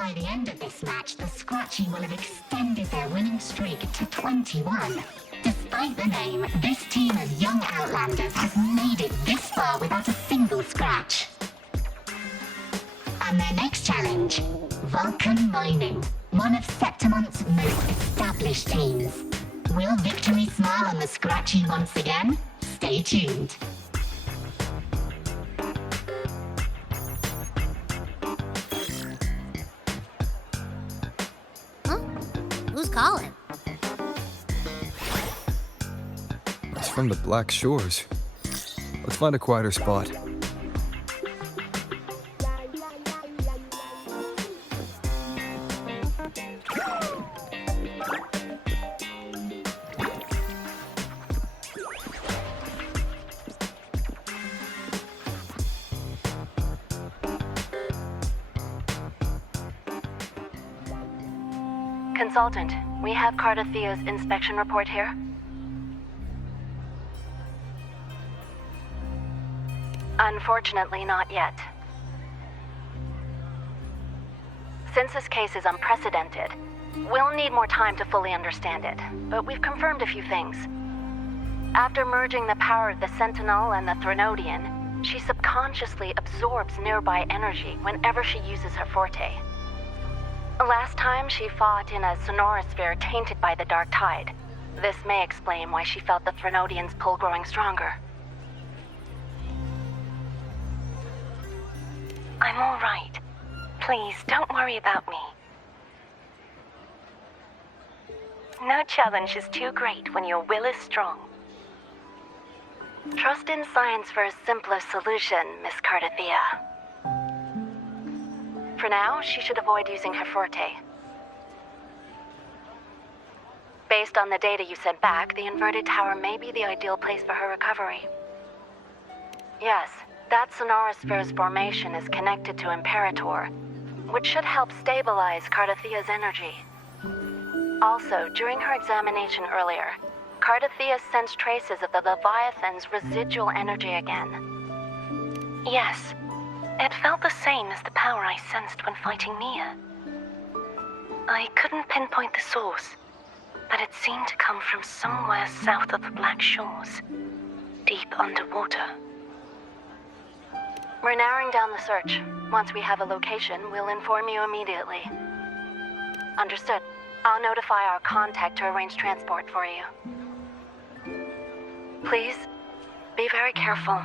By the end of this match, the Scratchy will have extended their winning streak to 21. Despite the name, this team of young Outlanders has made it this far without a single scratch. And their next challenge, Vulcan Mining, one of Septimont's most established teams. Will victory smile on the Scratchy once again? Stay tuned. Who's calling? It's from the Black Shores. Let's find a quieter spot. Consultant, we have Cardathea's inspection report here. Unfortunately, not yet. Since this case is unprecedented, we'll need more time to fully understand it, but we've confirmed a few things. After merging the power of the Sentinel and the Threnodian, she subconsciously absorbs nearby energy whenever she uses her forte. Last time she fought in a sonorosphere tainted by the Dark Tide. This may explain why she felt the Threnodian's pull growing stronger. I'm all right. Please, don't worry about me. No challenge is too great when your will is strong. Trust in science for a simpler solution, Miss Cardathea. For now, she should avoid using her forte. Based on the data you sent back, the inverted tower may be the ideal place for her recovery. Yes, that sonorosphere's formation is connected to Imperator, which should help stabilize Cardathea's energy. Also, during her examination earlier, Cardathea sensed traces of the Leviathan's residual energy again. Yes, it felt the same as the power I sensed when fighting Mia. I couldn't pinpoint the source, but it seemed to come from somewhere south of the Black Shores, deep underwater. We're narrowing down the search. Once we have a location, we'll inform you immediately. Understood. I'll notify our contact to arrange transport for you. Please, be very careful.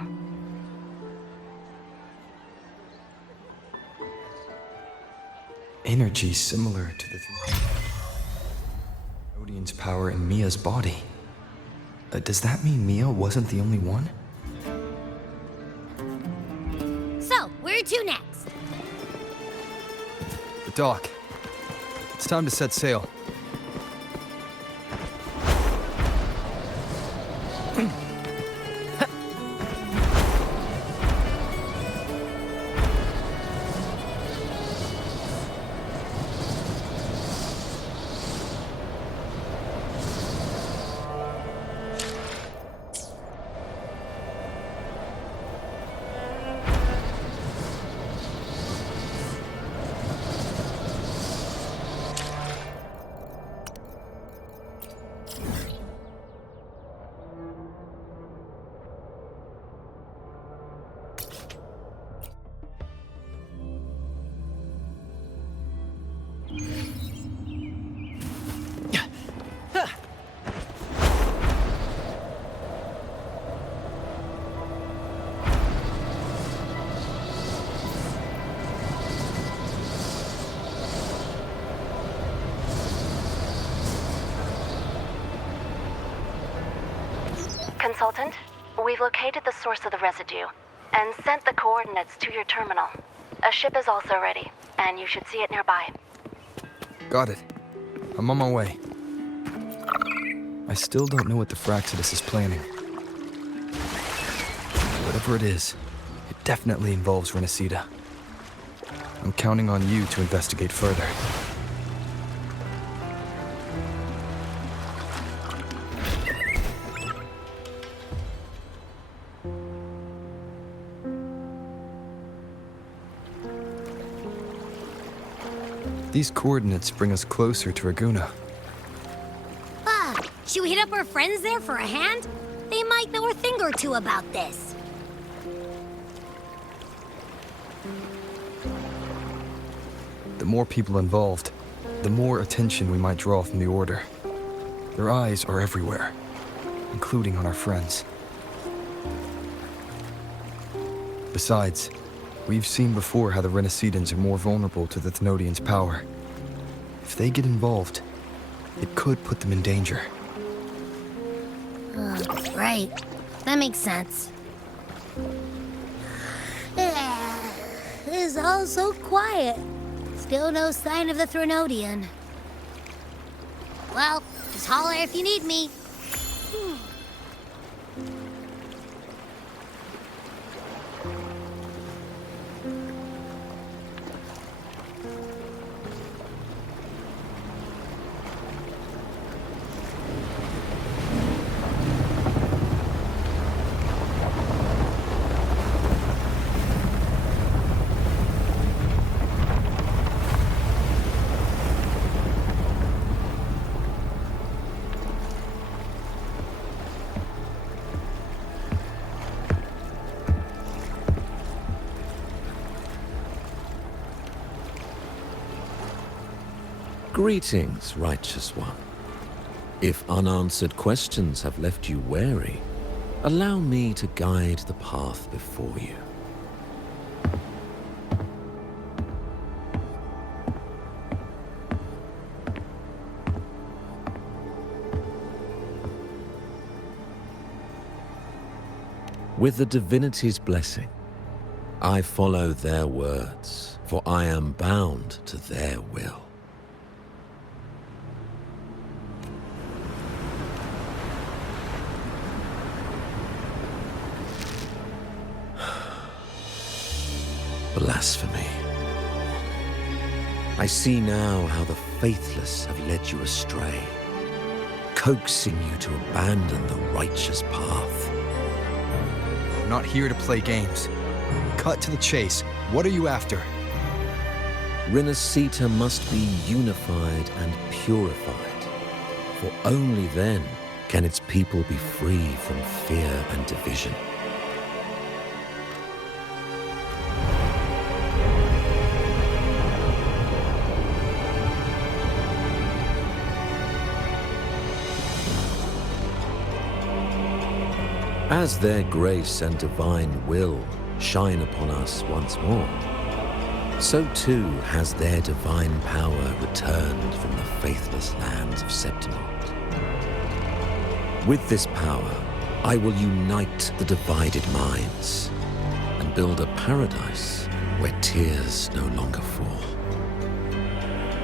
Energy similar to the Odin's power in Mia's body. Does that mean Mia wasn't the only one? So, where to next? The dock. It's time to set sail. Consultant, we've located the source of the residue and sent the coordinates to your terminal. A ship is also ready, and you should see it nearby. Got it. I'm on my way. I still don't know what the Fraxidus is planning. Whatever it is, it definitely involves Renacida. I'm counting on you to investigate further. These coordinates bring us closer to Raguna. Should we hit up our friends there for a hand? They might know a thing or two about this. The more people involved, the more attention we might draw from the Order. Their eyes are everywhere, including on our friends. Besides, we've seen before how the Renacedans are more vulnerable to the Thenodians' power. If they get involved, it could put them in danger. Right. That makes sense. It's all so quiet. Still no sign of the Thenodian. Well, just holler if you need me. Greetings, righteous one. If unanswered questions have left you wary, allow me to guide the path before you. With the divinity's blessing, I follow their words, for I am bound to their will. Blasphemy. I see now how the faithless have led you astray, coaxing you to abandon the righteous path. I'm not here to play games. Cut to the chase. What are you after? Renacita must be unified and purified, for only then can its people be free from fear and division. As their grace and divine will shine upon us once more, so too has their divine power returned from the faithless lands of Septimont. With this power, I will unite the divided minds and build a paradise where tears no longer fall.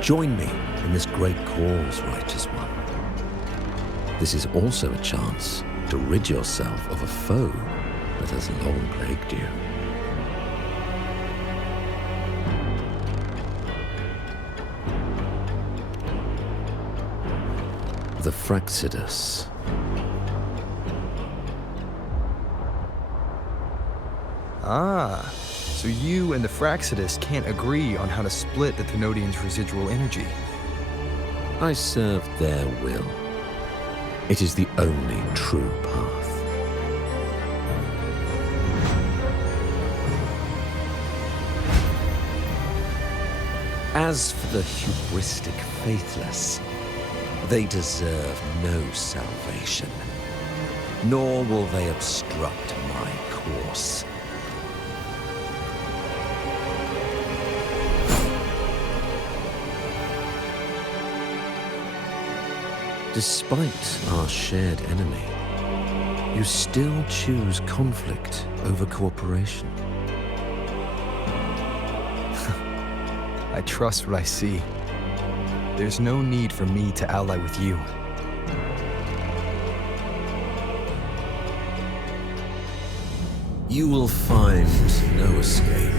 Join me in this great cause, righteous one. This is also a chance to rid yourself of a foe that has long plagued you. The Fraxidus. Ah, so you and the Fraxidus can't agree on how to split the Thenodians' residual energy. I serve their will. It is the only true path. As for the hubristic faithless, they deserve no salvation, nor will they obstruct my course. Despite our shared enemy, you still choose conflict over cooperation. I trust what I see. There's no need for me to ally with you. You will find no escape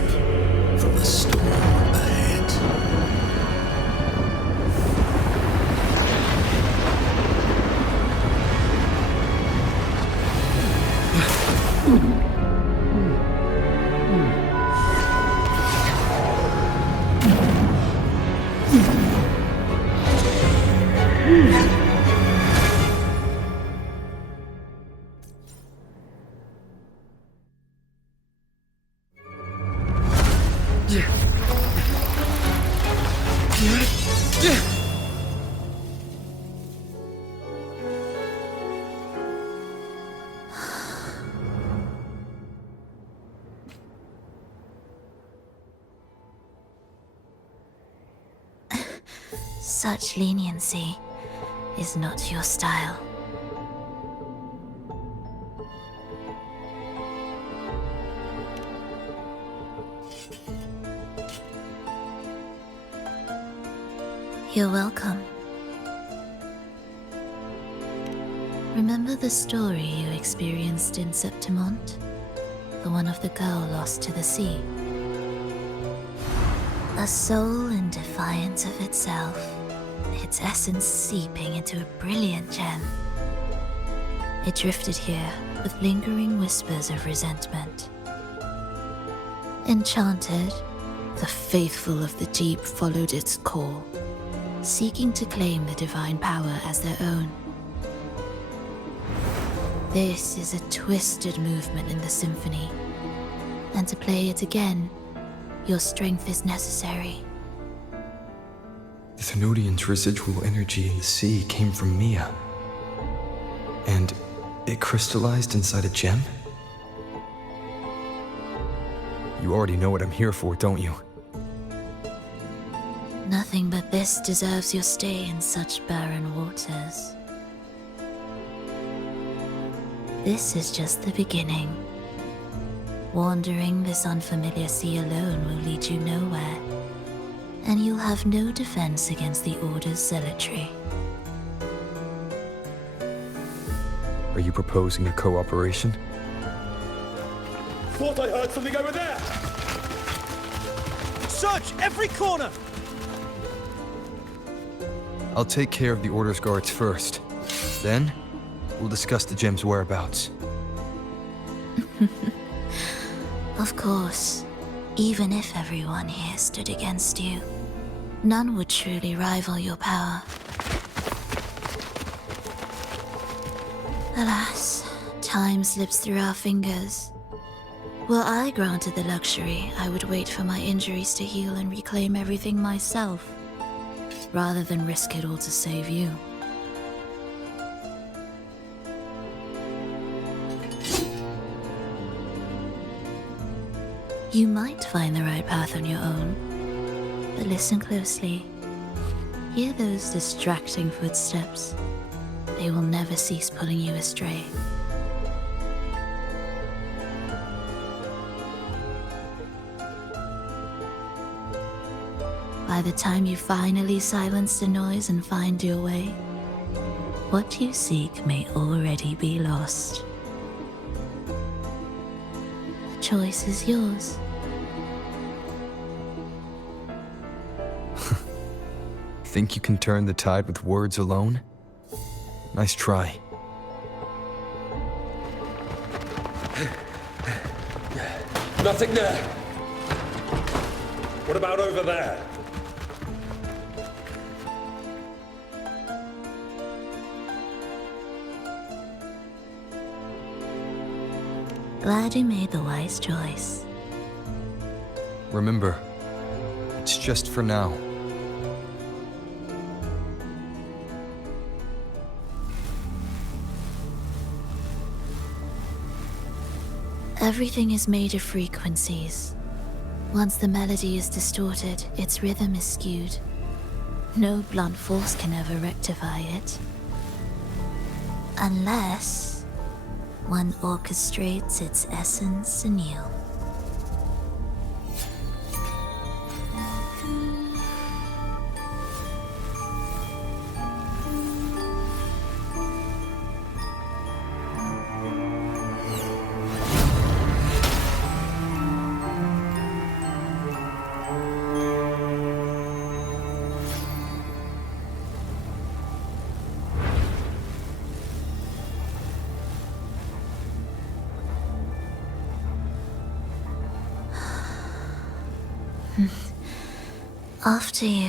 from the storm ahead. Such leniency is not your style. You're welcome. Remember the story you experienced in Septimont? The one of the girl lost to the sea? A soul in defiance of itself, its essence seeping into a brilliant gem. It drifted here with lingering whispers of resentment. Enchanted, the faithful of the deep followed its call, seeking to claim the divine power as their own. This is a twisted movement in the symphony, and to play it again, your strength is necessary. The Thenodian's residual energy in the sea came from Mia. And it crystallized inside a gem? You already know what I'm here for, don't you? Nothing but this deserves your stay in such barren waters. This is just the beginning. Wandering this unfamiliar sea alone will lead you nowhere, and you'll have no defense against the Order's zealotry. Are you proposing a cooperation? Thought I heard something over there! Search every corner! I'll take care of the Order's guards first. Then, we'll discuss the gem's whereabouts. Of course, even if everyone here stood against you, none would truly rival your power. Alas, time slips through our fingers. Were I granted the luxury, I would wait for my injuries to heal and reclaim everything myself, rather than risk it all to save you. You might find the right path on your own, but listen closely. Hear those distracting footsteps. They will never cease pulling you astray. By the time you finally silence the noise and find your way, what you seek may already be lost. The choice is yours. Think you can turn the tide with words alone? Nice try. Nothing there! What about over there? Glad you made the wise choice. Remember, it's just for now. Everything is made of frequencies. Once the melody is distorted, its rhythm is skewed. No blunt force can ever rectify it. Unless one orchestrates its essence anew. After you.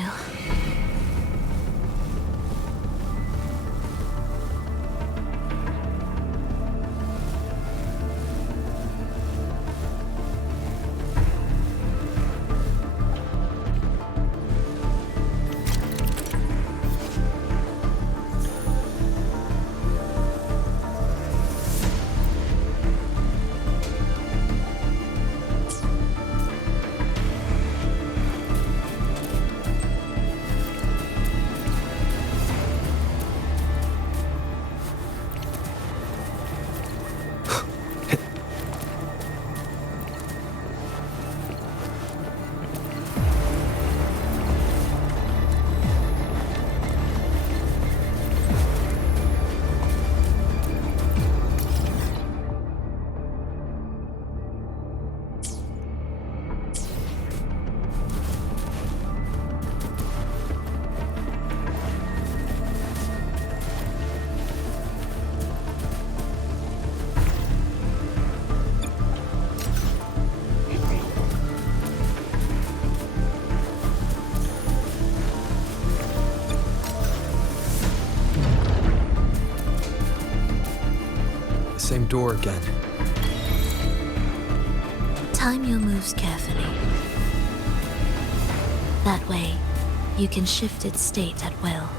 door again. Time your moves carefully. That way, you can shift its state at will.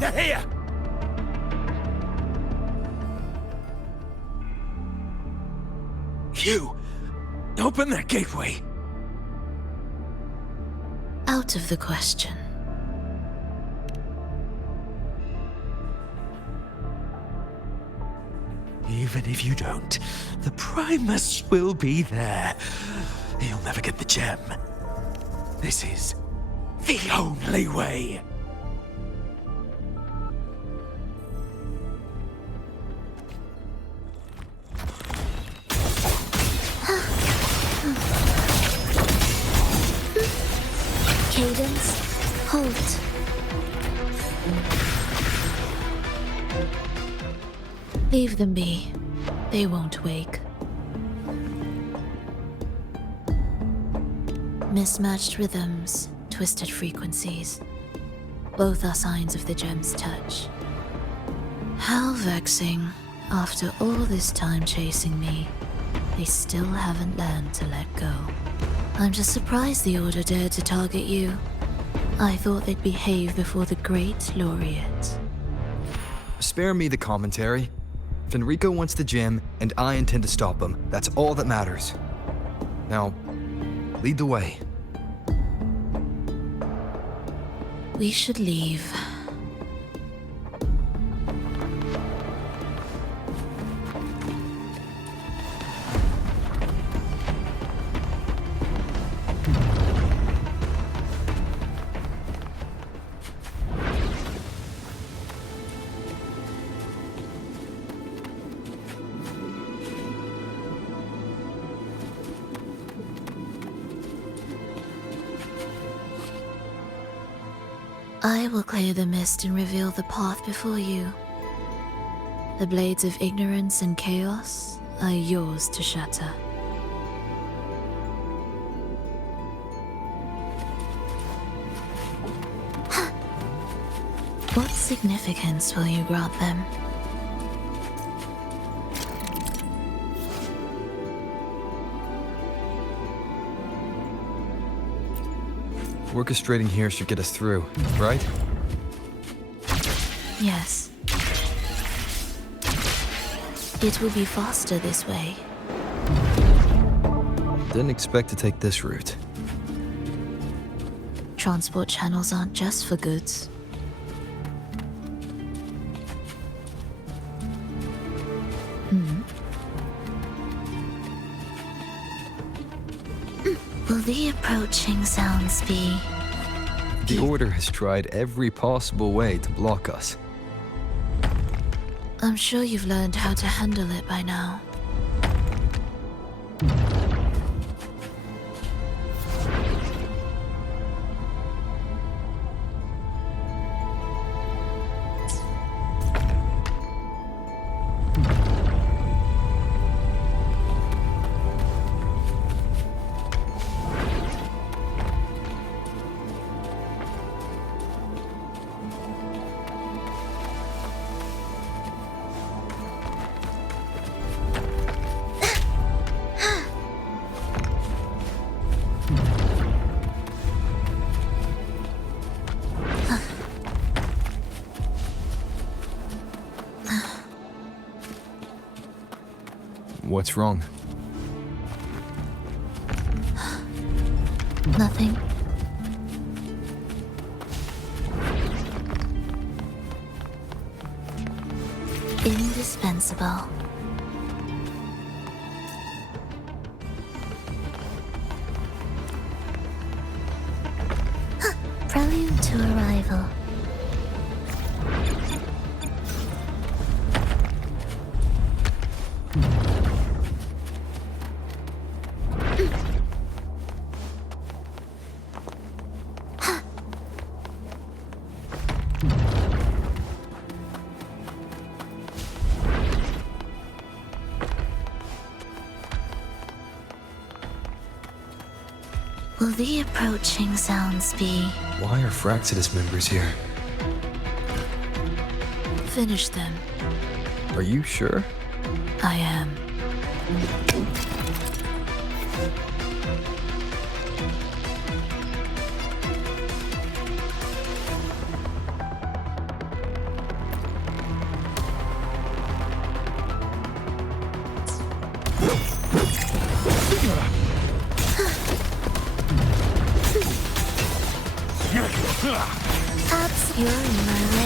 They're here! You! Open that gateway! Out of the question. Even if you don't, the Primus will be there. You'll never get the gem. This is the only way. Cadence, halt. Leave them be. They won't wake. Mismatched rhythms, twisted frequencies. Both are signs of the gem's touch. How vexing. After all this time chasing me, they still haven't learned to let go. I'm just surprised the Order dared to target you. I thought they'd behave before the great laureate. Spare me the commentary. If Enrico wants the gem, and I intend to stop him, that's all that matters. Now, lead the way. We should leave. I will clear the mist and reveal the path before you. The blades of ignorance and chaos are yours to shatter. What significance will you grant them? Orchestrating here should get us through, right? Yes. It will be faster this way. Didn't expect to take this route. Transport channels aren't just for goods. Will the approaching sounds be... The Order has tried every possible way to block us. I'm sure you've learned how to handle it by now. What's wrong? Nothing. Indispensable. Prelude to arrival. Will the approaching sounds be... Why are Fraxidus members here? Finish them. Are you sure? I am. Perhaps you're in my way.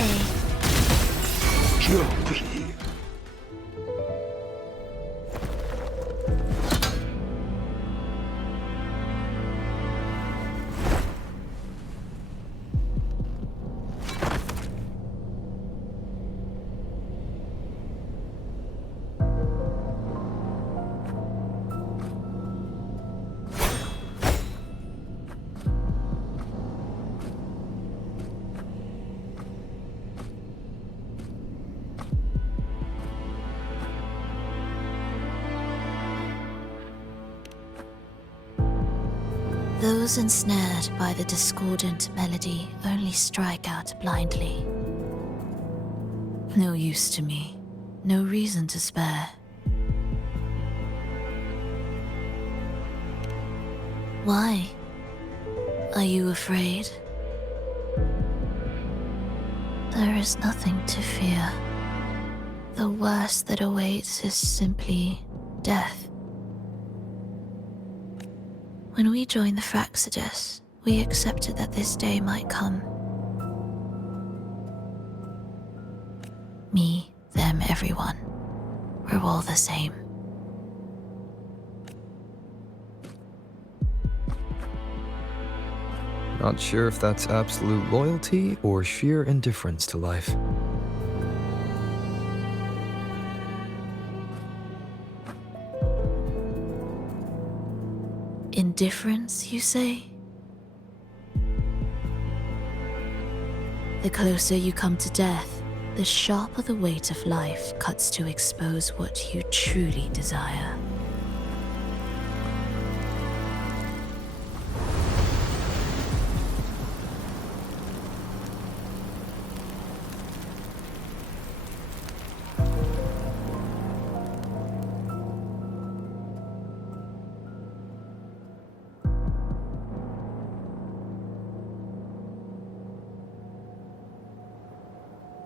Those ensnared by the discordant melody only strike out blindly. No use to me, no reason to spare. Why? Are you afraid? There is nothing to fear. The worst that awaits is simply death. When we joined the Fraxidus, we accepted that this day might come. Me, them, everyone. We're all the same. Not sure if that's absolute loyalty or sheer indifference to life. Indifference, you say? The closer you come to death, the sharper the weight of life cuts to expose what you truly desire.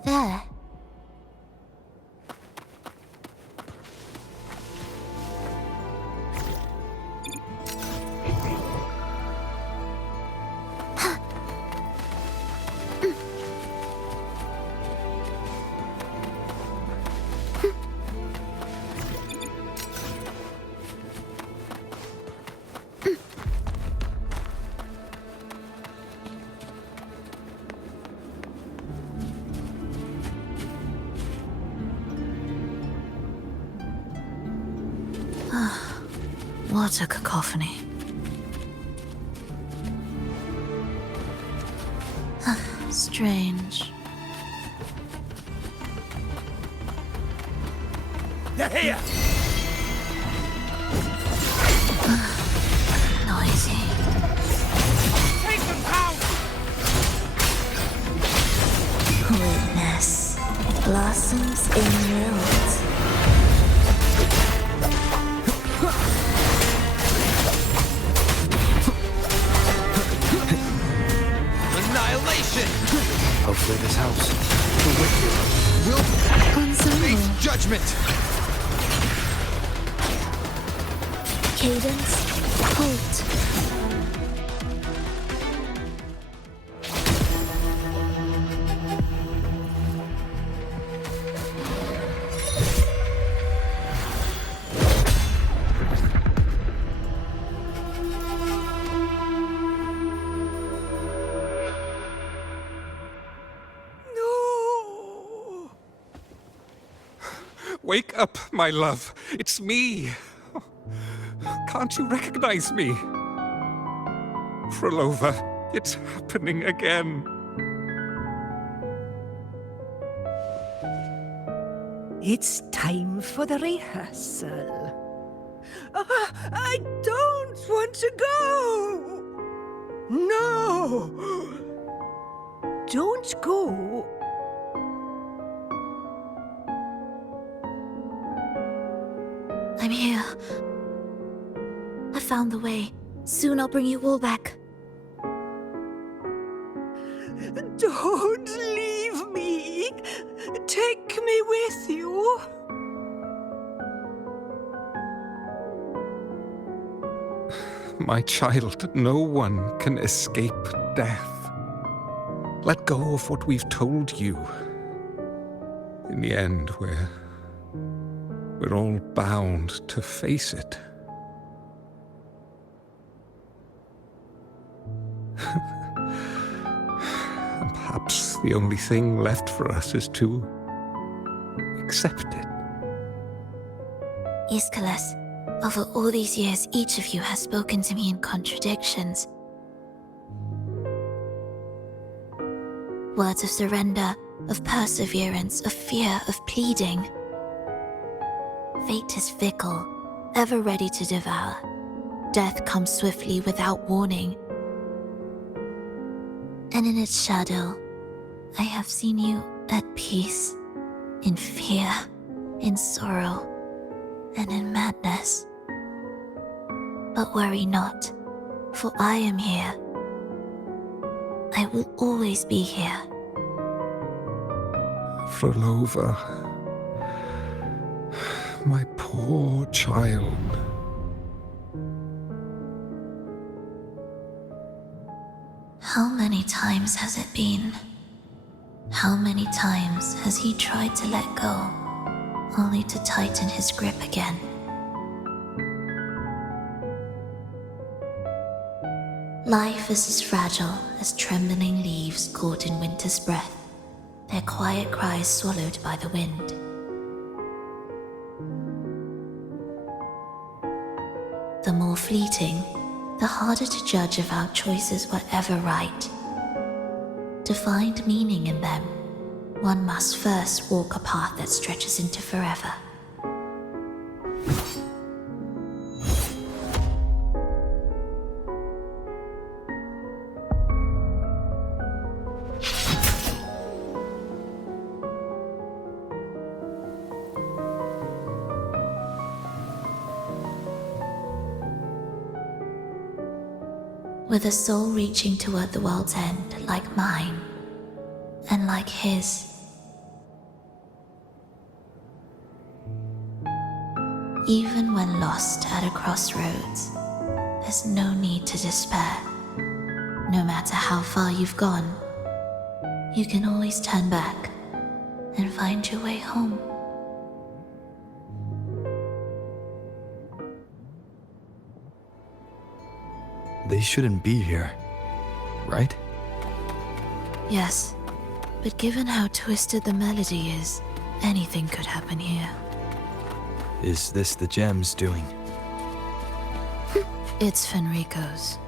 There. What a cacophony. Strange. They're here! Noisy. Take them out! Weakness blossoms in wilt. Annihilation! Hopefully this helps. The wicked will face judgment! Cadence, halt. Wake up, my love. It's me. Can't you recognize me? Frolova, it's happening again. It's time for the rehearsal. I don't want to go! No! Don't go. I'm here. I found the way. Soon I'll bring you all back. Don't leave me. Take me with you. My child, no one can escape death. Let go of what we've told you. In the end, we're all bound to face it. And perhaps the only thing left for us is to accept it. Aeschylus, over all these years, each of you has spoken to me in contradictions. Words of surrender, of perseverance, of fear, of pleading. Fate is fickle, ever ready to devour. Death comes swiftly without warning. And in its shadow, I have seen you at peace, in fear, in sorrow, and in madness. But worry not, for I am here. I will always be here. Frolova, my poor child. How many times has it been? How many times has he tried to let go, only to tighten his grip again? Life is as fragile as trembling leaves caught in winter's breath, their quiet cries swallowed by the wind. The more fleeting, the harder to judge if our choices were ever right. To find meaning in them, one must first walk a path that stretches into forever. With a soul reaching toward the world's end like mine, and like his. Even when lost at a crossroads, there's no need to despair. No matter how far you've gone, you can always turn back and find your way home. They shouldn't be here, right? Yes, but given how twisted the melody is, anything could happen here. Is this the gem's doing? It's Fenrico's.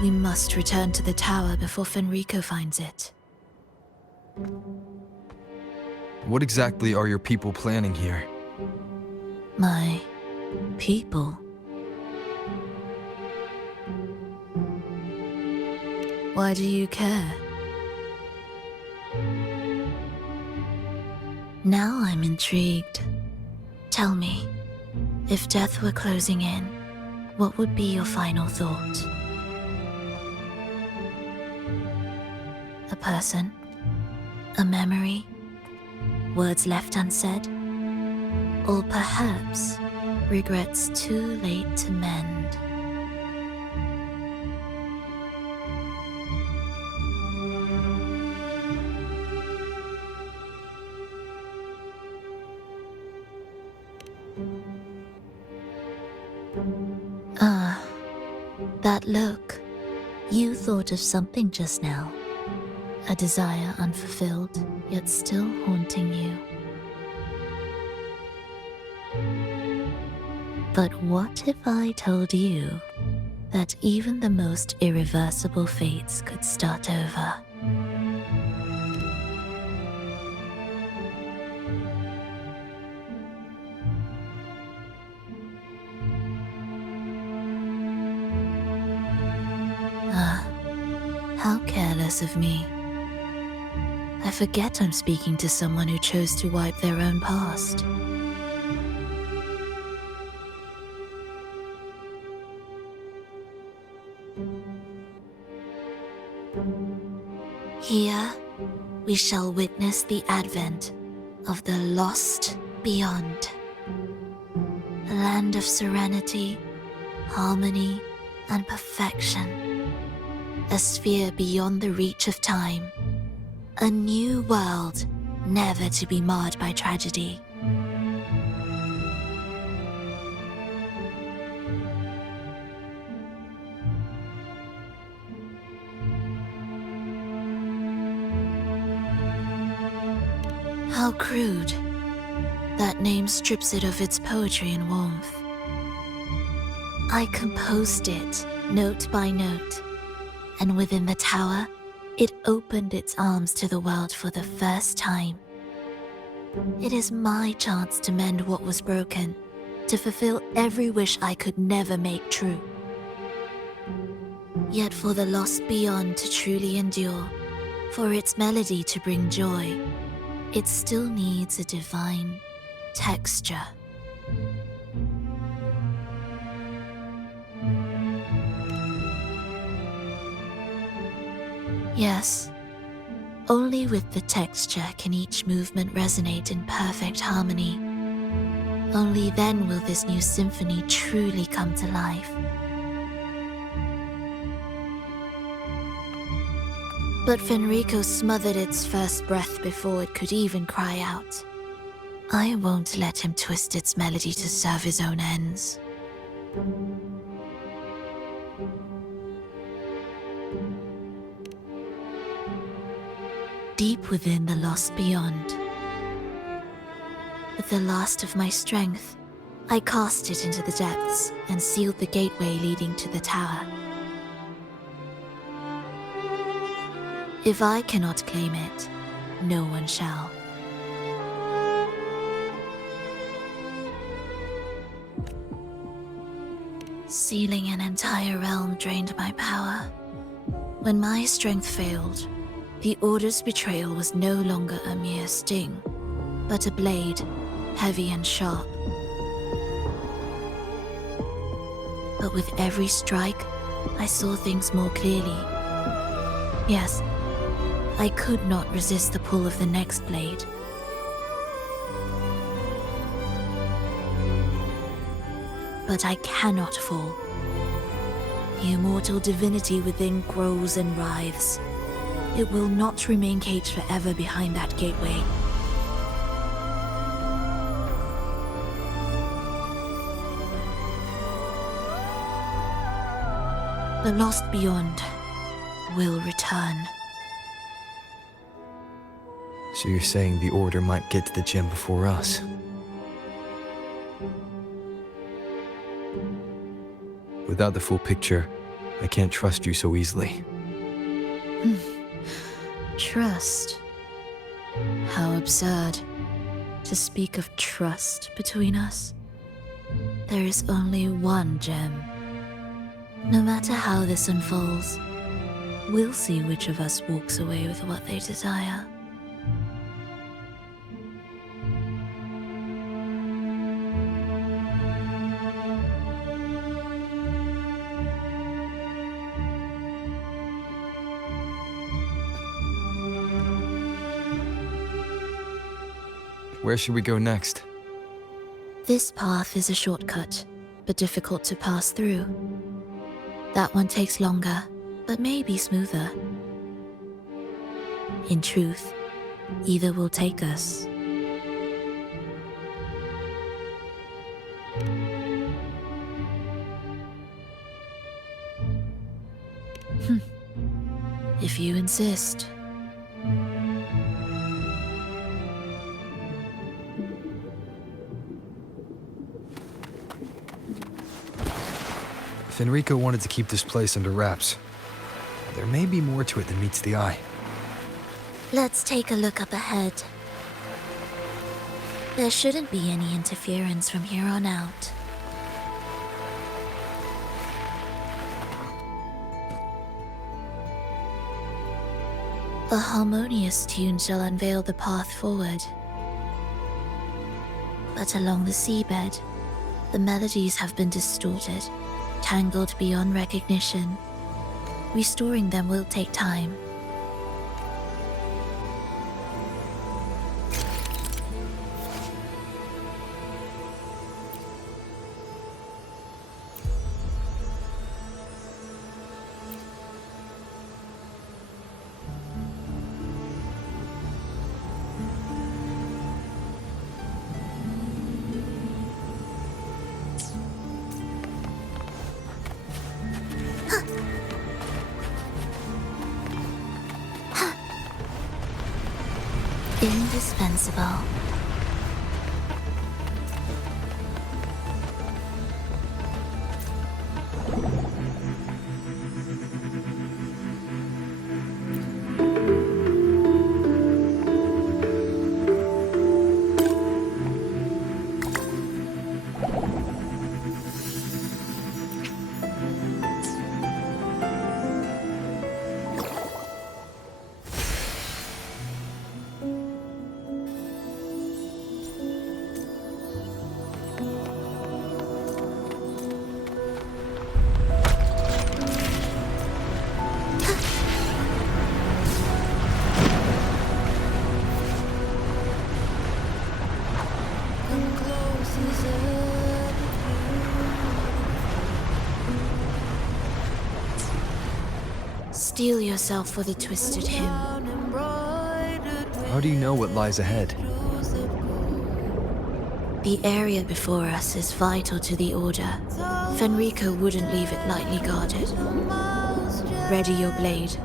We must return to the tower before Fenrico finds it. What exactly are your people planning here? My people? Why do you care? Now I'm intrigued. Tell me, if death were closing in, what would be your final thought? A person? A memory? Words left unsaid? Or perhaps regrets too late to mend? That look. You thought of something just now. A desire unfulfilled, yet still haunting you. But what if I told you that even the most irreversible fates could start over? Ah, how careless of me. I forget I'm speaking to someone who chose to wipe their own past. Here, we shall witness the advent of the lost beyond. A land of serenity, harmony, and perfection. A sphere beyond the reach of time. A new world, never to be marred by tragedy. How crude. That name strips it of its poetry and warmth. I composed it, note by note, and within the tower, it opened its arms to the world for the first time. It is my chance to mend what was broken, to fulfill every wish I could never make true. Yet for the lost beyond to truly endure, for its melody to bring joy, it still needs a divine texture. Yes, only with the texture can each movement resonate in perfect harmony. Only then will this new symphony truly come to life. But Fenrico smothered its first breath before it could even cry out. I won't let him twist its melody to serve his own ends. Deep within the lost beyond, with the last of my strength, I cast it into the depths and sealed the gateway leading to the tower. If I cannot claim it, no one shall. Sealing an entire realm drained my power. When my strength failed, the Order's betrayal was no longer a mere sting, but a blade, heavy and sharp. But with every strike, I saw things more clearly. Yes, I could not resist the pull of the next blade. But I cannot fall. The immortal divinity within grows and writhes. It will not remain caged forever behind that gateway. The lost beyond will return. So you're saying the Order might get to the gem before us? Without the full picture, I can't trust you so easily. Trust? How absurd. To speak of trust between us. There is only one gem. No matter how this unfolds, we'll see which of us walks away with what they desire. Where should we go next? This path is a shortcut, but difficult to pass through. That one takes longer, but may be smoother. In truth, either will take us. If you insist. If Enrico wanted to keep this place under wraps, there may be more to it than meets the eye. Let's take a look up ahead. There shouldn't be any interference from here on out. A harmonious tune shall unveil the path forward. But along the seabed, the melodies have been distorted, tangled beyond recognition. Restoring them will take time. Indispensable. Steel yourself for the twisted hymn. How do you know what lies ahead? The area before us is vital to the Order. Fenrico wouldn't leave it lightly guarded. Ready your blade.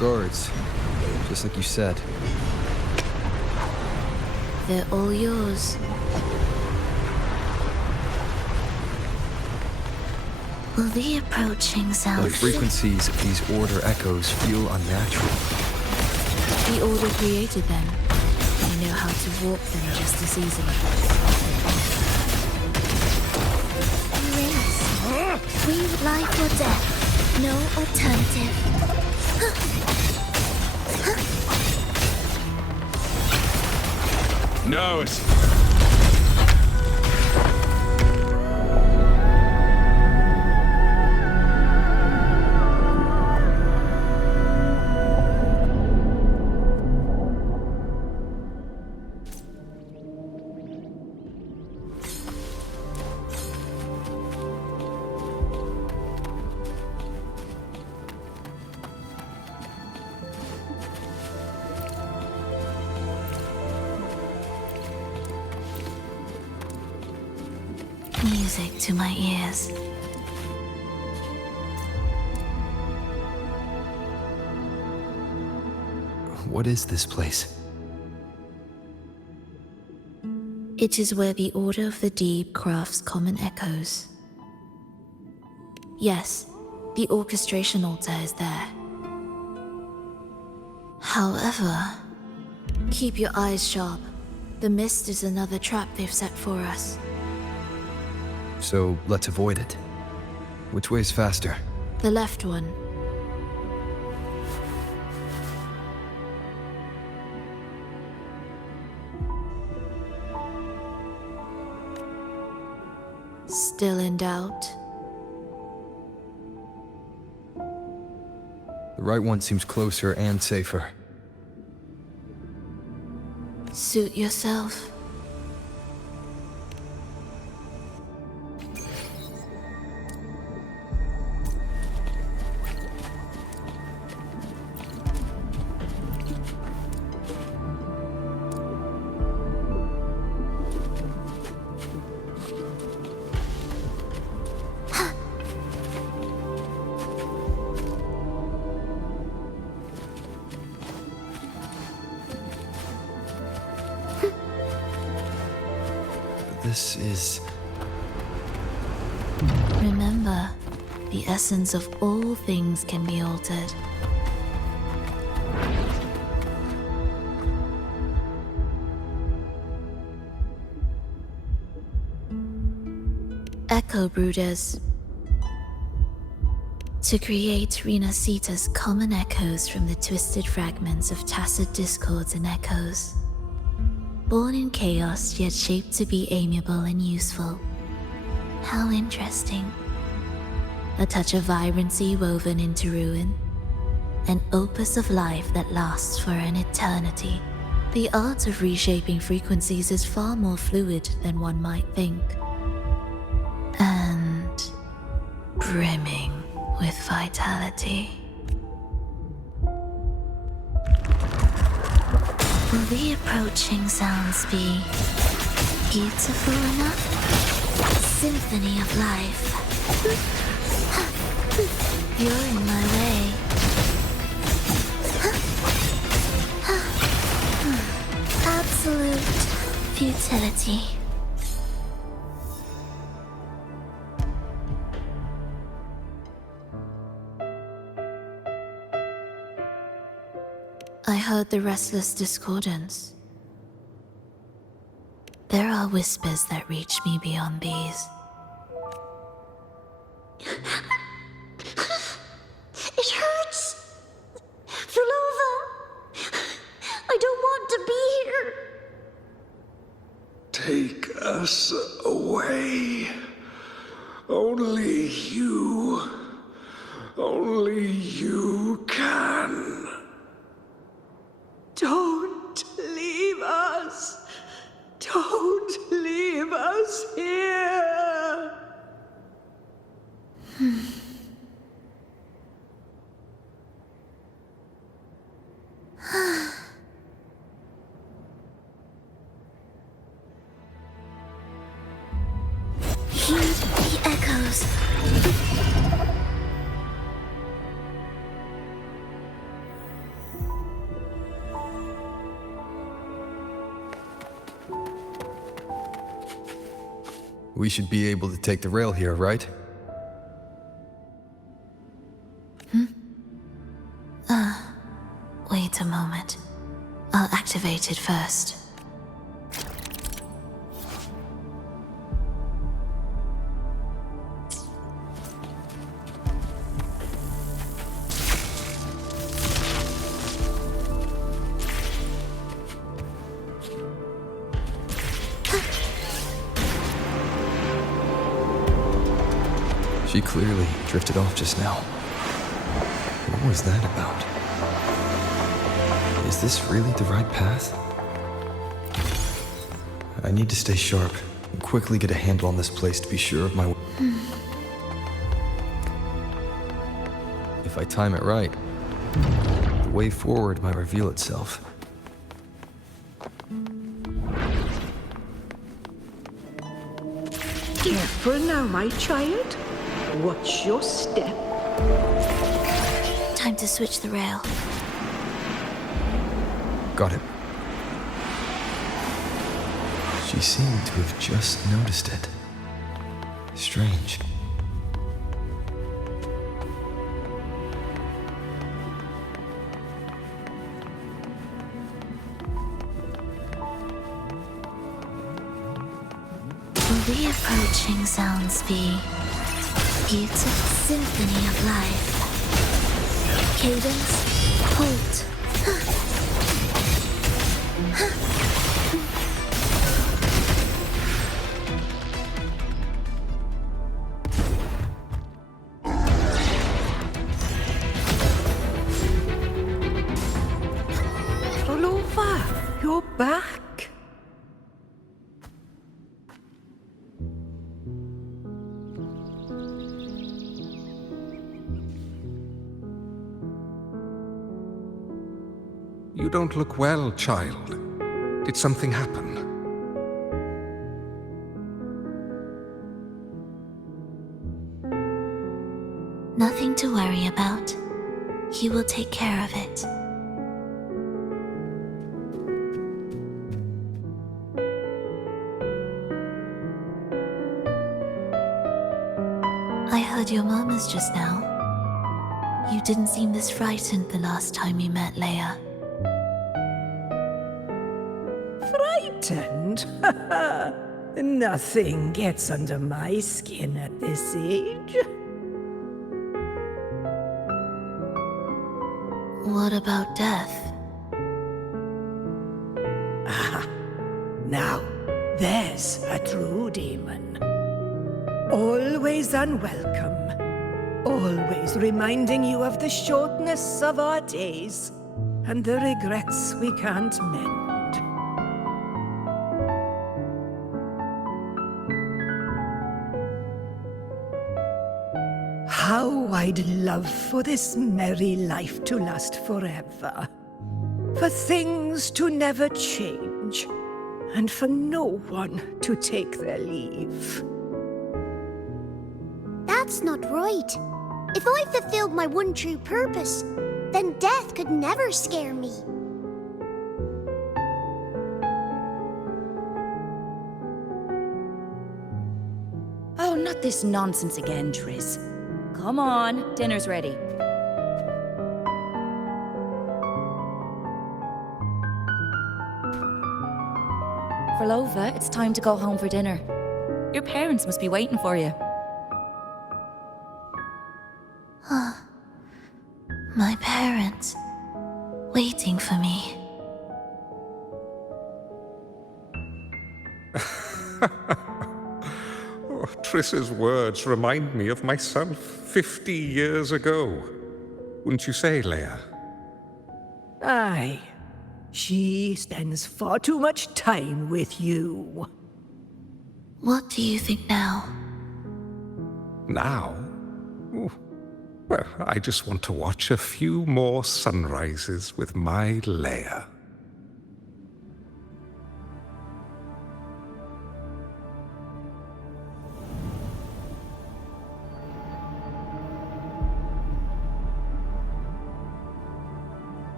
Guards, just like you said. They're all yours. Will the approaching sound... The frequencies of these Order echoes feel unnatural. The Order created them. They know how to warp them just as easily. Race. Breathe life or death. No alternative. Know it. Music to my ears. What is this place? It is where the Order of the Deep crafts common echoes. Yes, the orchestration altar is there. However, keep your eyes sharp. The mist is another trap they've set for us. So let's avoid it. Which way's faster? The left one. Still in doubt? The right one seems closer and safer. Suit yourself. This is... Remember, the essence of all things can be altered. Echo brooders. To create Renasita's common echoes from the twisted fragments of tacit discords and echoes. Born in chaos, yet shaped to be amiable and useful. How interesting. A touch of vibrancy woven into ruin. An opus of life that lasts for an eternity. The art of reshaping frequencies is far more fluid than one might think. And brimming with vitality. Will the approaching sounds be beautiful enough? Symphony of life. You're in my way. Absolute futility. I heard the restless discordance. There are whispers that reach me beyond these. It hurts! Froilova! I don't want to be here! Take us away. Only you can. Don't leave us! Don't leave us here! Heed the echoes. We should be able to take the rail here, right? Wait a moment. I'll activate it first. She clearly drifted off just now. What was that about? Is this really the right path? I need to stay sharp and quickly get a handle on this place to be sure of my... If I time it right, the way forward might reveal itself. Careful now, my child. Watch your step. Time to switch the rail. Got it. She seemed to have just noticed it. Strange. Will the approaching sounds be beautiful symphony of life? Cadence, halt. Frollova, you're back. You don't look well, child. Did something happen? Nothing to worry about. He will take care of it. I heard your murmurs just now. You didn't seem this frightened the last time you met Leia. Frightened? Nothing gets under my skin at this age. What about death? Now, there's a true demon. Always unwelcome. Always reminding you of the shortness of our days and the regrets we can't mend. How I'd love for this merry life to last forever. For things to never change, and for no one to take their leave. That's not right. If I fulfilled my one true purpose, then death could never scare me. Oh, not this nonsense again, Triss. Come on, dinner's ready. Frollova, it's time to go home for dinner. Your parents must be waiting for you. My parents, waiting for me. Triss's words remind me of myself 50 years ago. Wouldn't you say, Leia? Aye. She spends far too much time with you. What do you think now? Now? Ooh. Well, I just want to watch a few more sunrises with my Leia.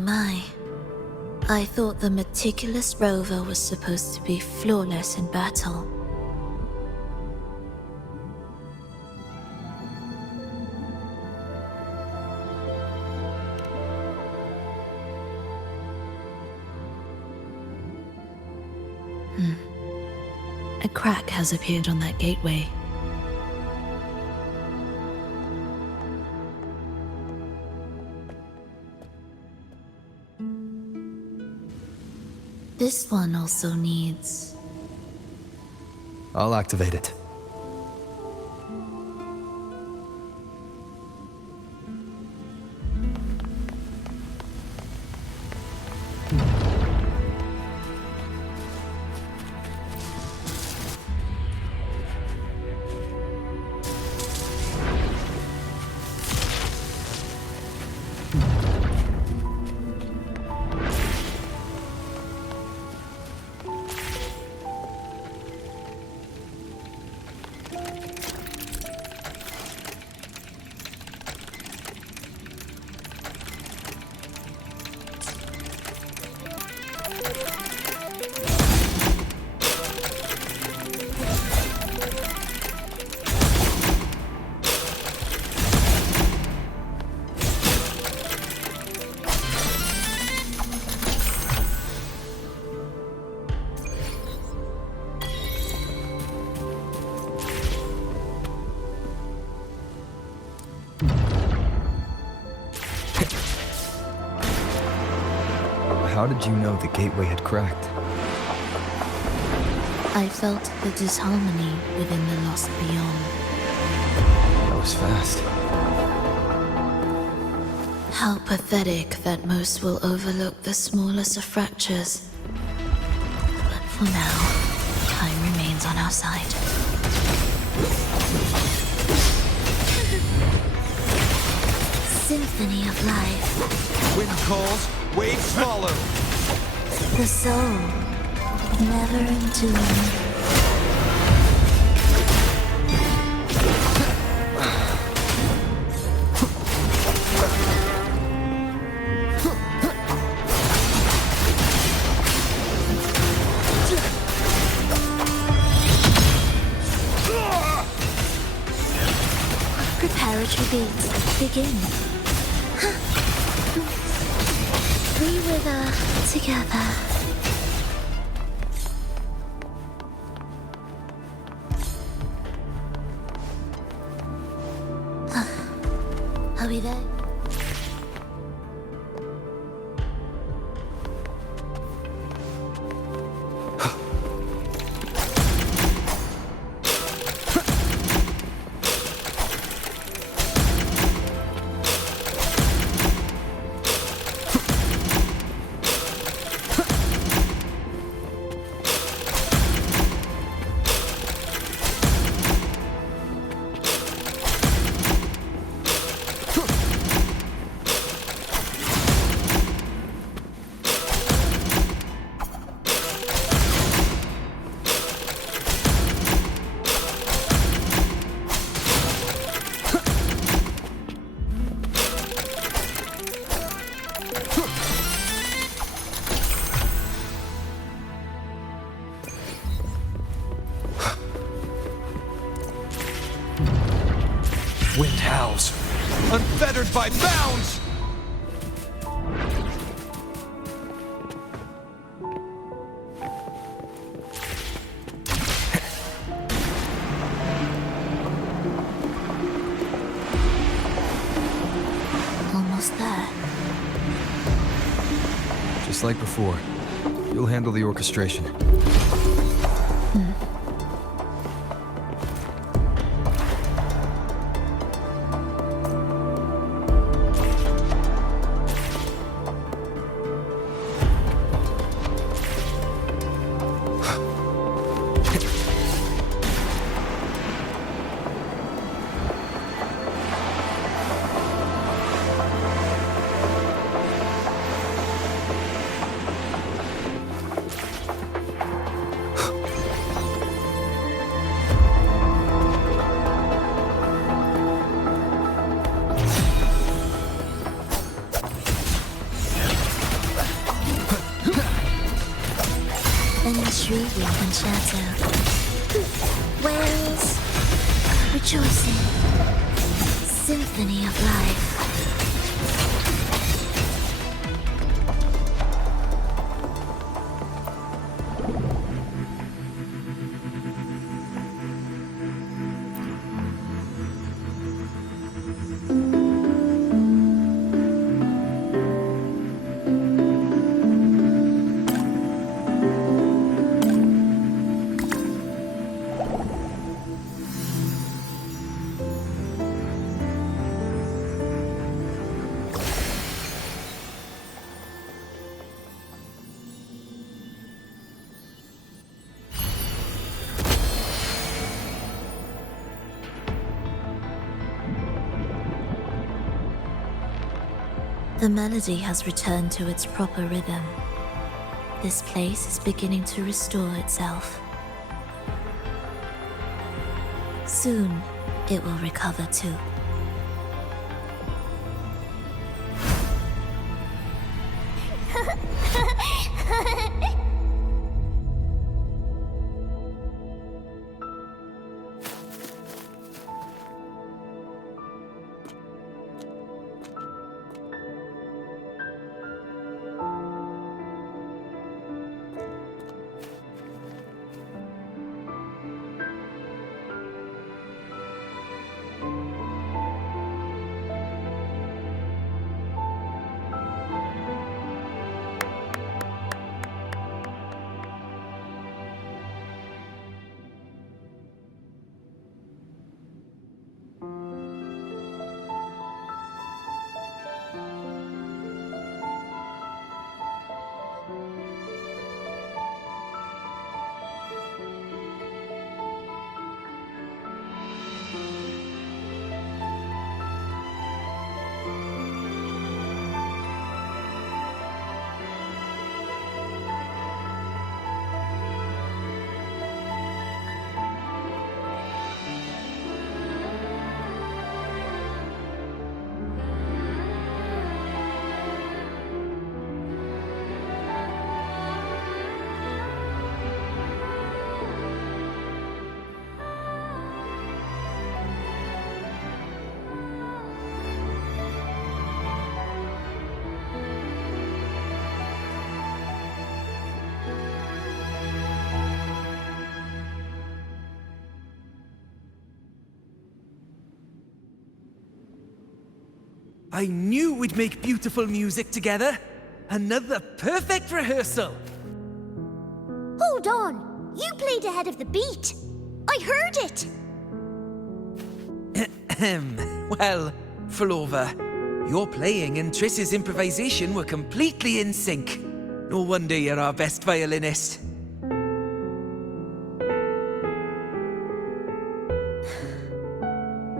My. I thought the meticulous Rover was supposed to be flawless in battle. A crack has appeared on that gateway. This one also needs... I'll activate it. how did you know the gateway had cracked? I felt the disharmony within the lost beyond. That was fast. How pathetic that most will overlook the smallest of fractures. But for now, time remains on our side. Symphony of life. Wind calls, waves follow. The soul, never in tune. Preparatory beats, begin. We wither together. Are we there? Wind howls, unfettered by bounds! Almost there. Just like before, you'll handle the orchestration. Shrieking and shadow. Whales rejoicing. Symphony of life. The melody has returned to its proper rhythm. This place is beginning to restore itself. Soon, it will recover too. I knew we'd make beautiful music together. Another perfect rehearsal. Hold on! You played ahead of the beat! I heard it! Well, Frola, your playing and Triss's improvisation were completely in sync. No wonder you're our best violinist.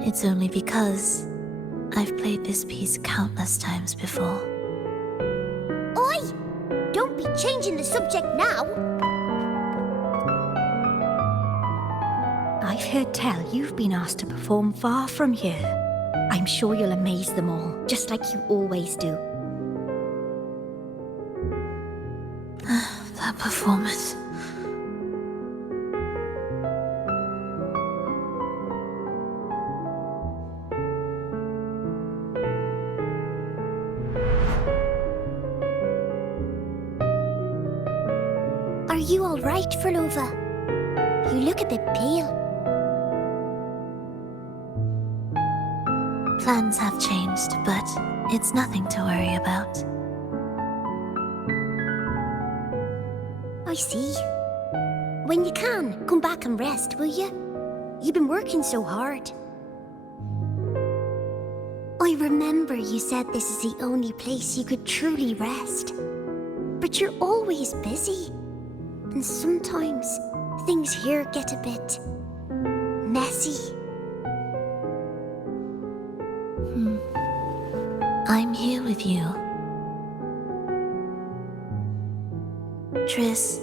It's only because I've played this piece countless times before. Oi! Don't be changing the subject now! I've heard tell you've been asked to perform far from here. I'm sure you'll amaze them all, just like you always do. That performance. Are you all right, Frola? You look a bit pale. Plans have changed, but it's nothing to worry about. I see. When you can, come back and rest, will you? You've been working so hard. I remember you said this is the only place you could truly rest. But you're always busy. And sometimes things here get a bit messy. I'm here with you. Triss,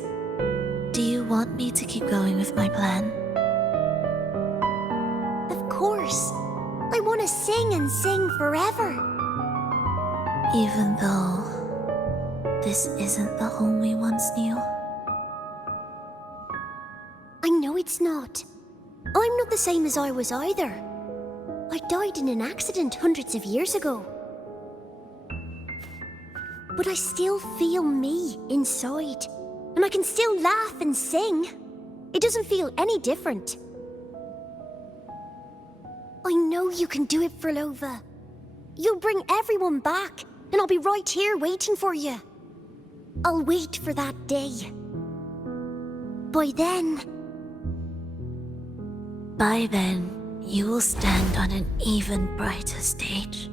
do you want me to keep going with my plan? Of course. I want to sing and sing forever. Even though this isn't the home we once knew. I know it's not. I'm not the same as I was either. I died in an accident hundreds of years ago. But I still feel me inside. And I can still laugh and sing. It doesn't feel any different. I know you can do it, Frola. You'll bring everyone back, and I'll be right here waiting for you. I'll wait for that day. By then, you will stand on an even brighter stage.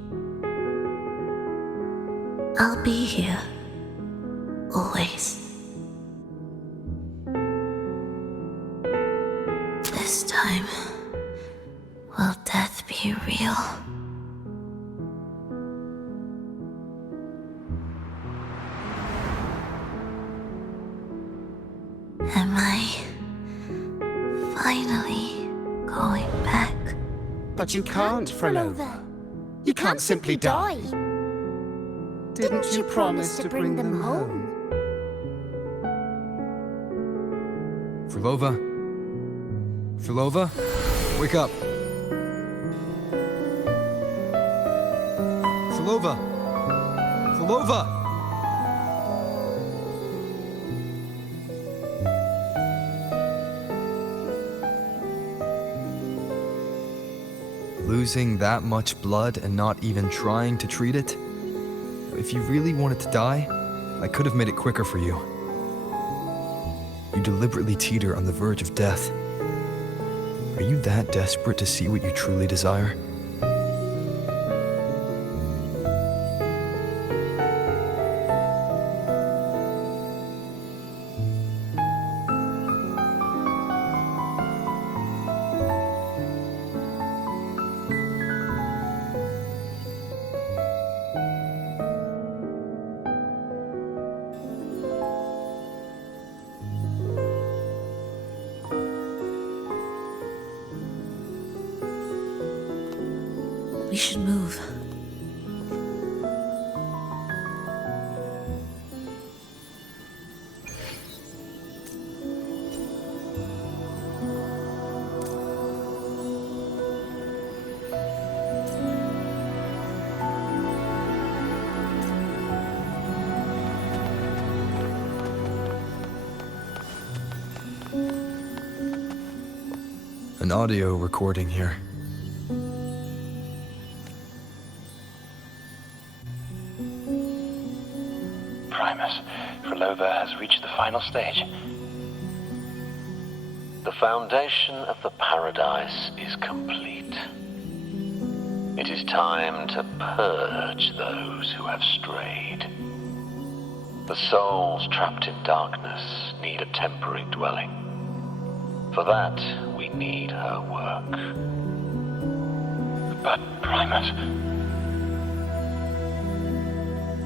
I'll be here. Always. This time, will death be real? Am I finally going back? But you can't, Frola. You can't simply die. Didn't you promise to bring them home? Frola? Frola? Wake up! Frola! Frola! Losing that much blood and not even trying to treat it? If you really wanted to die, I could have made it quicker for you. You deliberately teeter on the verge of death. Are you that desperate to see what you truly desire? We should move. An audio recording here. Primus. Frolovia has reached the final stage. The foundation of the paradise is complete. It is time to purge those who have strayed. The souls trapped in darkness need a temporary dwelling. For that, we need her work. But, Primus...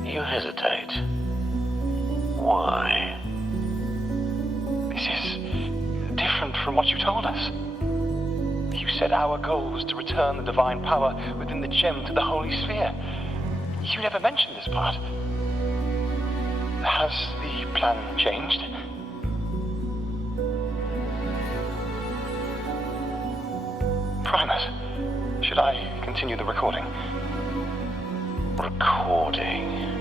You hesitate. Why? This is different from what you told us. You said our goal was to return the divine power within the gem to the Holy Sphere. You never mentioned this part. Has the plan changed? Primus, should I continue the recording? Recording?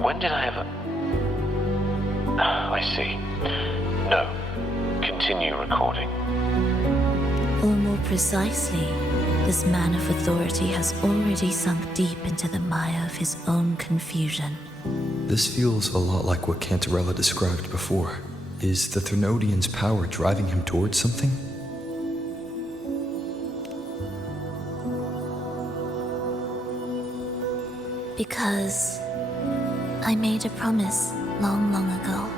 When did I ever... I see. No. Continue recording. Or more precisely, this man of authority has already sunk deep into the mire of his own confusion. This feels a lot like what Cantarella described before. Is the Thermodian's power driving him towards something? Because I made a promise long, long ago.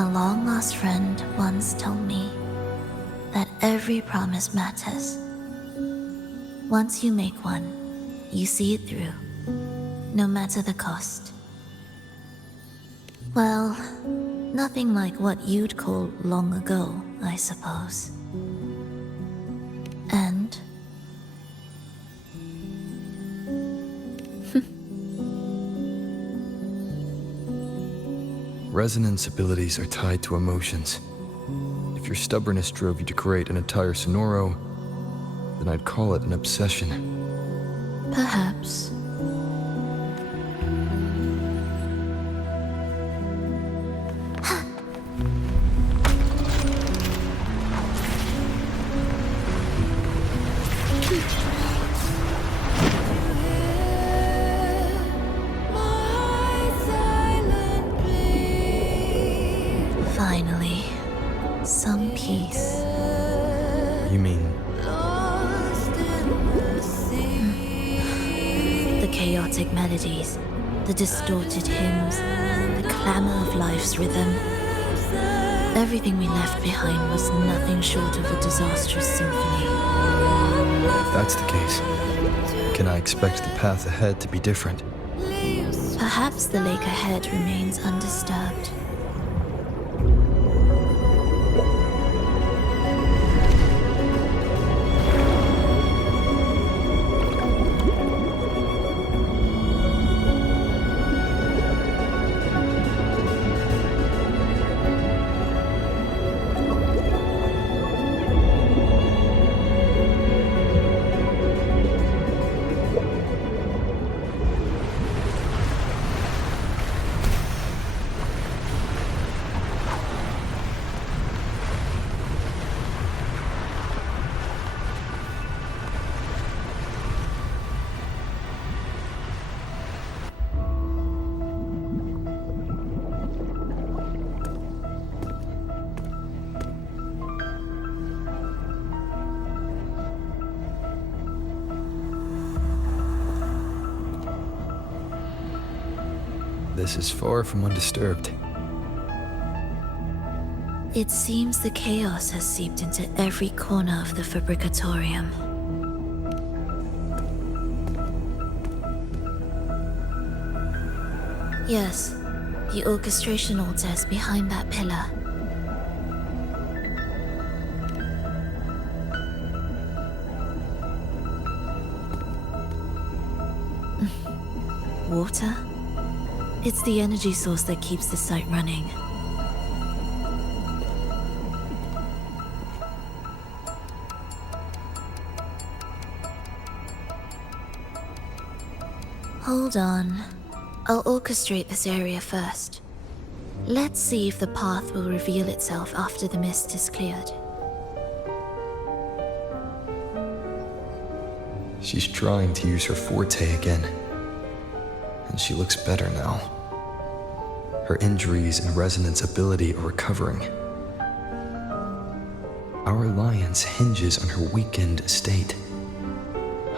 A long-lost friend once told me that every promise matters. Once you make one, you see it through, no matter the cost. Well, nothing like what you'd call long ago, I suppose. And... Resonance abilities are tied to emotions. If your stubbornness drove you to create an entire sonoro, then I'd call it an obsession. perhaps. Finally, some peace. You mean... The chaotic melodies, the distorted hymns, the clamor of life's rhythm. Everything we left behind was nothing short of a disastrous symphony. If that's the case, can I expect the path ahead to be different? Perhaps the lake ahead remains undisturbed. This is far from undisturbed. It seems the chaos has seeped into every corner of the Fabricatorium. Yes, the orchestration altar is behind that pillar. Water? It's the energy source that keeps the site running. Hold on. I'll orchestrate this area first. Let's see if the path will reveal itself after the mist is cleared. She's trying to use her forte again. And She looks better now. Her injuries and resonance ability are recovering. Our alliance hinges on her weakened state.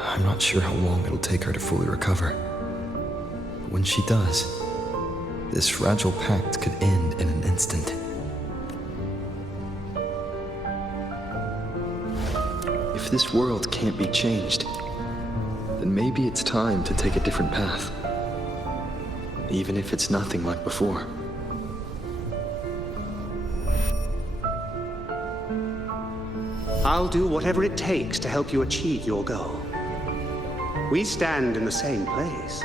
I'm not sure how long it'll take her to fully recover. But when she does, this fragile pact could end in an instant. If this world can't be changed, then maybe it's time to take a different path. Even if it's nothing like before. I'll do whatever it takes to help you achieve your goal. We stand in the same place,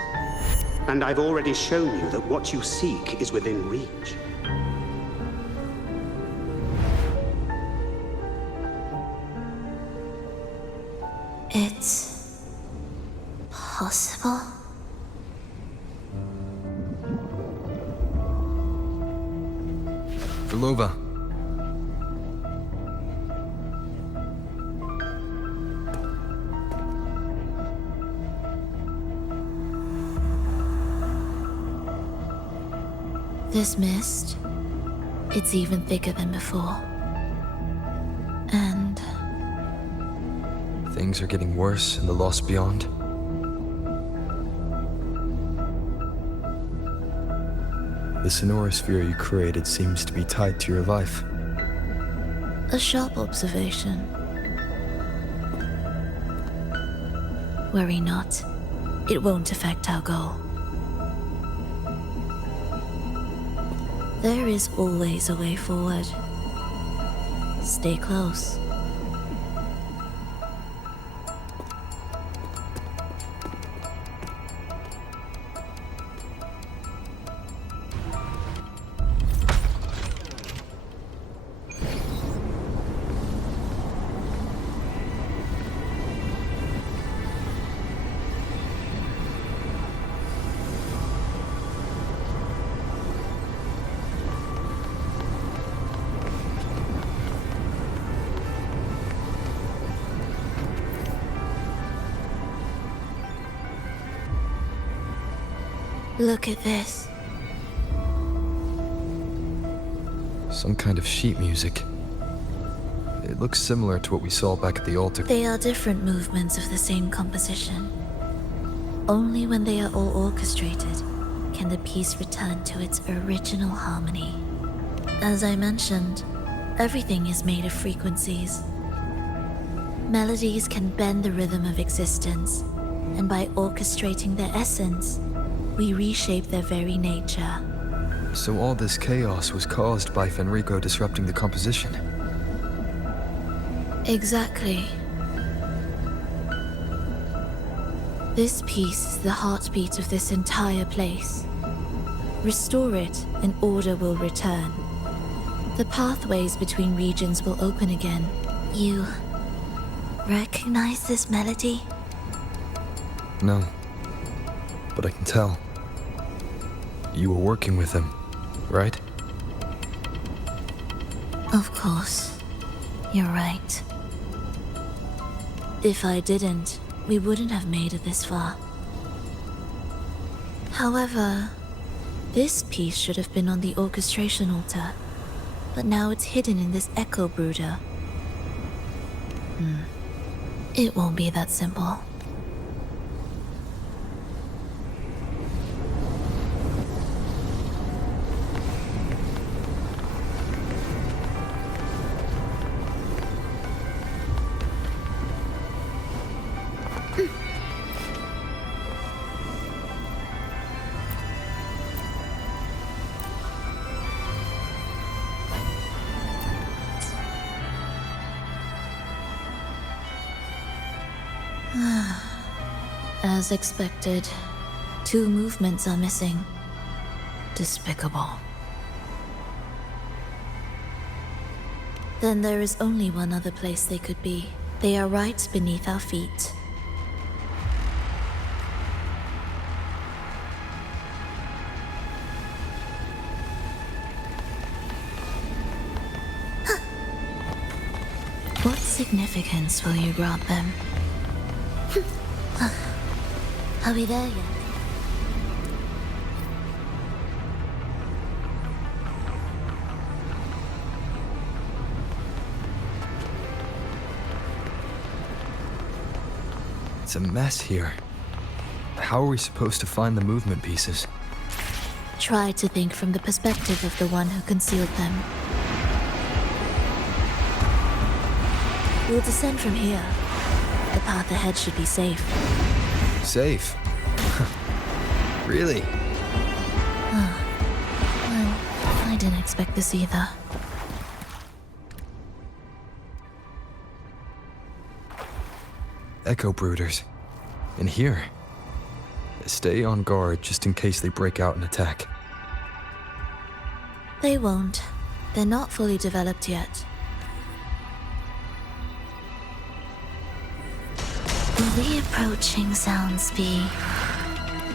and I've already shown you that what you seek is within reach. It's possible? Furlova. This mist, it's even thicker than before. And Things are getting worse in the Lost Beyond. The sonorosphere you created seems to be tied to your life. a sharp observation. Worry not. It won't affect our goal. There is always a way forward. Stay close. Look at this. Some kind of sheet music. It looks similar to what we saw back at the altar. They are different movements of the same composition. Only when they are all orchestrated can the piece return to its original harmony. As I mentioned, everything is made of frequencies. Melodies can bend the rhythm of existence, and by orchestrating their essence, we reshape their very nature. So all this chaos was caused by Fenrico disrupting the composition? Exactly. This piece is the heartbeat of this entire place. Restore it, and order will return. The pathways between regions will open again. You recognize this melody? No. But I can tell. You were working with him, right? Of course. You're right. If I didn't, we wouldn't have made it this far. However, this piece should have been on the orchestration altar, but now it's hidden in this echo brooder. It won't be that simple. As expected, 2 movements are missing. Despicable. Then there is only one other place they could be. They are right beneath our feet. What significance will you grant them? Are we there yet? It's a mess here. How are we supposed to find the movement pieces? Try to think from the perspective of the one who concealed them. We'll descend from here. The path ahead should be safe. Safe? Really? Well, I didn't expect this either. Echo brooders. In here. Stay on guard just in case they break out and attack. They won't. They're not fully developed yet. Will the approaching sounds be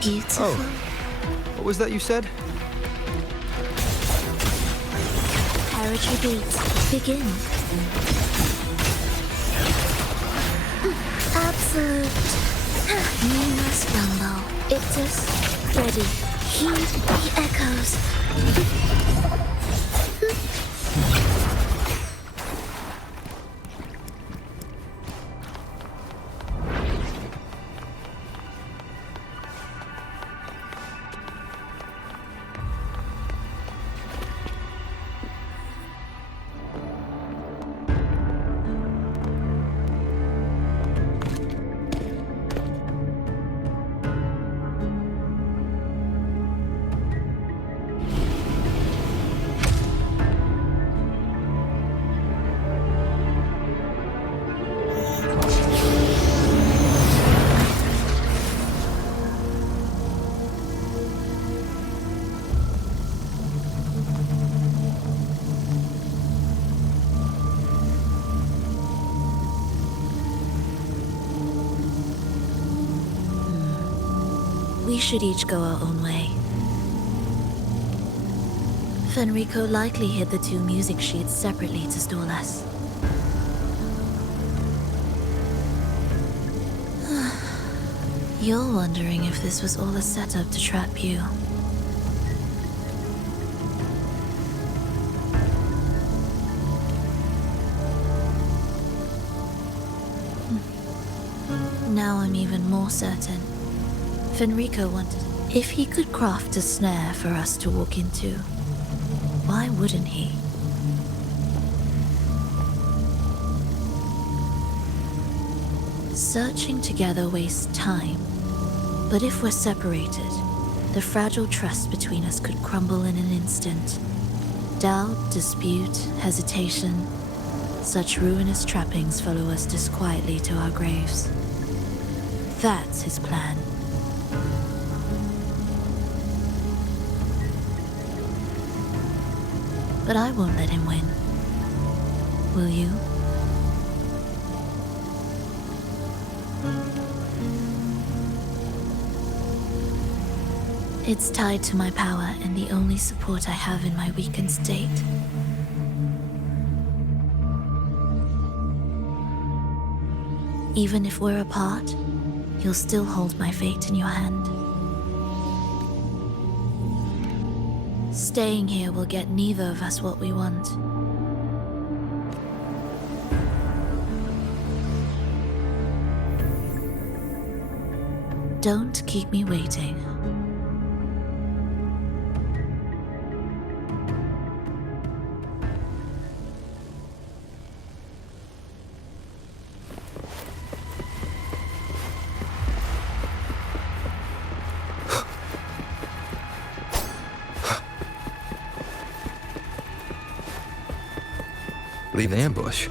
beautiful? Oh. What was that you said? Parity beats, begin. Absolute. You must rumble. Ictus, ready. Heed the echoes. We should each go our own way. Fenrico likely hid the two music sheets separately to stall us. You're wondering if this was all a setup to trap you. Now I'm even more certain. Fenrico wanted. If he could craft a snare for us to walk into, why wouldn't he? Searching together wastes time, but if we're separated, the fragile trust between us could crumble in an instant. Doubt, dispute, hesitation, such ruinous trappings follow us disquietly to our graves. That's his plan. But I won't let him win. Will you? It's tied to my power and the only support I have in my weakened state. Even if we're apart, you'll still hold my fate in your hand. Staying here will get neither of us what we want. Don't keep me waiting. Leave the ambush.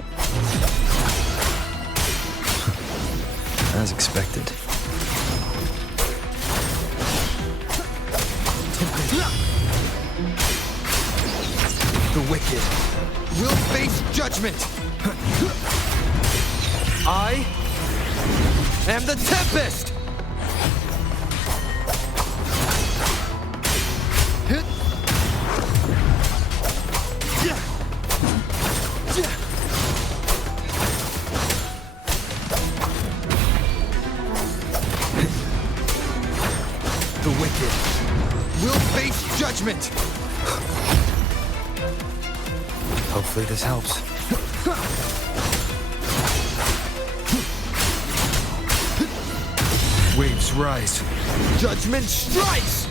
As expected. The wicked will face judgment. I am the Tempest! The wicked will face judgment. Hopefully this helps. Waves rise. Judgment strikes!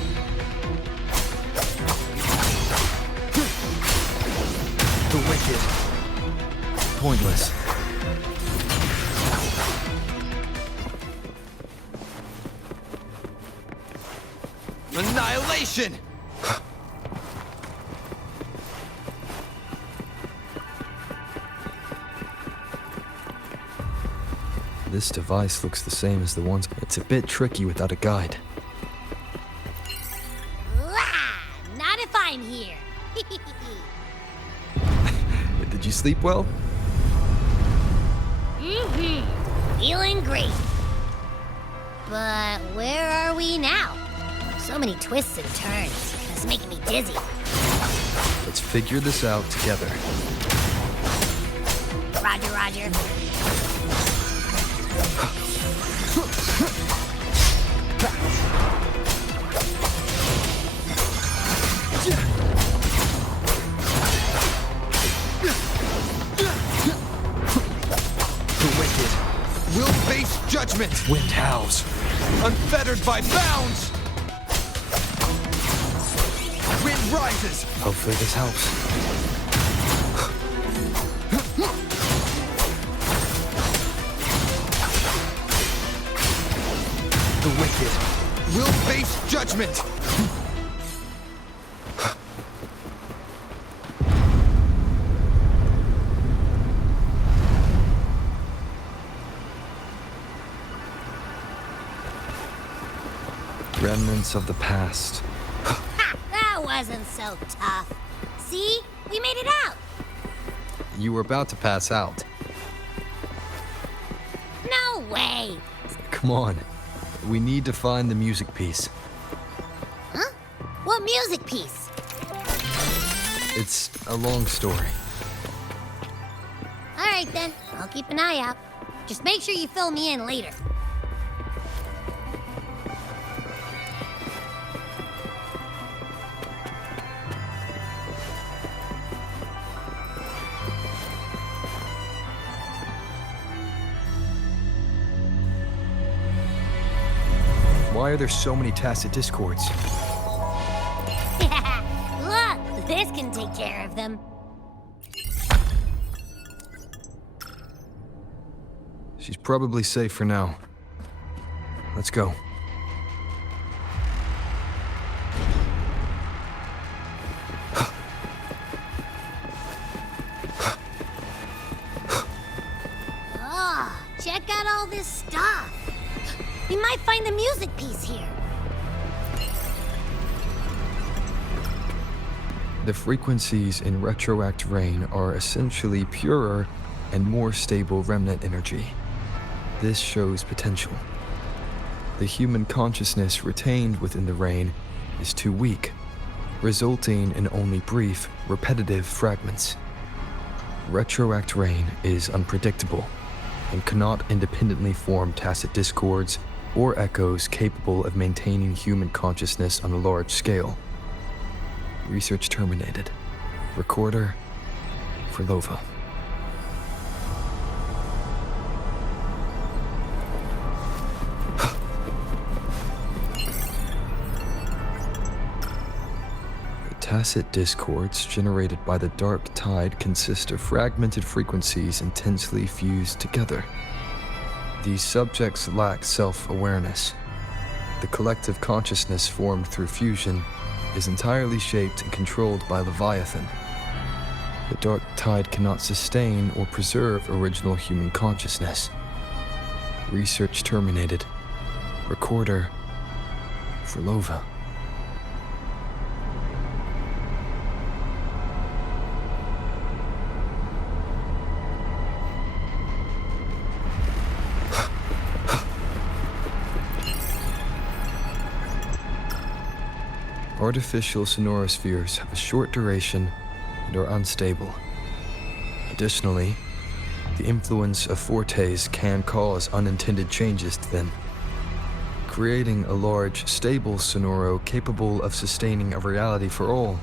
The wicked. Pointless. Annihilation! This device looks the same as the ones. It's a bit tricky without a guide. Not if I'm here. Did you sleep well? Feeling great. But where are we now? So many twists and turns. It's making me dizzy. Let's figure this out together. Roger, roger. The wicked will face judgment. Wind howls, unfettered by bounds. Wind rises. Hopefully this helps. The wicked will face judgment. Remnants of the past. Ha! That wasn't so tough. See? We made it out. You were about to pass out. No way. Come on. We need to find the music piece. Huh? What music piece? It's a long story. All right then. I'll keep an eye out. Just make sure you fill me in later. Why are there so many tacit discords? Look, this can take care of them. She's probably safe for now. Let's go. Oh, check out all this stuff. We might find the music piece here. The frequencies in retroact rain are essentially purer and more stable remnant energy. This shows potential. The human consciousness retained within the rain is too weak, resulting in only brief, repetitive fragments. Retroact rain is unpredictable and cannot independently form tacit discords or echoes capable of maintaining human consciousness on a large scale. Research terminated. Recorder, Frolova. The tacit discords generated by the dark tide consist of fragmented frequencies intensely fused together. These subjects lack self-awareness. The collective consciousness formed through fusion is entirely shaped and controlled by Leviathan. The dark tide cannot sustain or preserve original human consciousness. Research terminated. Recorder, Frolova. Artificial sonorospheres have a short duration and are unstable. Additionally, the influence of fortes can cause unintended changes to them. Creating a large, stable sonoro capable of sustaining a reality for all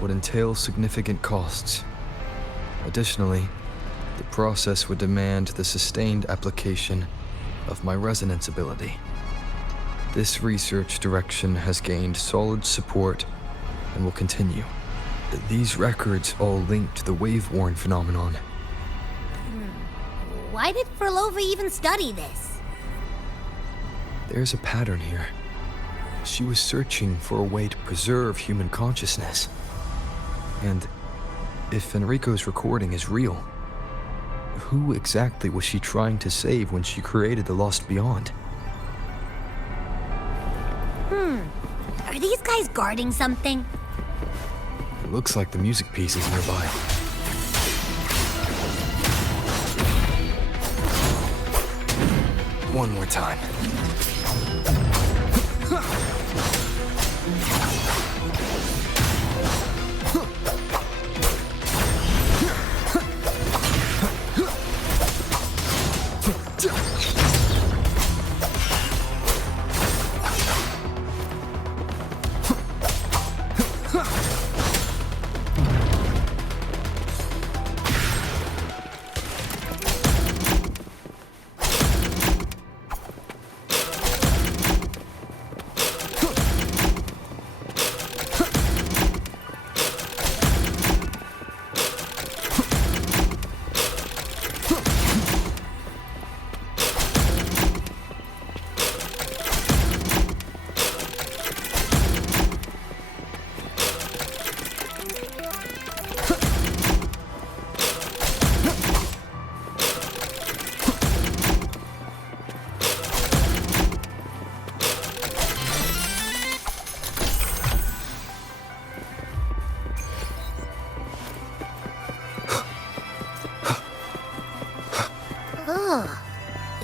would entail significant costs. Additionally, the process would demand the sustained application of my resonance ability. This research direction has gained solid support and will continue. These records all link to the wave-worn phenomenon. Why did Frolova even study this? There's a pattern here. She was searching for a way to preserve human consciousness. And if Enrico's recording is real, who exactly was she trying to save when she created the Lost Beyond? Are these guys guarding something? It looks like the music piece is nearby. One more time.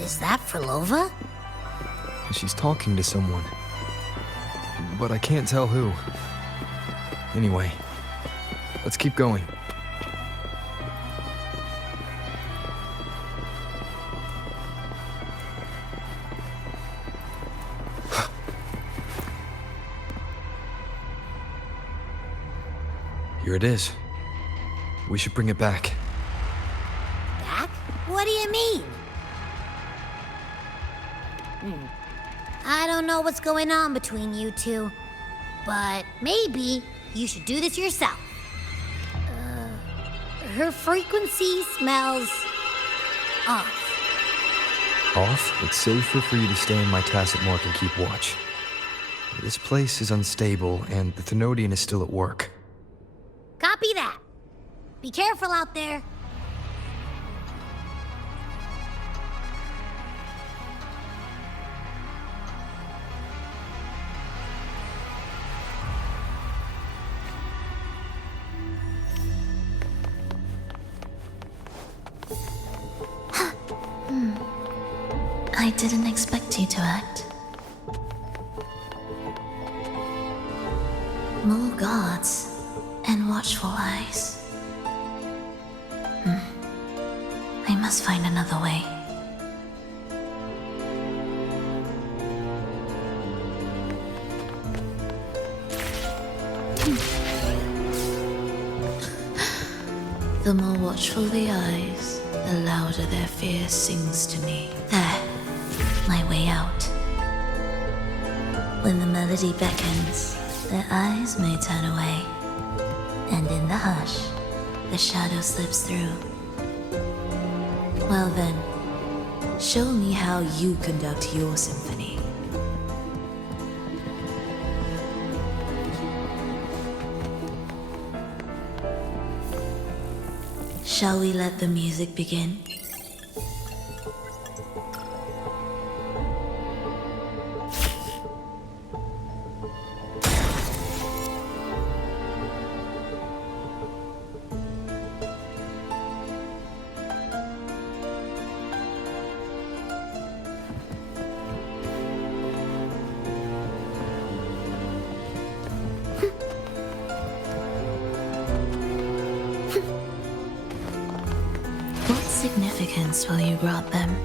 Is that Frolova? She's talking to someone. But I can't tell who. Anyway, let's keep going. Here it is. We should bring it back. Back? What do you mean? I don't know what's going on between you two, but maybe you should do this yourself. Her frequency smells off. Off? It's safer for you to stay in my tacit mark and keep watch. This place is unstable, and the Thenodian is still at work. Copy that. Be careful out there. I didn't expect you to act. More guards and watchful eyes. I must find another way. The more watchful the eyes, the louder their fear sings to me. There, my way out. When the melody beckons, their eyes may turn away, and in the hush, the shadow slips through. Well then, show me how you conduct your symphony. Shall we let the music begin? What significance will you grant them?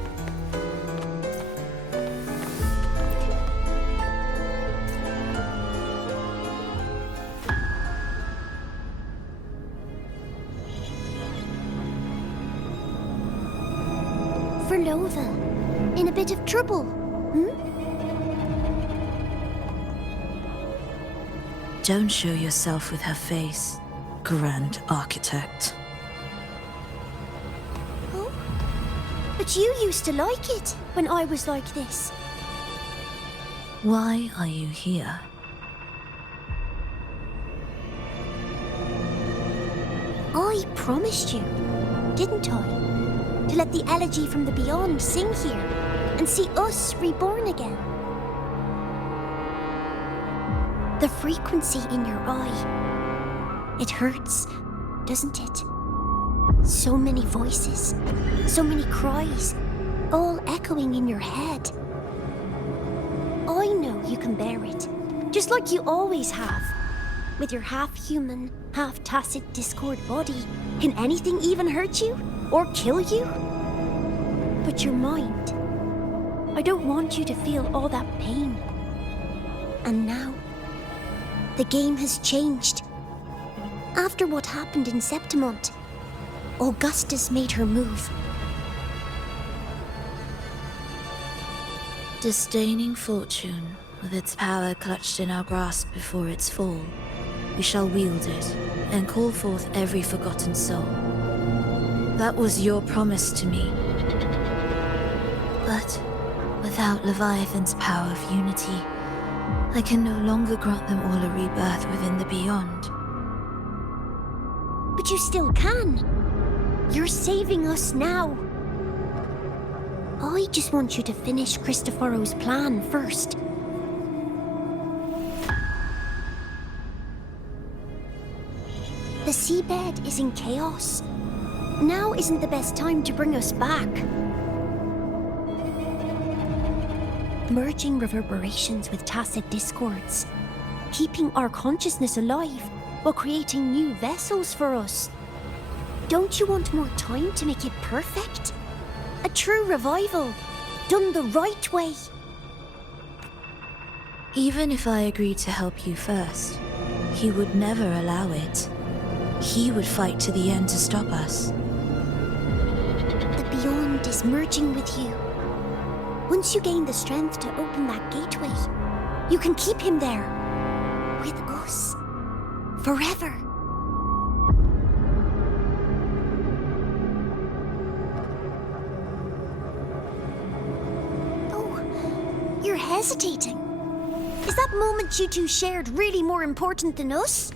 Frolova, in a bit of trouble, Don't show yourself with her face, Grand Architect. Oh? But you used to like it when I was like this. Why are you here? I promised you, didn't I? To let the elegy from the beyond sing here and see us reborn again. The frequency in your eye. It hurts, doesn't it? So many voices, so many cries, all echoing in your head. I know you can bear it, just like you always have. With your half-human, half-tacit Discord body, can anything even hurt you? Or kill you? But your mind, I don't want you to feel all that pain. And now, the game has changed. After what happened in Septimont, Augustus made her move. Disdaining fortune, with its power clutched in our grasp before its fall, we shall wield it and call forth every forgotten soul. That was your promise to me. But without Leviathan's power of unity, I can no longer grant them all a rebirth within the beyond. But you still can. You're saving us now. I just want you to finish Cristoforo's plan first. The seabed is in chaos. Now isn't the best time to bring us back. Merging reverberations with tacit discords. Keeping our consciousness alive while creating new vessels for us. Don't you want more time to make it perfect? A true revival, done the right way. Even if I agreed to help you first, he would never allow it. He would fight to the end to stop us. The beyond is merging with you. Once you gain the strength to open that gateway, you can keep him there. With us. Forever. Oh, you're hesitating. Is that moment you two shared really more important than us?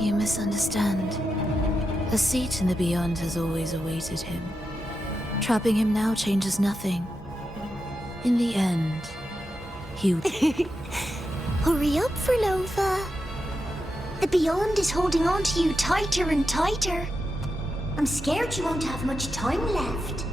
You misunderstand. A seat in the beyond has always awaited him. Trapping him now changes nothing. In the end, he... Hurry up, Furlova. The beyond is holding on to you tighter and tighter. I'm scared you won't have much time left.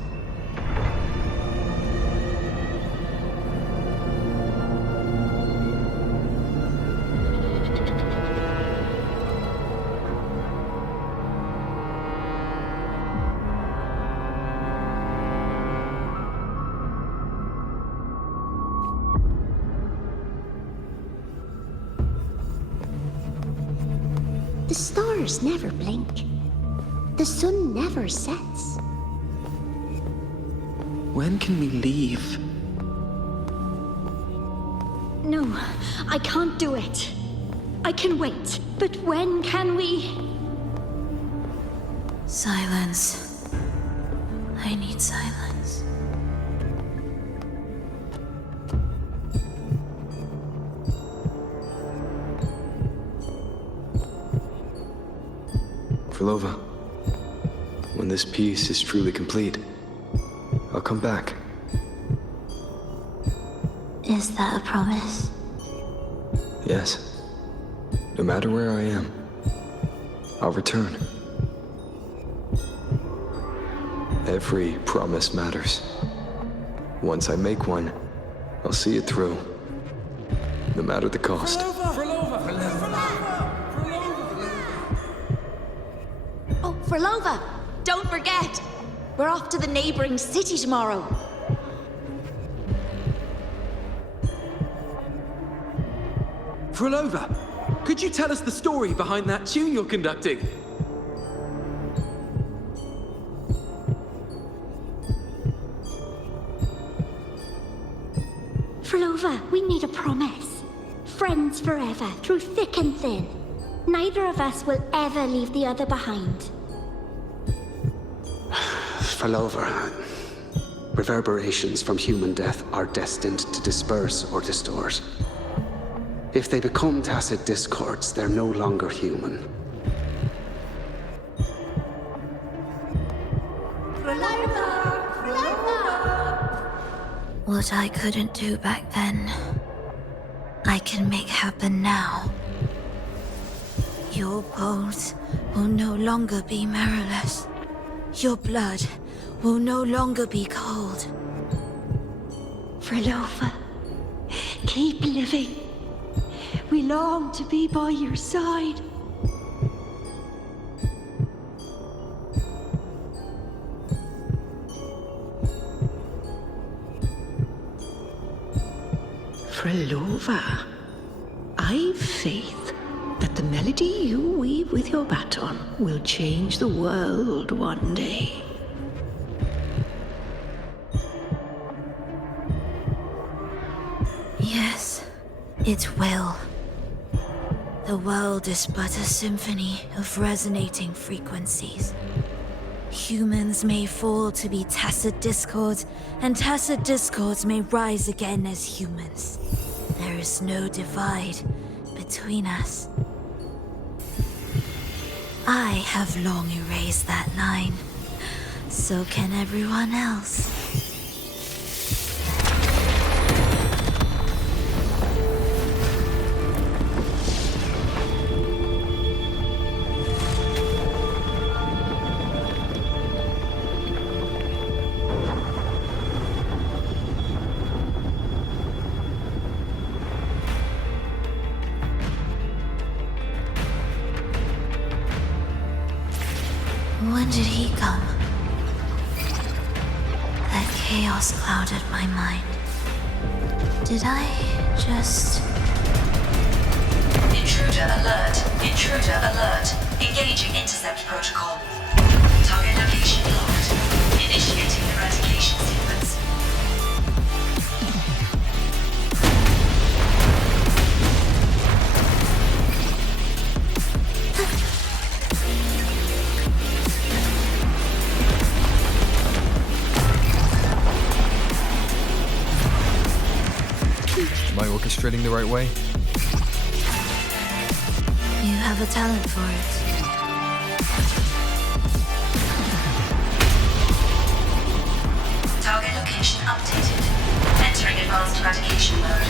The stars never blink. The sun never sets. When can we leave? No, I can't do it. I can wait, but when can we? Silence. I need silence. Furlova, when this piece is truly complete, I'll come back. Is that a promise? Yes. No matter where I am, I'll return. Every promise matters. Once I make one, I'll see it through. No matter the cost. Oh, Furlova! Don't forget! We're off to the neighboring city tomorrow. Furlova, could you tell us the story behind that tune you're conducting? Frolova, we made a promise. Friends forever, through thick and thin. Neither of us will ever leave the other behind. Falover, reverberations from human death are destined to disperse or distort. If they become tacit discords, they're no longer human. What I couldn't do back then, I can make happen now. Your bones will no longer be marrowless. Your blood will no longer be cold. Frolova, keep living. We long to be by your side. Frolova, I've faith that the melody you weave with your baton will change the world one day. Yes, it will. The world is but a symphony of resonating frequencies. Humans may fall to be tacit discords, and tacit discords may rise again as humans. There is no divide between us. I have long erased that line. So can everyone else. When did he come? That chaos clouded my mind. Did I just... Intruder alert. Intruder alert. Engaging intercept protocol. Target location locked. Initiating eradication sequence. Am I orchestrating the right way? You have a talent for it. Target location updated. Entering advanced eradication mode.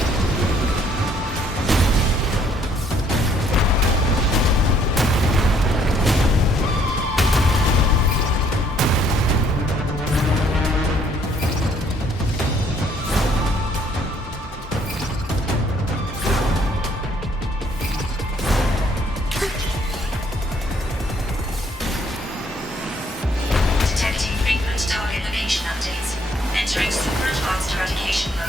Detecting frequent target location updates. Entering super advanced eradication mode.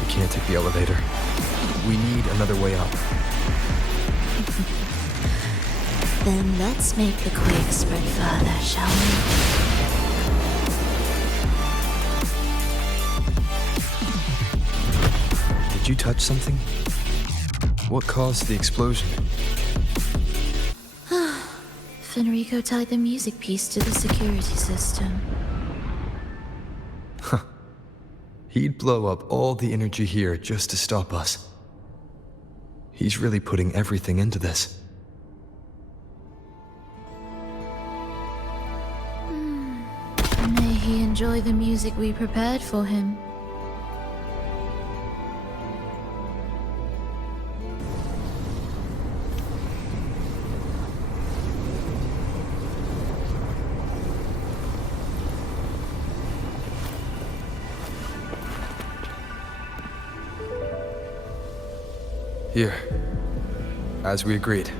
We can't take the elevator. We need another way up. Then let's make the quake spread further, shall we? Did you touch something? What caused the explosion? Fenrico tied the music piece to the security system. He'd blow up all the energy here just to stop us. He's really putting everything into this. May he enjoy the music we prepared for him. Here, as we agreed.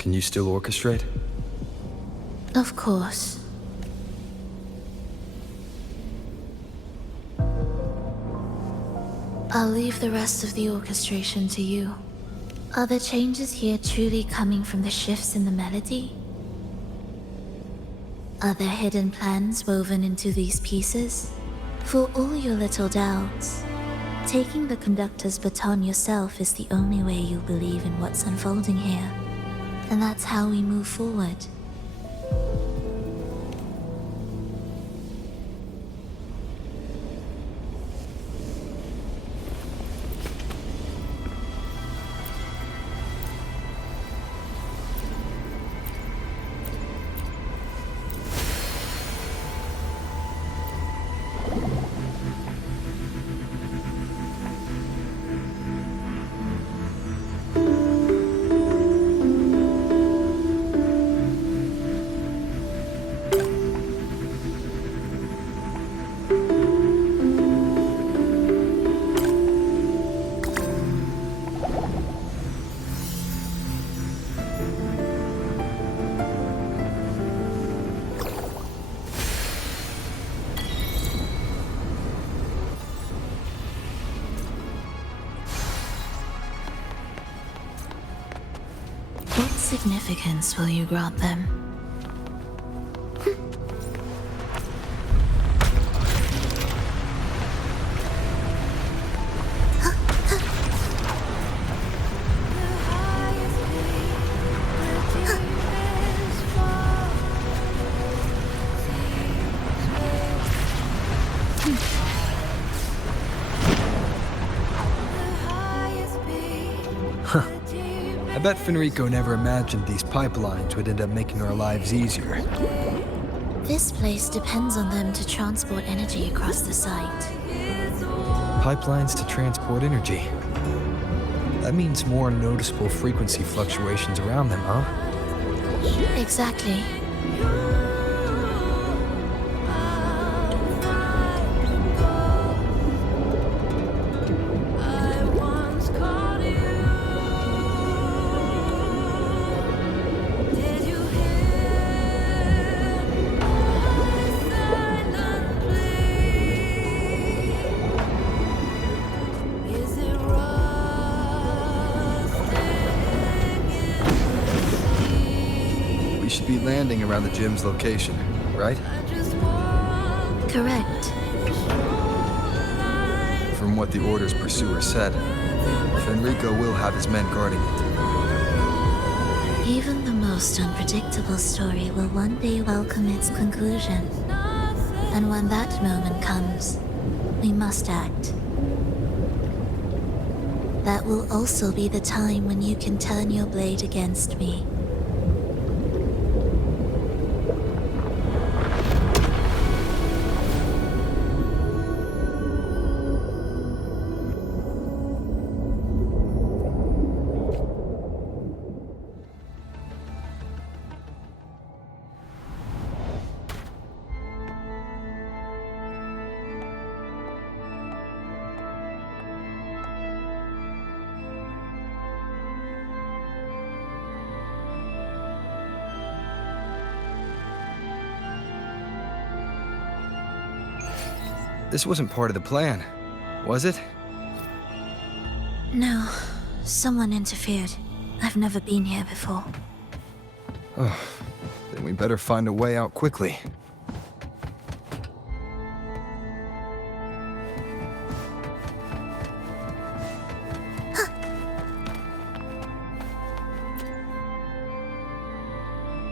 Can you still orchestrate? Of course. I'll leave the rest of the orchestration to you. Are the changes here truly coming from the shifts in the melody? Are there hidden plans woven into these pieces? For all your little doubts, taking the conductor's baton yourself is the only way you'll believe in what's unfolding here. And that's how we move forward. What significance will you grant them? I bet Fenrico never imagined these pipelines would end up making our lives easier. This place depends on them to transport energy across the site. Pipelines to transport energy. That means more noticeable frequency fluctuations around them, huh? Exactly. Landing around the gym's location, right? Correct. From what the Order's pursuer said, Fenrico will have his men guarding it. Even the most unpredictable story will one day welcome its conclusion. And when that moment comes, we must act. That will also be the time when you can turn your blade against me. This wasn't part of the plan, was it? No, someone interfered. I've never been here before. Oh, then we better find a way out quickly.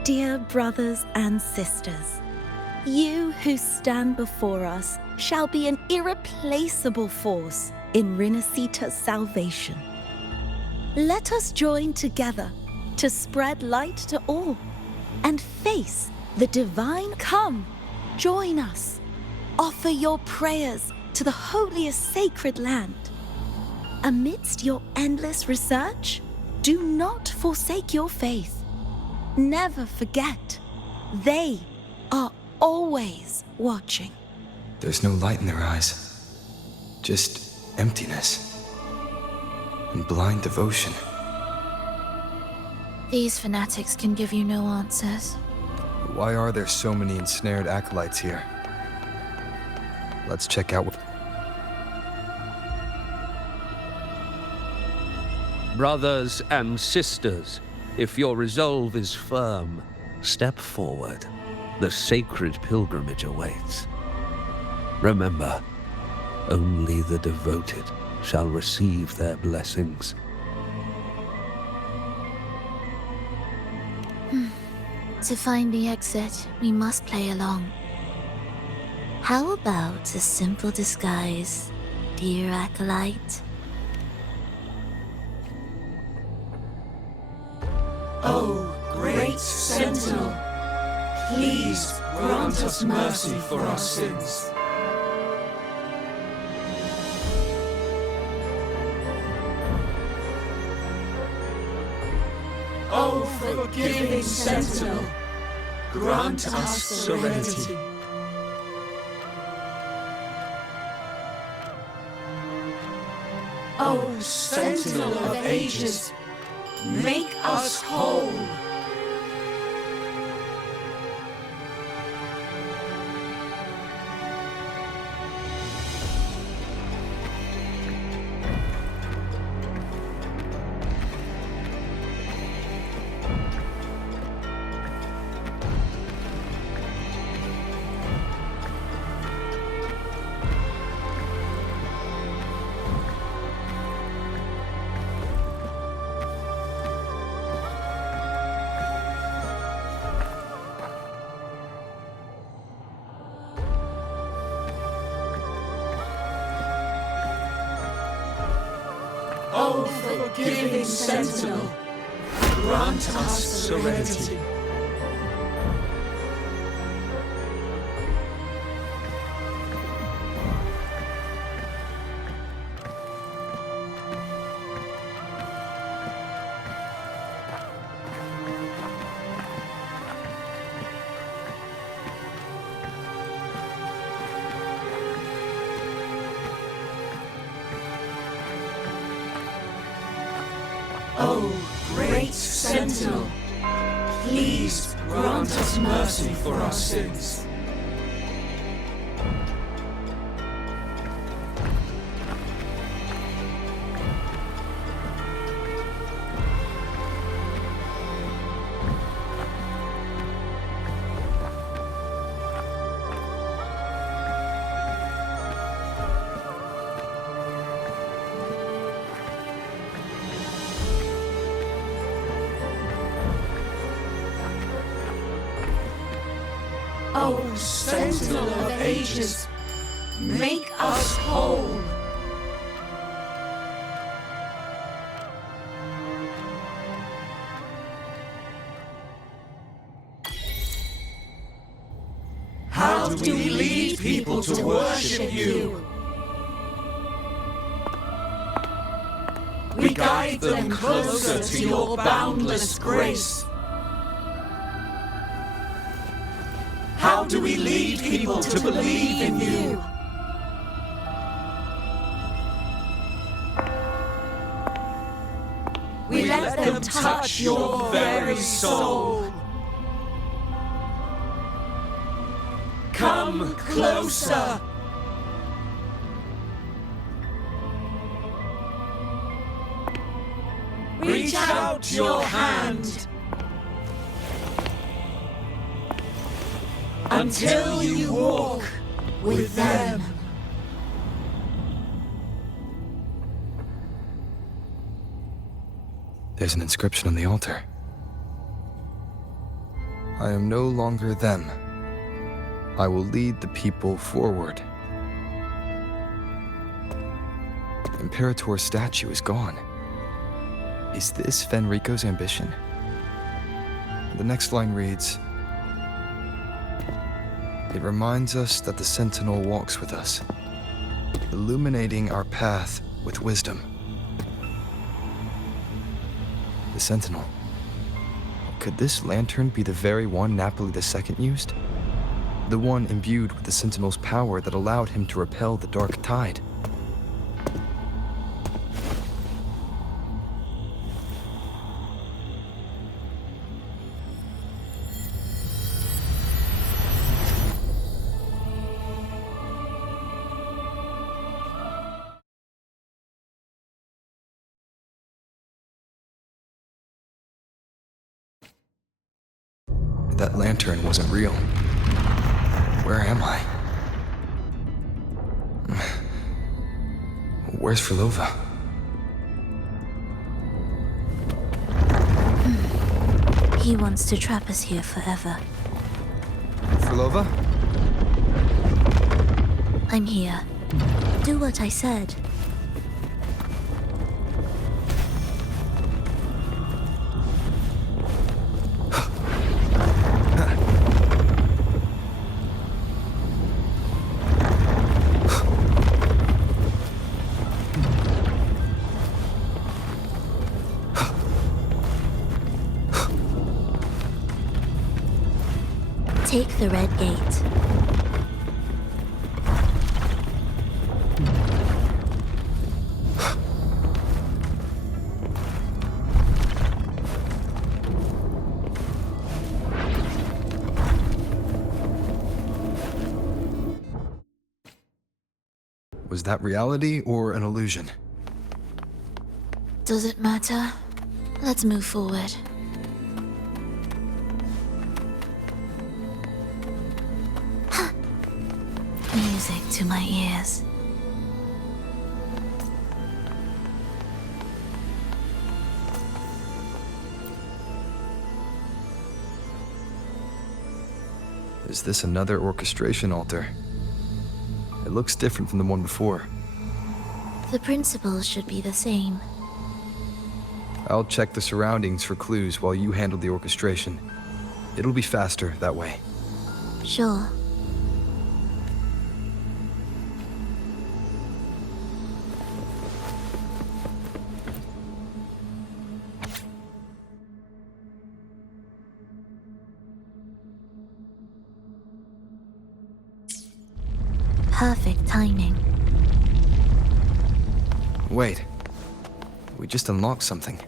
Dear brothers and sisters, you who stand before us shall be an irreplaceable force in Rinasita's salvation. Let us join together to spread light to all and face the divine. Come, join us. Offer your prayers to the holiest sacred land. Amidst your endless research, do not forsake your faith. Never forget, they are always watching. There's no light in their eyes. Just emptiness. And blind devotion. These fanatics can give you no answers. Why are there so many ensnared acolytes here? Let's check out what... Brothers and sisters, if your resolve is firm, Step forward. the sacred pilgrimage awaits. Remember, only the devoted shall receive their blessings. To find the exit, we must play along. How about a simple disguise, dear acolyte? O great Sentinel, please grant us mercy for our sins. O forgiving Sentinel, grant us serenity. O Sentinel of ages, make us whole. O forgiving Sentinel, grant us serenity. O great Sentinel, please grant us mercy for our sins. O Sentinel of ages, make us whole. How do we lead people to worship you? We guide them closer to your boundless grace. How do we lead people to believe in you? We let them touch your very soul. Come closer. Reach out your hand. Until you walk with them. There's an inscription on the altar. I am no longer them. I will lead the people forward. Imperator's statue is gone. Is this Fenrico's ambition? The next line reads, it reminds us that the Sentinel walks with us, illuminating our path with wisdom. The Sentinel. Could this lantern be the very one Napoli II used? The one imbued with the Sentinel's power that allowed him to repel the dark tide? that lantern wasn't real. Where am I? Where's Frolová? He wants to trap us here forever. Frolová? I'm here. Do what I said. Take the red gate. Was that reality or an illusion? Does it matter? Let's move forward. Music to my ears. Is this another orchestration altar? It looks different from the one before. The principles should be the same. I'll check the surroundings for clues while you handle the orchestration. It'll be faster that way. Sure. Perfect timing. Wait. We just unlocked something.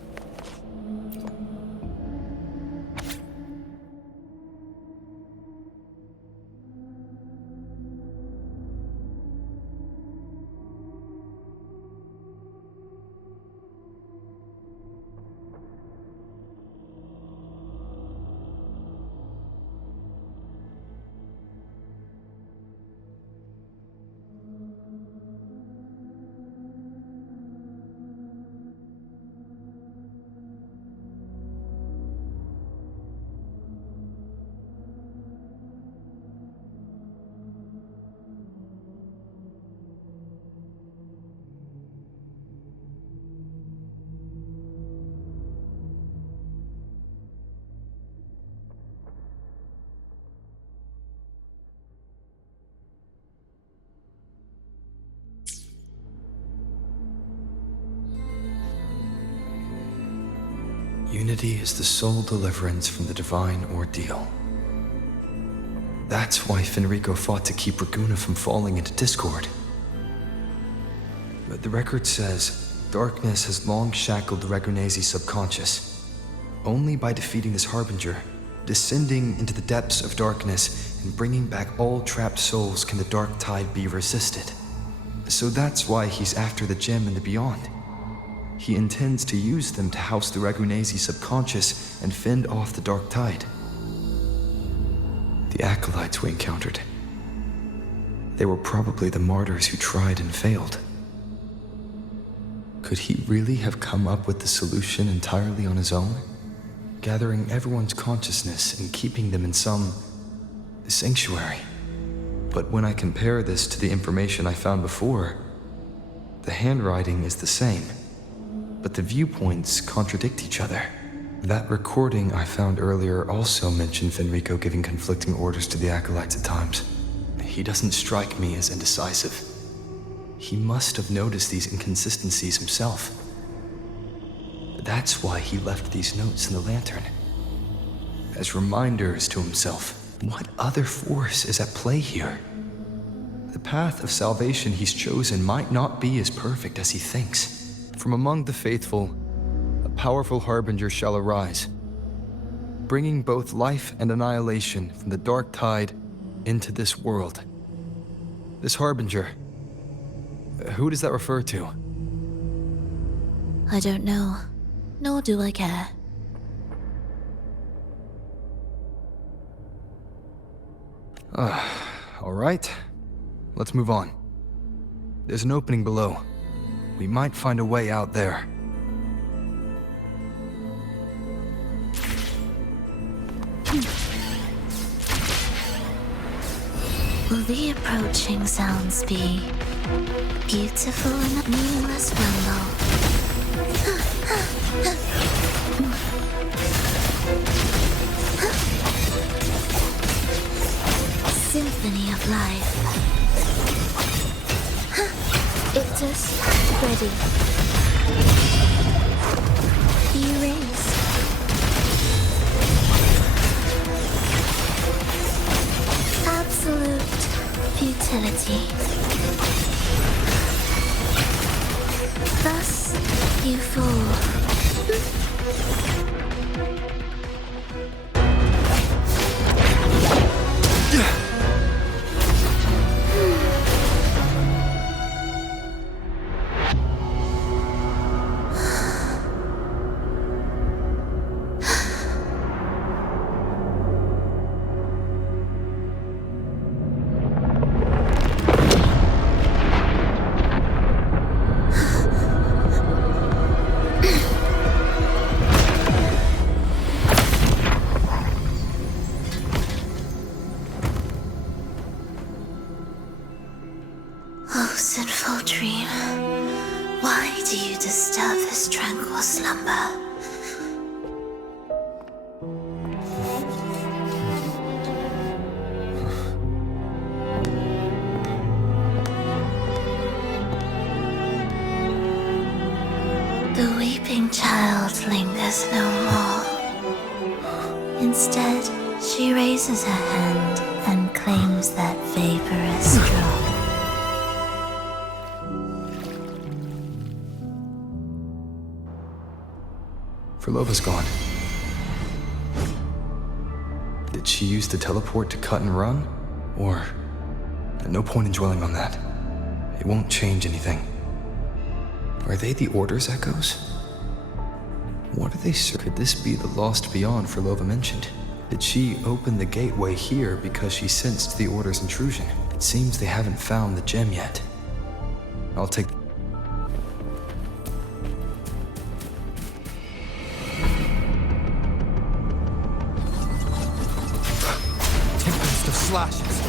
Unity is the sole deliverance from the divine ordeal. That's why Fenrico fought to keep Raguna from falling into discord. But the record says, darkness has long shackled Ragunese's subconscious. Only by defeating this harbinger, descending into the depths of darkness, and bringing back all trapped souls can the dark tide be resisted. So that's why he's after the gem and the beyond. He intends to use them to house the Ragunese subconscious and fend off the dark tide. The acolytes we encountered. They were probably the martyrs who tried and failed. Could he really have come up with the solution entirely on his own? Gathering everyone's consciousness and keeping them in some sanctuary. But when I compare this to the information I found before, the handwriting is the same. But the viewpoints contradict each other. That recording I found earlier also mentioned Fenrico giving conflicting orders to the acolytes at times. He doesn't strike me as indecisive. He must have noticed these inconsistencies himself. That's why he left these notes in the lantern. As reminders to himself, what other force is at play here? The path of salvation he's chosen might not be as perfect as he thinks. From among the faithful, a powerful harbinger shall arise, bringing both life and annihilation from the dark tide into this world. This harbinger, who does that refer to? I don't know, nor do I care. All right. Let's move on. There's an opening below. We might find a way out there. Will the approaching sounds be beautiful and meaningless rumble? Symphony of life. Ictus ready. Erase. Absolute futility. Thus you fall. Oh, sinful dream, why do you disturb this tranquil slumber? The weeping child lingers no more. Instead, she raises her hand and claims that vaporous drop. Frolova's gone. Did she use the teleport to cut and run? Or... no point in dwelling on that. It won't change anything. Are they the Order's echoes? What are they? Could this be the lost beyond Frolova mentioned? Did she open the gateway here because she sensed the Order's intrusion? It seems they haven't found the gem yet. I'll take... Tempest of slashes.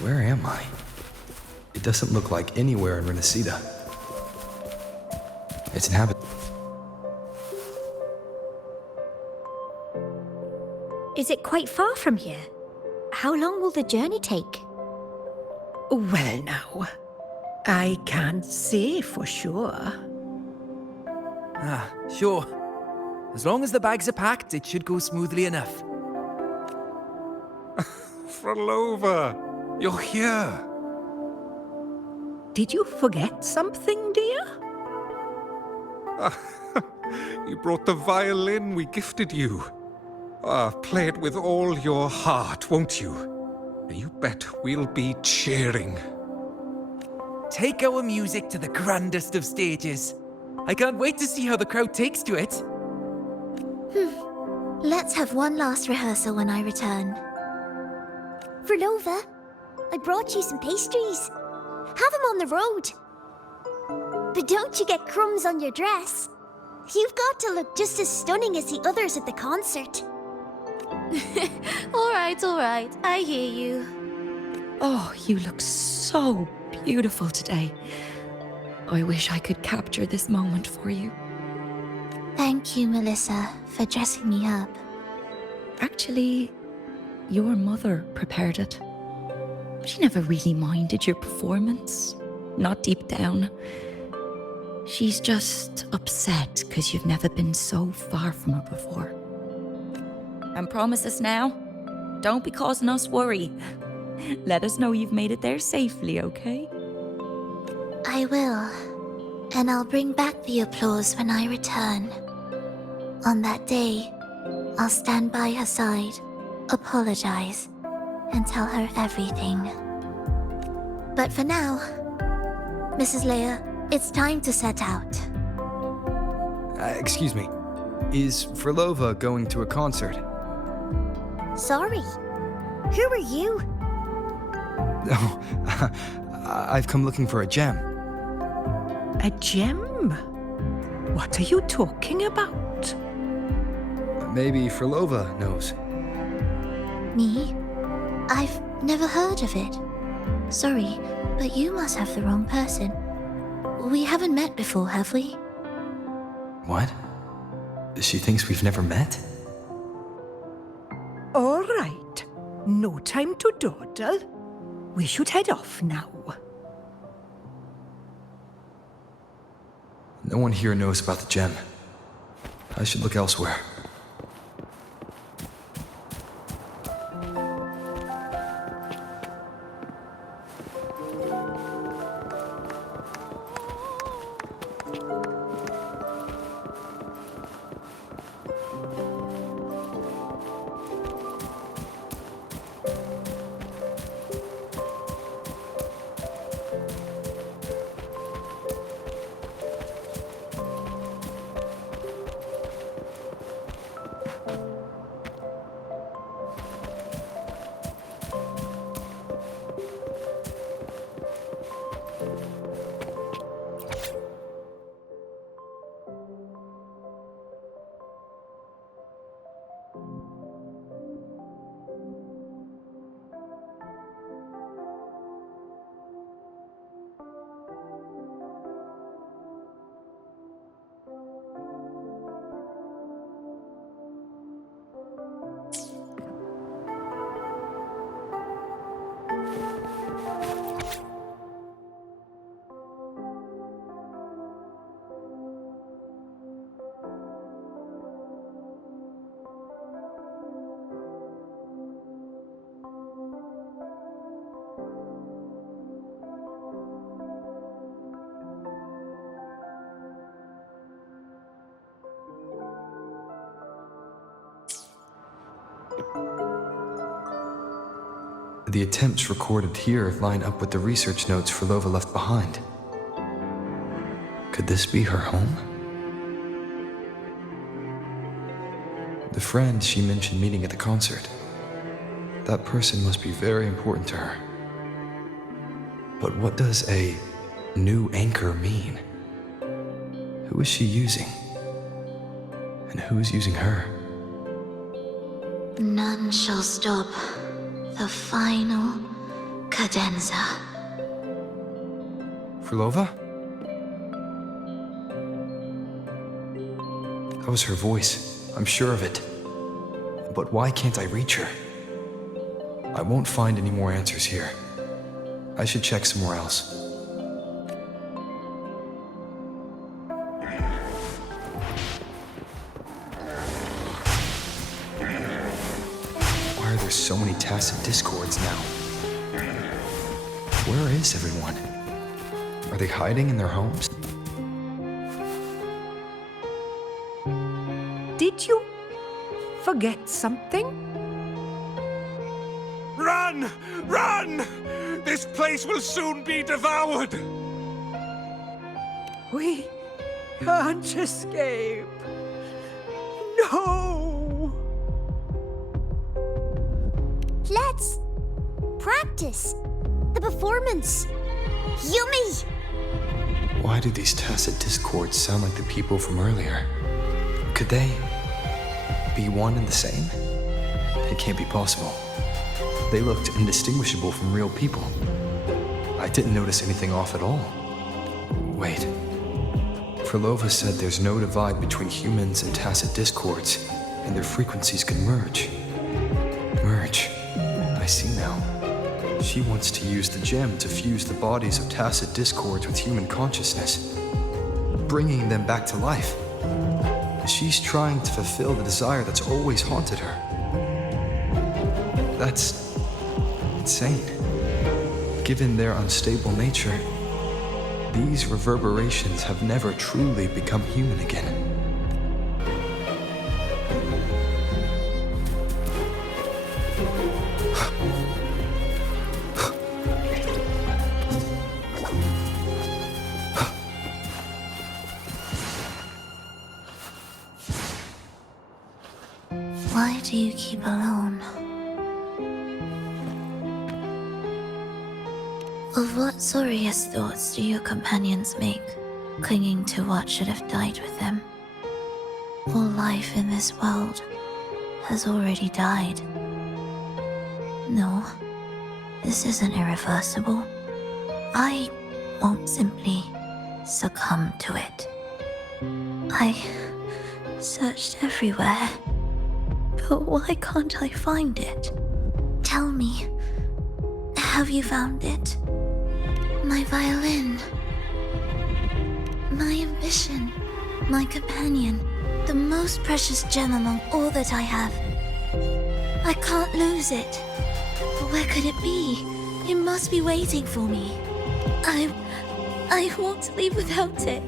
Where am I? It doesn't look like anywhere in Renacida. It's inhabited. Is it quite far from here? How long will the journey take? Well now, I can't say for sure. Sure. As long as the bags are packed, it should go smoothly enough. Frolova, you're here. Did you forget something, dear? You brought the violin we gifted you. Play it with all your heart, won't you? You bet we'll be cheering. Take our music to the grandest of stages. I can't wait to see how the crowd takes to it. Let's have one last rehearsal when I return. Froslova, I brought you some pastries. Have them on the road. But don't you get crumbs on your dress. You've got to look just as stunning as the others at the concert. All right, I hear you. Oh, you look so beautiful today. I wish I could capture this moment for you. Thank you, Melissa, for dressing me up. Actually, your mother prepared it. She never really minded your performance, not deep down. She's just upset because you've never been so far from her before. And promise us now, don't be causing us worry. Let us know you've made it there safely, okay? I will. And I'll bring back the applause when I return. On that day, I'll stand by her side, apologize, and tell her everything. But for now, Mrs. Leia, it's time to set out. Excuse me. Is Frolova going to a concert? Sorry. Who are you? Oh, I've come looking for a gem. A gem? What are you talking about? Maybe Frolova knows. Me? I've never heard of it. Sorry, but you must have the wrong person. We haven't met before, have we? What? She thinks we've never met? All right. No time to dawdle. We should head off now. No one here knows about the gem. I should look elsewhere. The attempts recorded here line up with the research notes Frolova left behind. Could this be her home? The friend she mentioned meeting at the concert. That person must be very important to her. But what does a new anchor mean? Who is she using? And who is using her? None shall stop the final cadenza. Frolova? That was her voice. I'm sure of it. But why can't I reach her? I won't find any more answers here. I should check somewhere else. Why are there so many tacit discords now? Where is everyone? Are they hiding in their homes? Did you forget something? Run! Run! This place will soon be devoured! We can't escape. No! Let's practice the performance. Yummy! Why do these tacit discords sound like the people from earlier? Could they be one and the same? It can't be possible. They looked indistinguishable from real people. I didn't notice anything off at all. Wait. Frolova said there's no divide between humans and tacit discords, and their frequencies can merge. Merge. I see now. She wants to use the gem to fuse the bodies of tacit discords with human consciousness, bringing them back to life. She's trying to fulfill the desire that's always haunted her. That's insane. Given their unstable nature, these reverberations have never truly become human again. do you keep alone? Of what sorriest thoughts do your companions make, clinging to what should have died with them? All life in this world has already died. No, this isn't irreversible. I won't simply succumb to it. I searched everywhere, but why can't I find it? Tell me, have you found it? My violin, my ambition, my companion, the most precious gem among all that I have. I can't lose it. But where could it be? It must be waiting for me. I won't leave without it.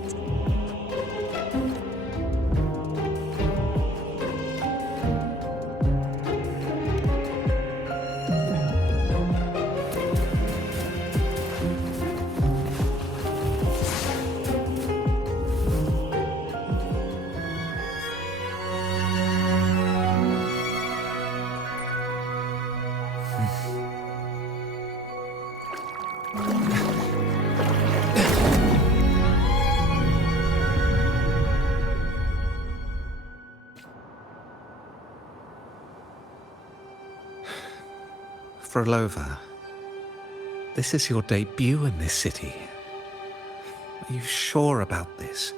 Frolova, this is your debut in this city. Are you sure about this?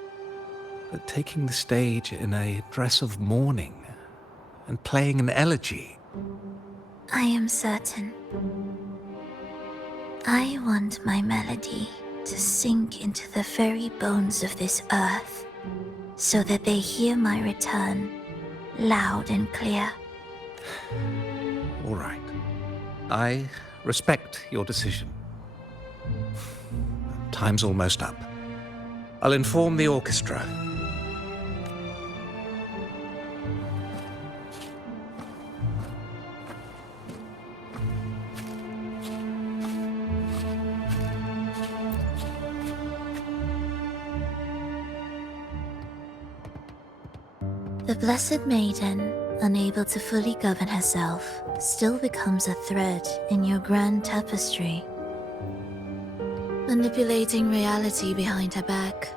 That taking the stage in a dress of mourning and playing an elegy? I am certain. I want my melody to sink into the very bones of this earth, so that they hear my return, loud and clear. All right. I respect your decision. Time's almost up. I'll inform the orchestra. The Blessed Maiden, unable to fully govern herself, still becomes a thread in your grand tapestry. Manipulating reality behind her back,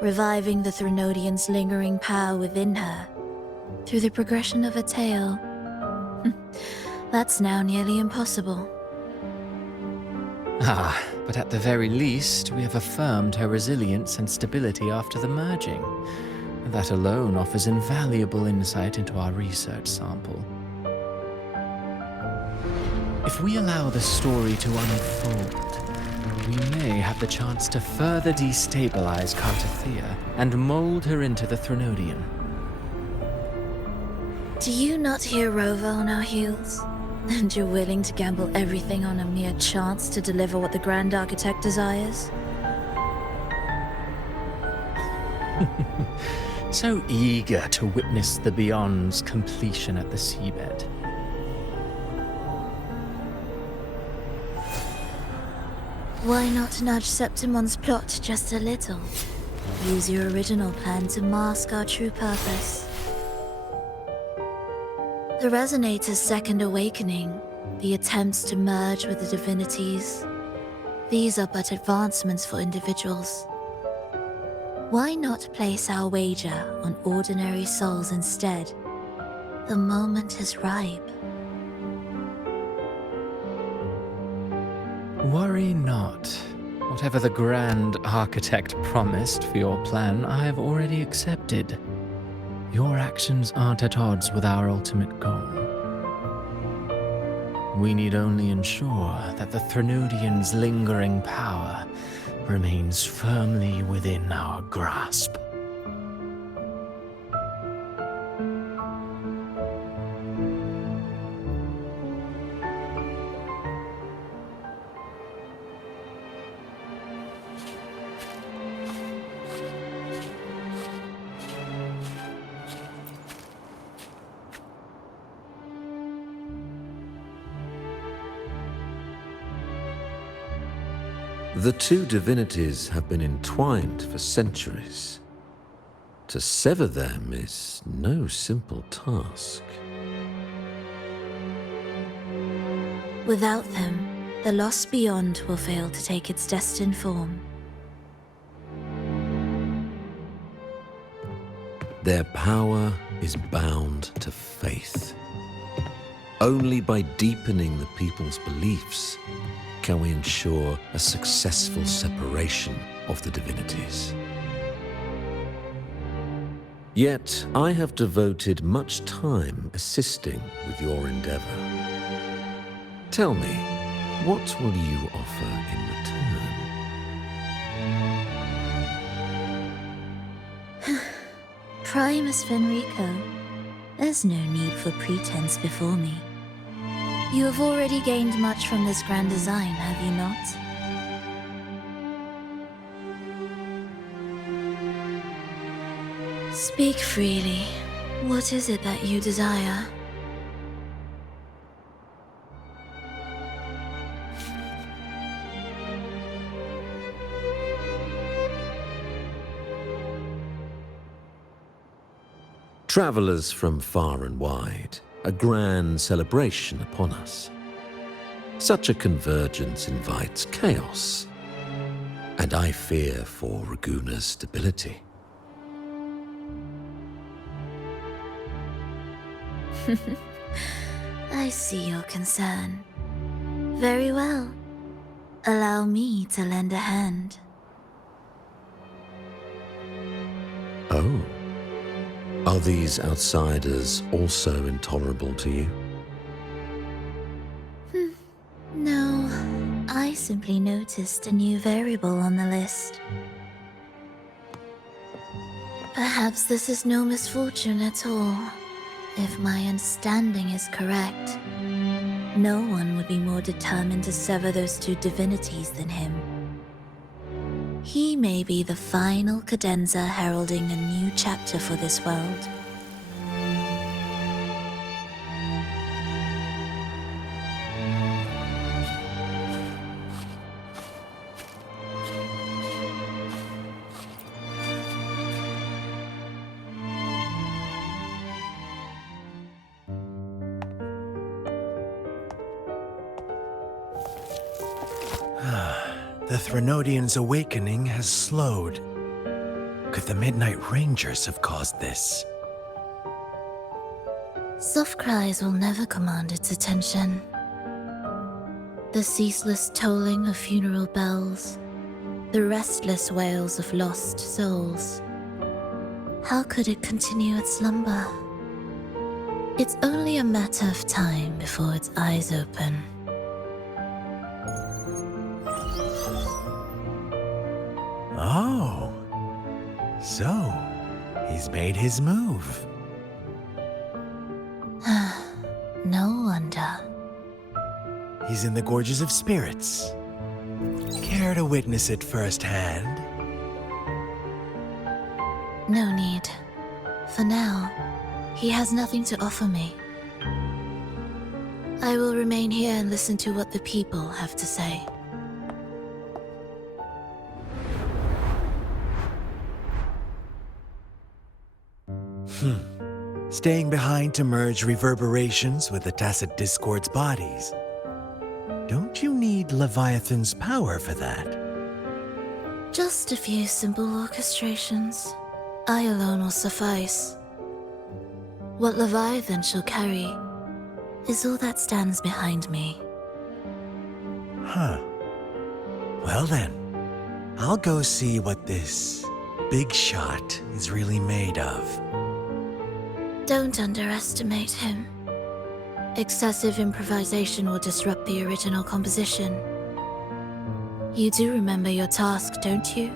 reviving the Threnodian's lingering power within her, through the progression of a tale. That's now nearly impossible. Ah, but at the very least, we have affirmed her resilience and stability after the merging. That alone offers invaluable insight into our research sample. If we allow the story to unfold, we may have the chance to further destabilize Cartathea and mold her into the Threnodian. Do you not hear Rovers on our heels? And you're willing to gamble everything on a mere chance to deliver what the Grand Architect desires? So eager to witness the Beyond's completion at the seabed. Why not nudge Septimon's plot just a little? Use your original plan to mask our true purpose. The Resonator's second awakening, the attempts to merge with the divinities, these are but advancements for individuals. Why not place our wager on ordinary souls instead? The moment is ripe. Worry not. Whatever the Grand Architect promised for your plan, I have already accepted. Your actions aren't at odds with our ultimate goal. We need only ensure that the Threnodian's lingering power remains firmly within our grasp. The two divinities have been entwined for centuries. To sever them is no simple task. Without them, the lost beyond will fail to take its destined form. Their power is bound to faith. Only by deepening the people's beliefs can we ensure a successful separation of the divinities. Yet, I have devoted much time assisting with your endeavor. Tell me, what will you offer in return? Primus Fenrico, there's no need for pretense before me. You have already gained much from this grand design, have you not? Speak freely. What is it that you desire? Travelers from far and wide, a grand celebration upon us. Such a convergence invites chaos, and I fear for Raguna's stability. I see your concern. Very well. Allow me to lend a hand. Oh. Are these outsiders also intolerable to you? No, I simply noticed a new variable on the list. Perhaps this is no misfortune at all. If my understanding is correct, no one would be more determined to sever those two divinities than him. He may be the final cadenza heralding a new chapter for this world. The Threnodian's awakening has slowed. Could the Midnight Rangers have caused this? Soft cries will never command its attention. The ceaseless tolling of funeral bells, the restless wails of lost souls. How could it continue its slumber? It's only a matter of time before its eyes open. Oh. So, he's made his move. No wonder. He's in the Gorges of Spirits. Care to witness it firsthand? No need. For now, he has nothing to offer me. I will remain here and listen to what the people have to say. Staying behind to merge reverberations with the tacit discord's bodies. Don't you need Leviathan's power for that? Just a few simple orchestrations. I alone will suffice. What Leviathan shall carry is all that stands behind me. Huh. Well then, I'll go see what this big shot is really made of. Don't underestimate him. Excessive improvisation will disrupt the original composition. You do remember your task, don't you?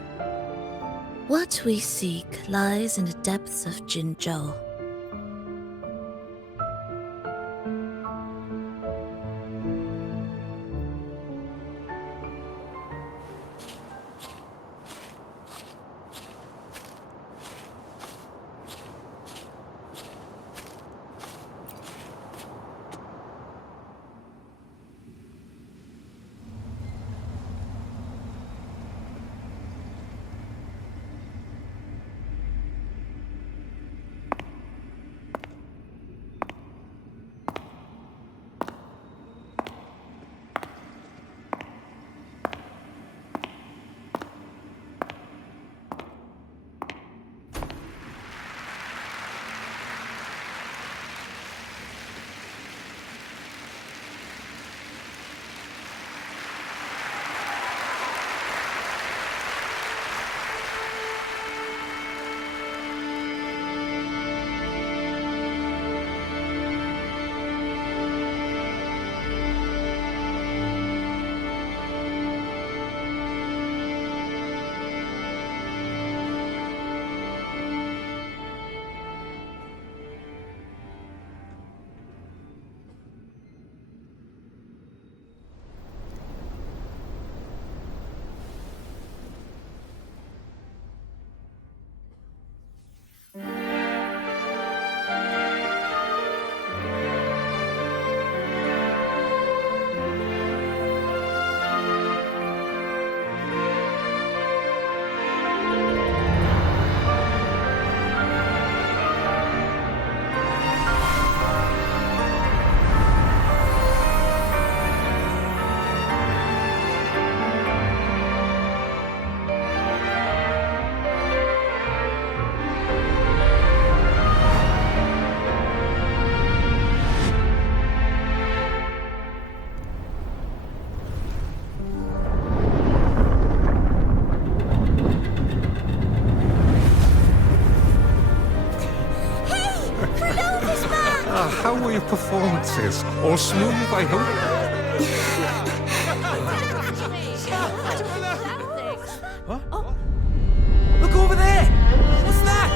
What we seek lies in the depths of Jinzhou. performances. All smooth, I hope. Look over there! What's that?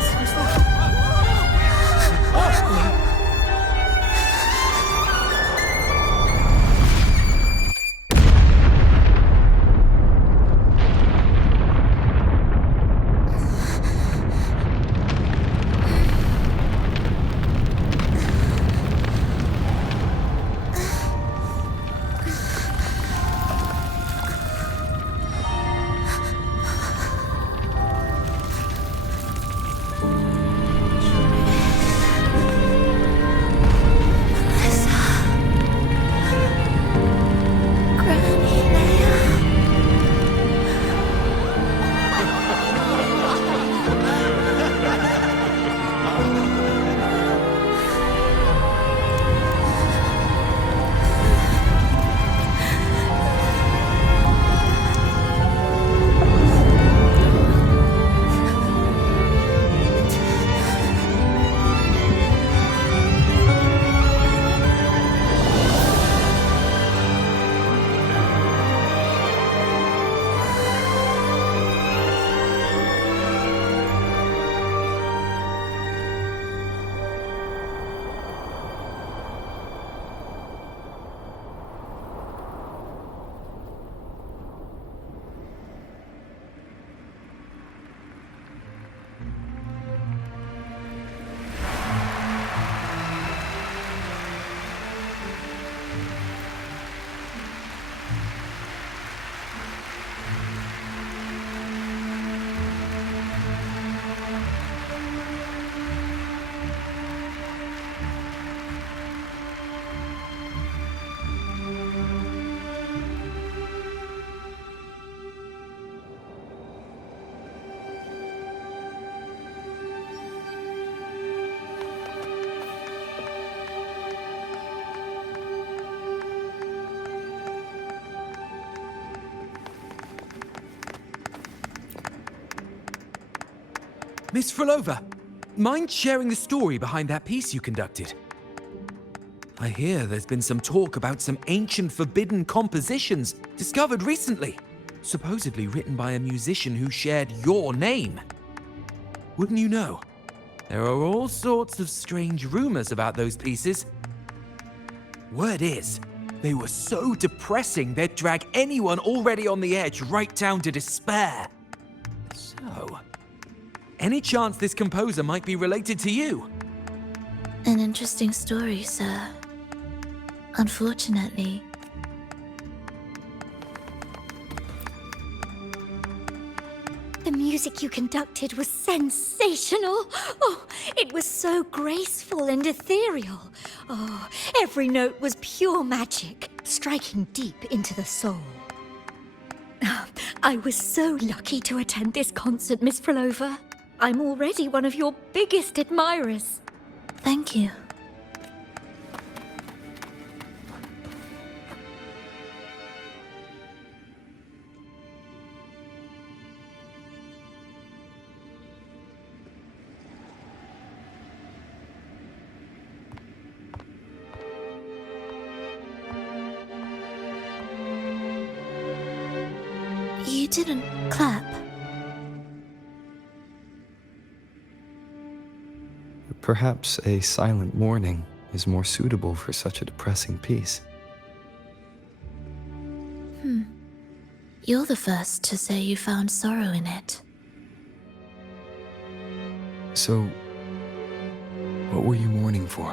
Miss Frolova, mind sharing the story behind that piece you conducted? I hear there's been some talk about some ancient forbidden compositions discovered recently, supposedly written by a musician who shared your name. Wouldn't you know? There are all sorts of strange rumors about those pieces. Word is, they were so depressing they'd drag anyone already on the edge right down to despair. So, any chance this composer might be related to you? An interesting story, sir. Unfortunately. The music you conducted was sensational. Oh, it was so graceful and ethereal. Oh, every note was pure magic, striking deep into the soul. I was so lucky to attend this concert, Miss Frolova. I'm already one of your biggest admirers. Thank you. You didn't clap. Perhaps a silent mourning is more suitable for such a depressing piece. You're the first to say you found sorrow in it. So, what were you mourning for?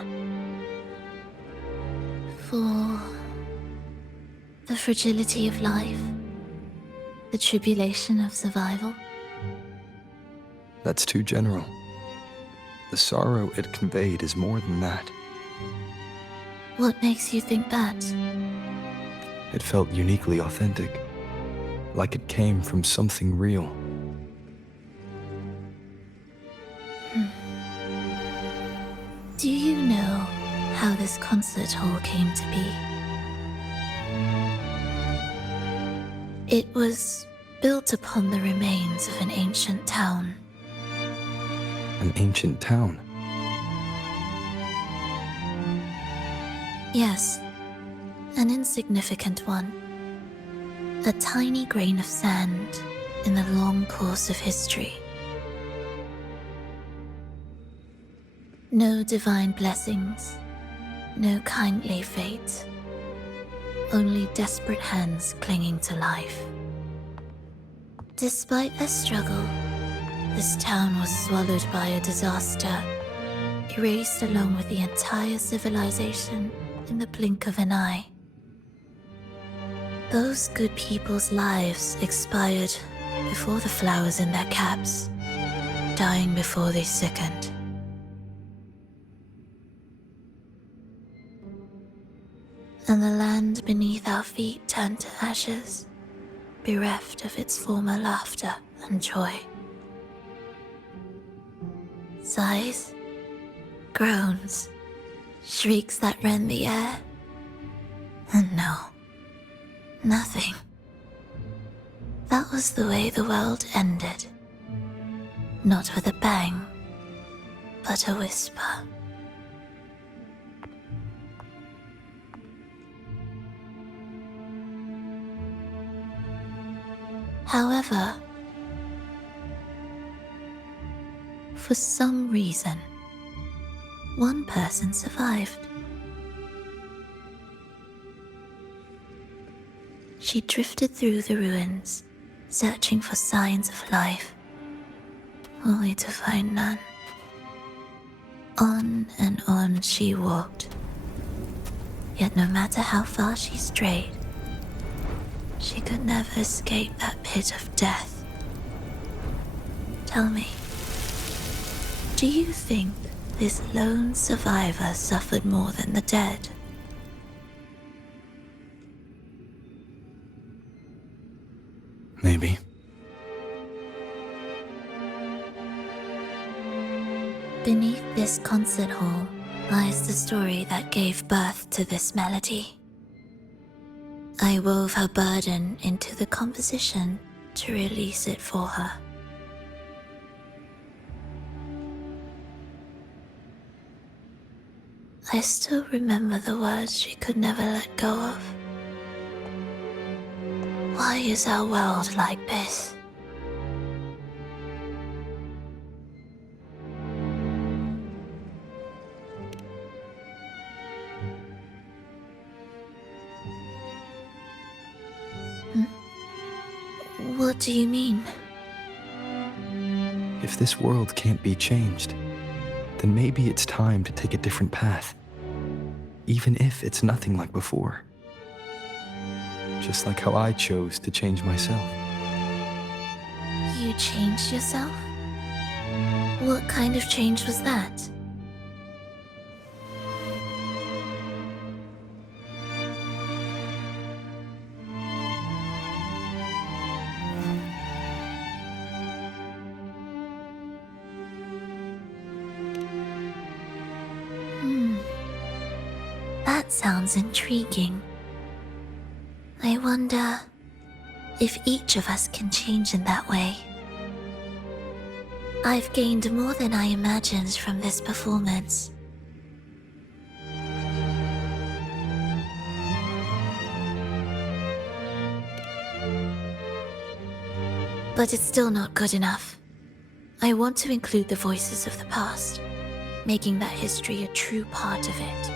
For the fragility of life, the tribulation of survival. That's too general. The sorrow it conveyed is more than that. What makes you think that? It felt uniquely authentic, like it came from something real. Do you know how this concert hall came to be? It was built upon the remains of an ancient town. An ancient town? Yes, an insignificant one. A tiny grain of sand in the long course of history. No divine blessings, no kindly fate. Only desperate hands clinging to life. Despite their struggle, this town was swallowed by a disaster, erased along with the entire civilization in the blink of an eye. Those good people's lives expired before the flowers in their caps, dying before they sickened. And the land beneath our feet turned to ashes, bereft of its former laughter and joy. Sighs, groans, shrieks that rend the air. And no, nothing. That was the way the world ended. Not with a bang, but a whisper. However, for some reason, one person survived. She drifted through the ruins, searching for signs of life, only to find none. On and on she walked, yet no matter how far she strayed, she could never escape that pit of death. Tell me, do you think this lone survivor suffered more than the dead? Maybe. Beneath this concert hall lies the story that gave birth to this melody. I wove her burden into the composition to release it for her. I still remember the words she could never let go of. Why is our world like this? What do you mean? If this world can't be changed, then maybe it's time to take a different path. Even if it's nothing like before. Just like how I chose to change myself. You changed yourself? What kind of change was that? That sounds intriguing. I wonder if each of us can change in that way. I've gained more than I imagined from this performance. But it's still not good enough. I want to include the voices of the past, making that history a true part of it.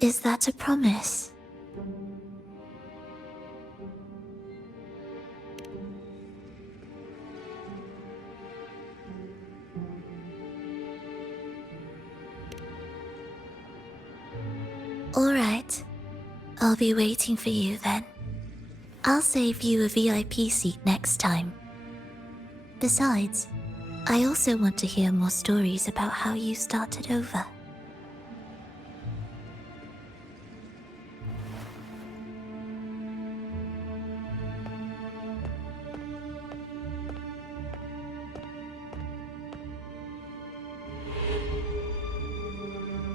Is that a promise? All right. I'll be waiting for you then. I'll save you a VIP seat next time. Besides, I also want to hear more stories about how you started over.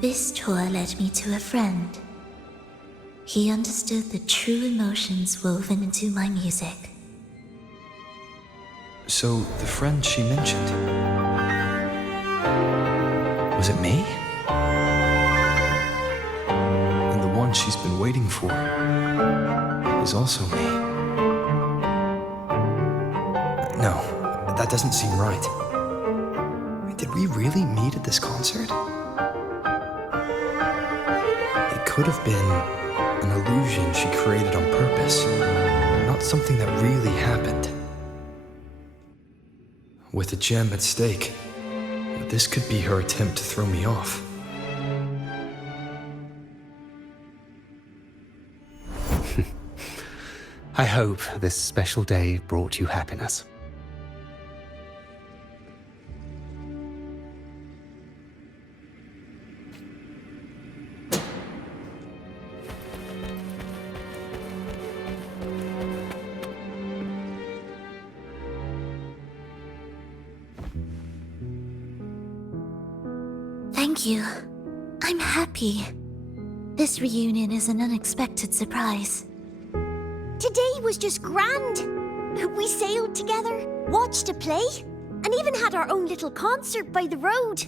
This tour led me to a friend. He understood the true emotions woven into my music. So, the friend she mentioned, was it me? And the one she's been waiting for is also me. No, that doesn't seem right. Did we really meet at this concert? It could have been an illusion she created on purpose, not something that really happened. With a gem at stake, this could be her attempt to throw me off. I hope this special day brought you happiness. Thank you. I'm happy. This reunion is an unexpected surprise. Today was just grand. We sailed together, watched a play, and even had our own little concert by the road.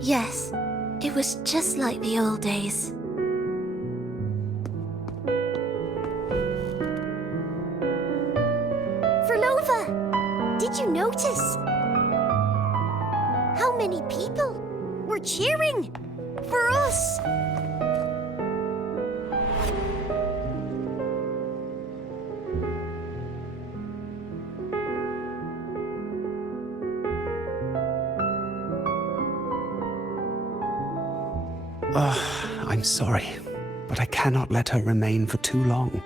Yes, it was just like the old days. Frolova, did you notice? How many people were cheering for us? I'm sorry, but I cannot let her remain for too long.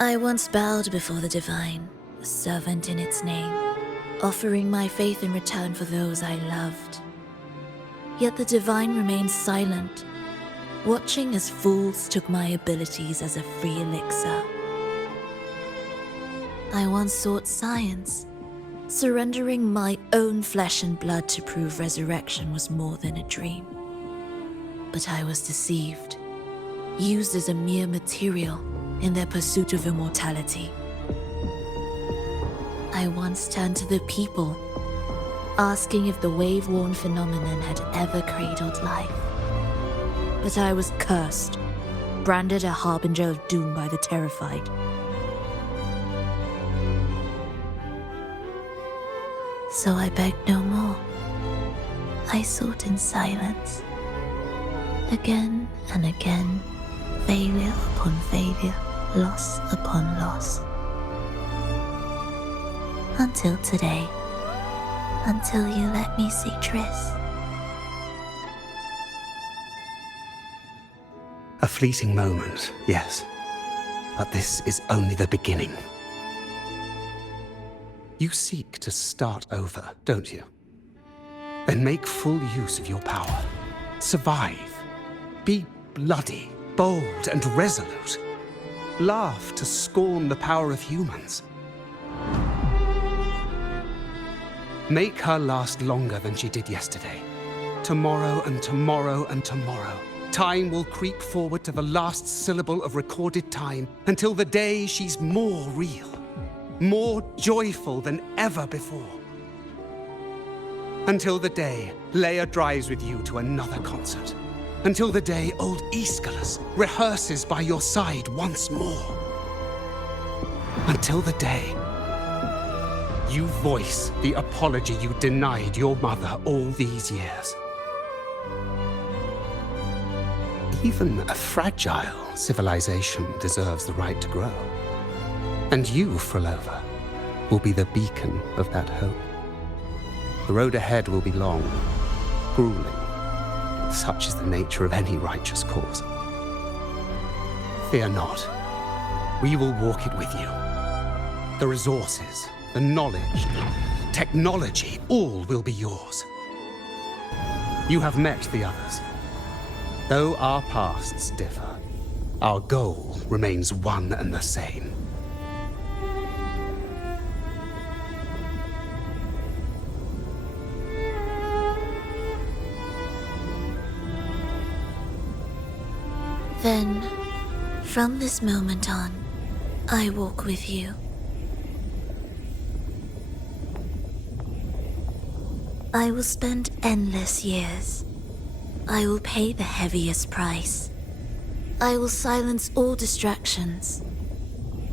I once bowed before the divine, a servant in its name, offering my faith in return for those I loved. Yet the divine remained silent, watching as fools took my abilities as a free elixir. I once sought science, surrendering my own flesh and blood to prove resurrection was more than a dream. But I was deceived, used as a mere material in their pursuit of immortality. I once turned to the people, asking if the wave-worn phenomenon had ever cradled life. But I was cursed, branded a harbinger of doom by the terrified. So I begged no more. I sought in silence. Again and again, failure upon failure, loss upon loss. Until today, until you let me see Triss. A fleeting moment, yes. But this is only the beginning. You seek to start over, don't you? Then make full use of your power. Survive. Be bloody, bold, and resolute. Laugh to scorn the power of humans. Make her last longer than she did yesterday. Tomorrow and tomorrow and tomorrow. Time will creep forward to the last syllable of recorded time until the day she's more real, more joyful than ever before. Until the day Leia drives with you to another concert. Until the day old Aeschylus rehearses by your side once more. Until the day you voice the apology you denied your mother all these years. Even a fragile civilization deserves the right to grow. And you, Frolova, will be the beacon of that hope. The road ahead will be long, grueling. Such is the nature of any righteous cause. Fear not. We will walk it with you. The resources, the knowledge, technology, all will be yours. You have met the others. Though our pasts differ, our goal remains one and the same. Then, From this moment on, I walk with you. I will spend endless years. I will pay the heaviest price. I will silence all distractions.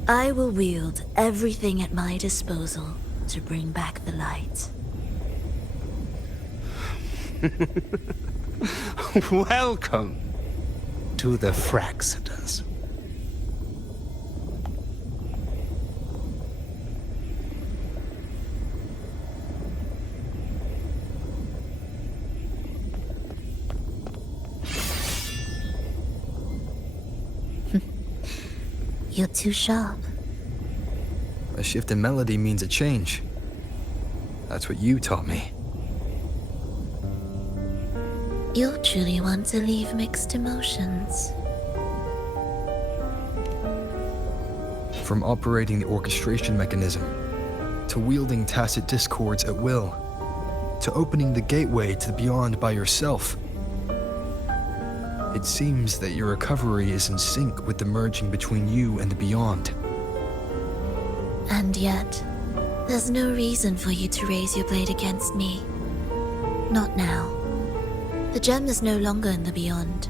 I will wield everything at my disposal to bring back the light. Welcome to the Fraxiters. You're too sharp. A shift in melody means a change. That's what you taught me. You'll truly want to leave mixed emotions. From operating the orchestration mechanism, to wielding tacit discords at will, to opening the gateway to the beyond by yourself. It seems that your recovery is in sync with the merging between you and the beyond. And yet, there's no reason for you to raise your blade against me. Not now. The gem is no longer in the beyond.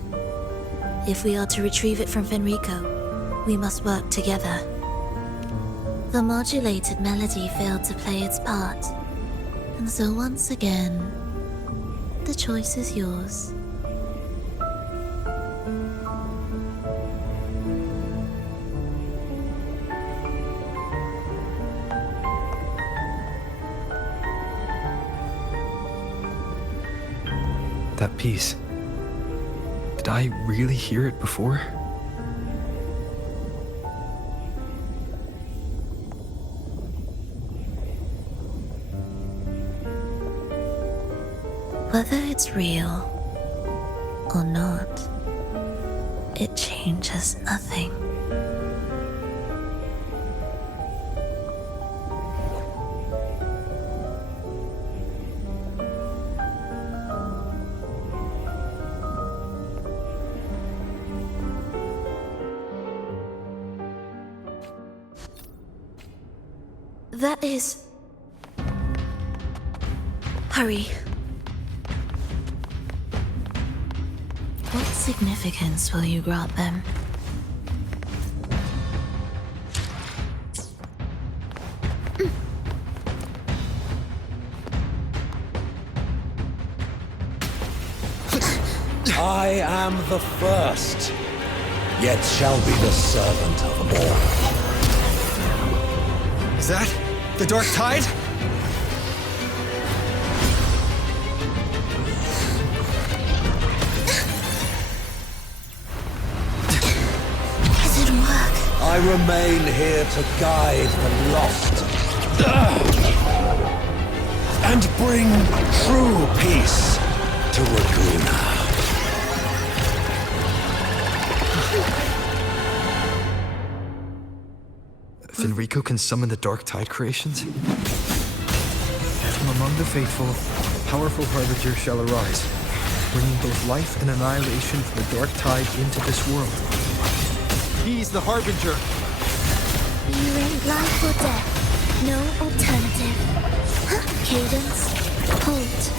If we are to retrieve it from Fenrico, we must work together. The modulated melody failed to play its part, and so once again, the choice is yours. That piece. Did I really hear it before? Whether it's real or not, it changes nothing. That is... Hurry. What significance will you grant them? I am the first, yet shall be the servant of all. Is that the Dark Tide? I remain here to guide the lost and bring true peace to Raguna. Fenrico can summon the Dark Tide creations? From among the faithful, a powerful harbinger shall arise, bringing both life and annihilation from the Dark Tide into this world. He's the harbinger. You ain't life or death. No alternative. Cadence. Hold.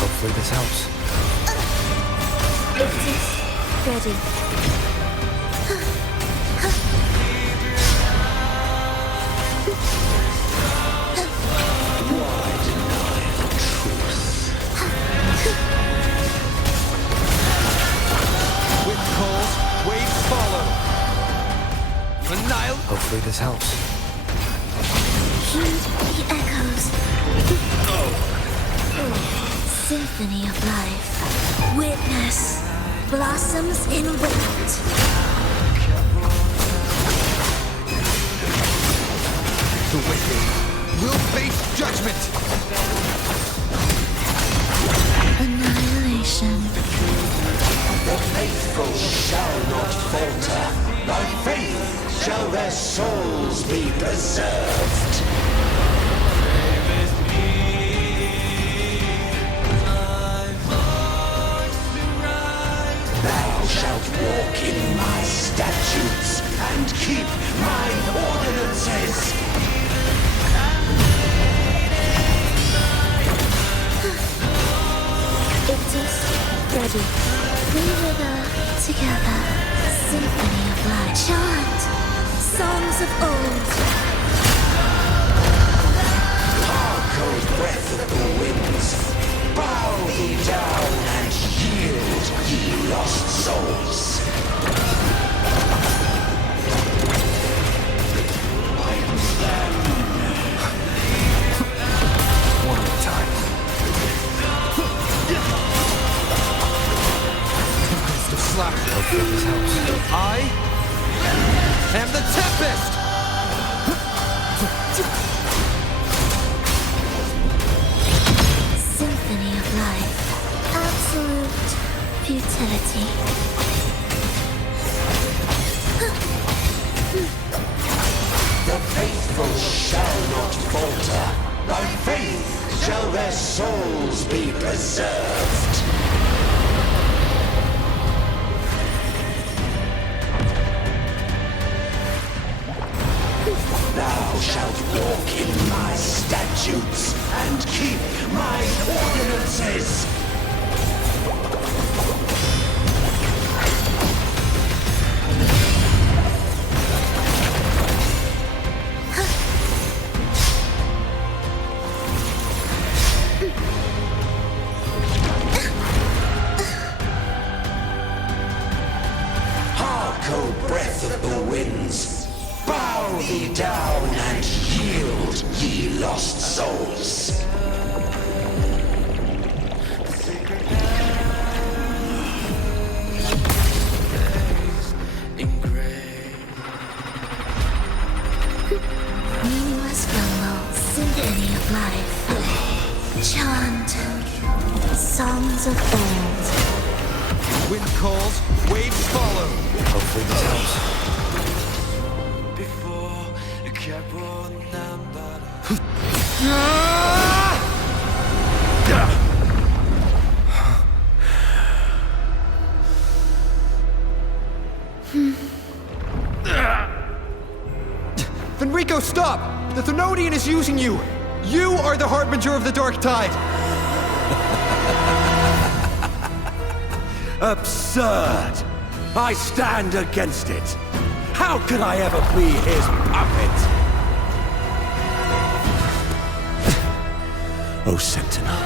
Hopefully this helps. Ready. Symphony of life. Witness blossoms in wind. The wicked will face judgment! Annihilation. The faithful shall not falter. By faith shall their souls be preserved. Thou shalt walk in my statutes and keep my ordinances. It is ready. We wither together. Symphony of life. Chant songs of old. Hark, O breath of the winds. Bow thee down and yield, ye lost souls. One at a time. Tempest of slap. Hope this helps. I am the Tempest! Symphony of life. Absolute futility. The faithful shall not falter. By faith shall their souls be preserved. Thou shalt walk in my statutes and keep my ordinances. Hark, O breath of the winds. Bow thee down and yield, ye lost souls. Meaningless rumble. Symphony of life. Chant songs of old. Wind calls, waves follow. Hopefully this helps. Fenrico, stop! The Thenodian is using you! You are the harbinger of the dark tide! Absurd! I stand against it! How could I ever be his puppet? O Sentinel,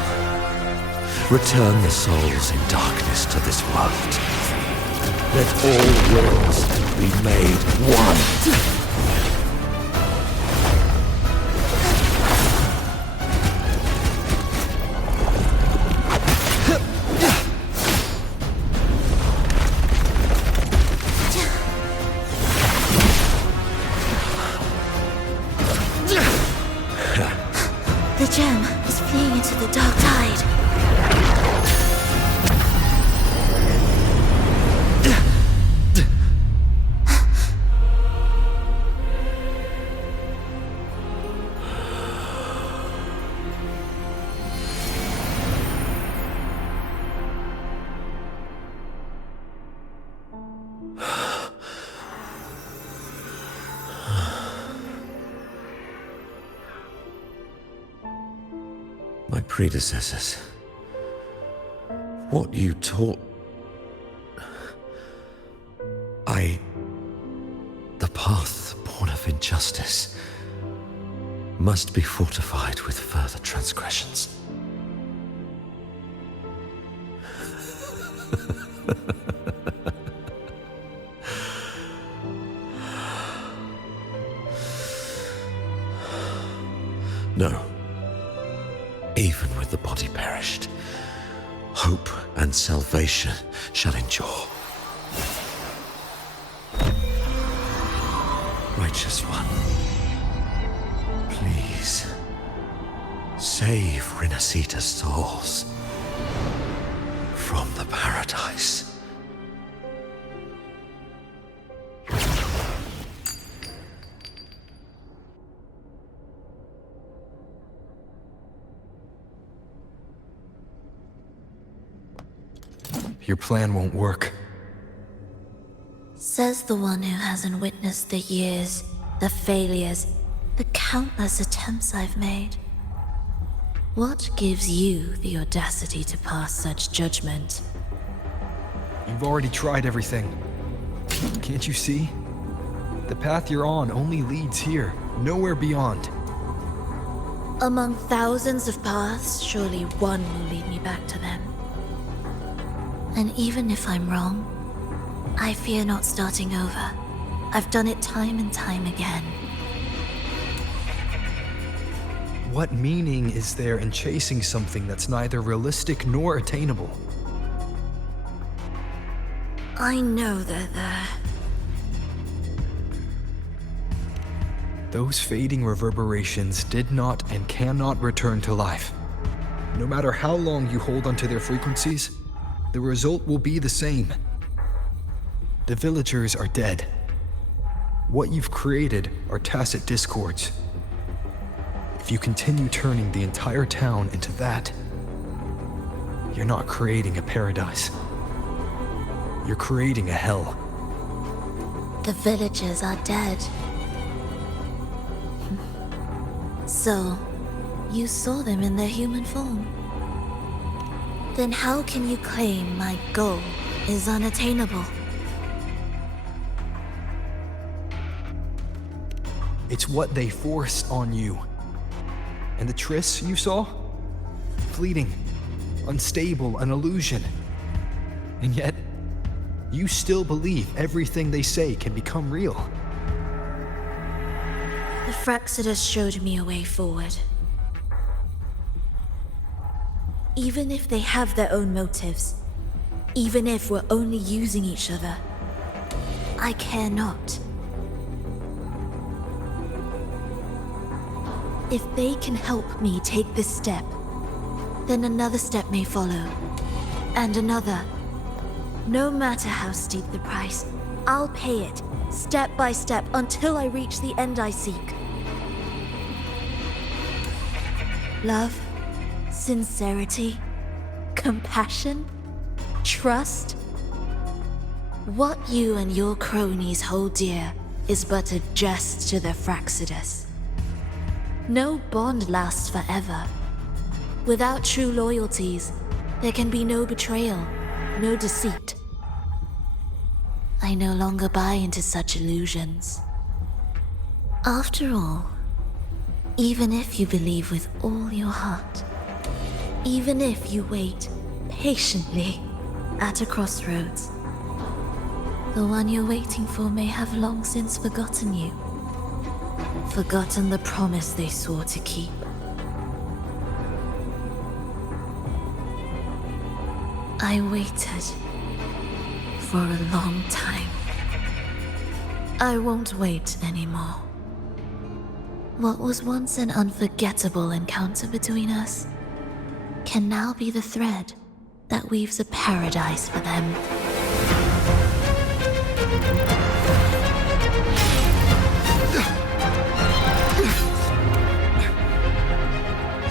return the souls in darkness to this world. Let all worlds be made one. The gem is fleeing into the dark tide. My predecessors. What you taught... The path born of injustice must be fortified with further transgressions. No. Even with the body perished, Hope and salvation shall endure. Righteous One, please save Renacita's souls from the paradise. Your plan won't work. Says the one who hasn't witnessed the years, the failures, the countless attempts I've made. What gives you the audacity to pass such judgment? You've already tried everything. Can't you see? The path you're on only leads here, nowhere beyond. Among thousands of paths, surely one will lead me back to them. And even if I'm wrong, I fear not starting over. I've done it time and time again. What meaning is there in chasing something that's neither realistic nor attainable? I know they're there. Those fading reverberations did not and cannot return to life. No matter how long you hold onto their frequencies, the result will be the same. The villagers are dead. What you've created are tacit discords. If you continue turning the entire town into that, you're not creating a paradise. You're creating a hell. The villagers are dead. So, you saw them in their human form. Then how can you claim my goal is unattainable? It's what they forced on you. And the trysts you saw? Fleeting, unstable, an illusion. And yet, you still believe everything they say can become real. The Fraxidus showed me a way forward. Even if they have their own motives, even if we're only using each other, I care not. If they can help me take this step, then another step may follow, and another. No matter how steep the price, I'll pay it, step by step, until I reach the end I seek. Love, sincerity, compassion, trust. What you and your cronies hold dear is but a jest to the Fraxidus. No bond lasts forever. Without true loyalties, there can be no betrayal, no deceit. I no longer buy into such illusions. After all, even if you believe with all your heart, even if you wait patiently at a crossroads, the one you're waiting for may have long since forgotten you. Forgotten the promise they swore to keep. I waited for a long time. I won't wait anymore. What was once an unforgettable encounter between us can now be the thread that weaves a paradise for them.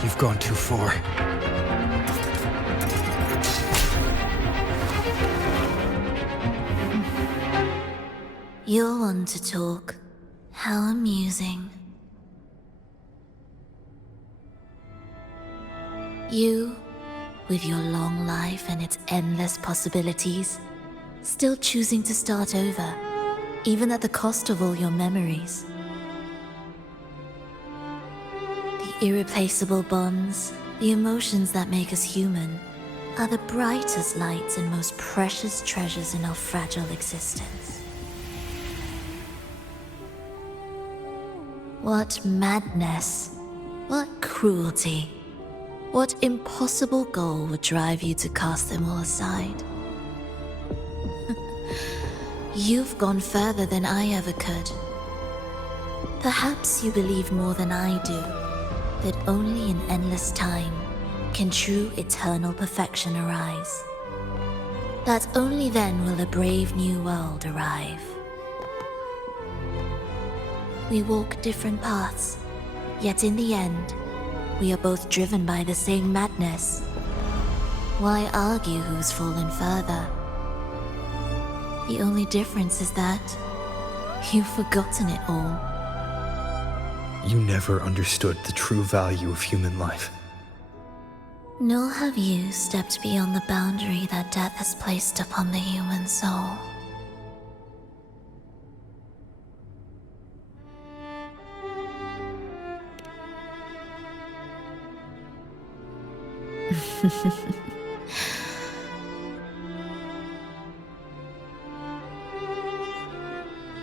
You've gone too far. You're one to talk. How amusing. You, with your long life and its endless possibilities, still choosing to start over, even at the cost of all your memories. The irreplaceable bonds, the emotions that make us human, are the brightest lights and most precious treasures in our fragile existence. What madness, what cruelty, What impossible goal would drive you to cast them all aside? You've gone further than I ever could. Perhaps you believe more than I do, that only in endless time can true eternal perfection arise. That only then will a brave new world arrive. We walk different paths, yet in the end, we are both driven by the same madness. Why argue who's fallen further? The only difference is that you've forgotten it all. You never understood the true value of human life. Nor have you stepped beyond the boundary that death has placed upon the human soul.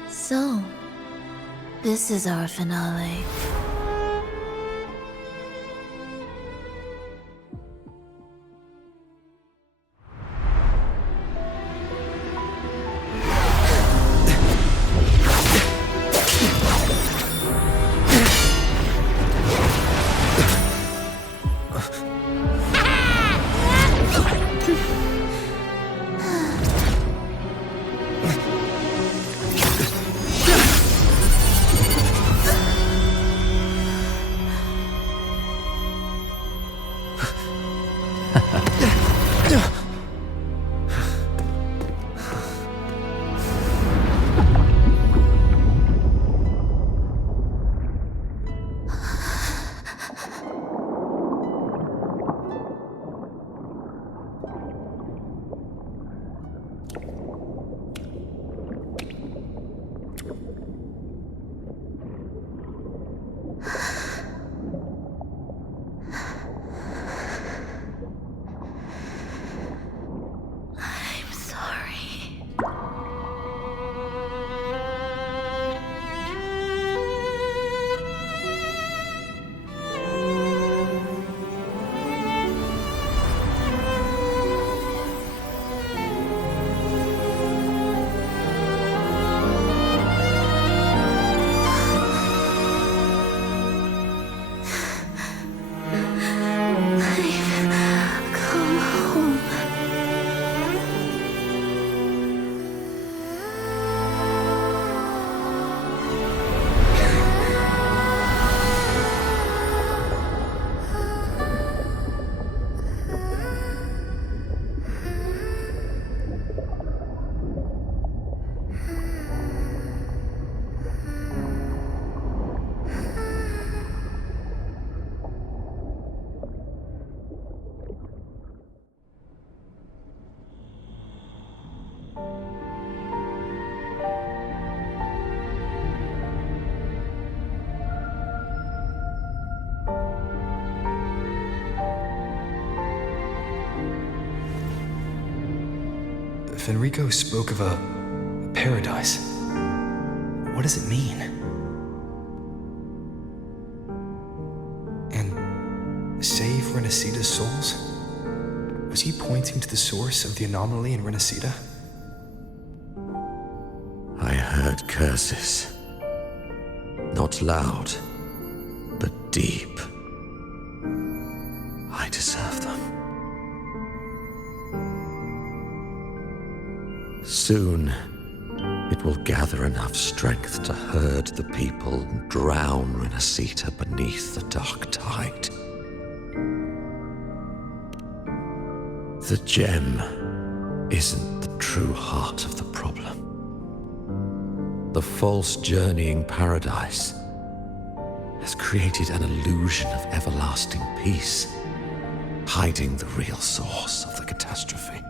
So, this is our finale. Fenrico spoke of a paradise. What does it mean? And save Renacita's souls? Was he pointing to the source of the anomaly in Renacita? I heard curses. Not loud, but deep. I deserve them. Soon, it will gather enough strength to herd the people and drown Renacita beneath the dark tide. The gem isn't the true heart of the problem. The false journeying paradise has created an illusion of everlasting peace, hiding the real source of the catastrophe.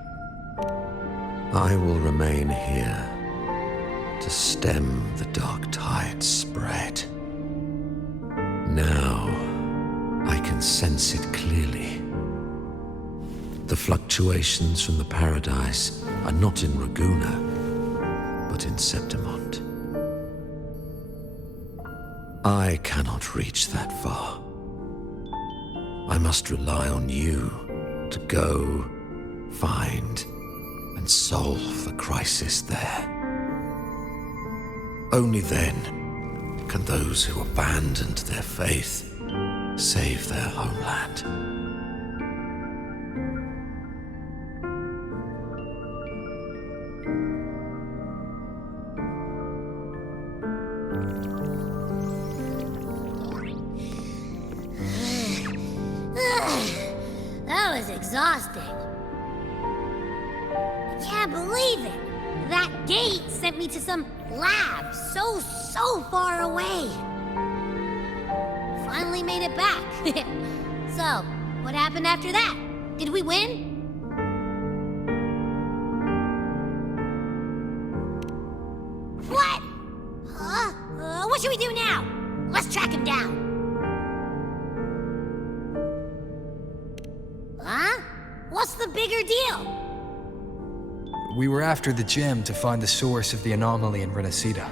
I will remain here to stem the dark tide's spread. Now, I can sense it clearly. The fluctuations from the paradise are not in Raguna, but in Septimont. I cannot reach that far. I must rely on you to go, find, and solve the crisis there. Only then can those who abandoned their faith save their homeland. That was exhausting. I can't believe it. That gate sent me to some lab so far away. Finally made it back. So, what happened after that? Did we win? What? Huh? What should we do now? Let's track him down. Huh? What's the bigger deal? We were after the gem to find the source of the anomaly in Renacita.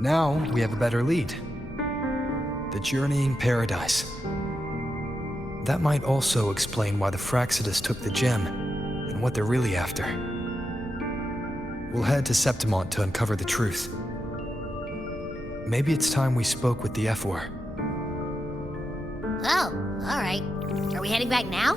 Now we have a better lead. The journeying paradise. That might also explain why the Fraxidus took the gem and what they're really after. We'll head to Septimont to uncover the truth. Maybe it's time we spoke with the F-War. Oh, alright. Are we heading back now?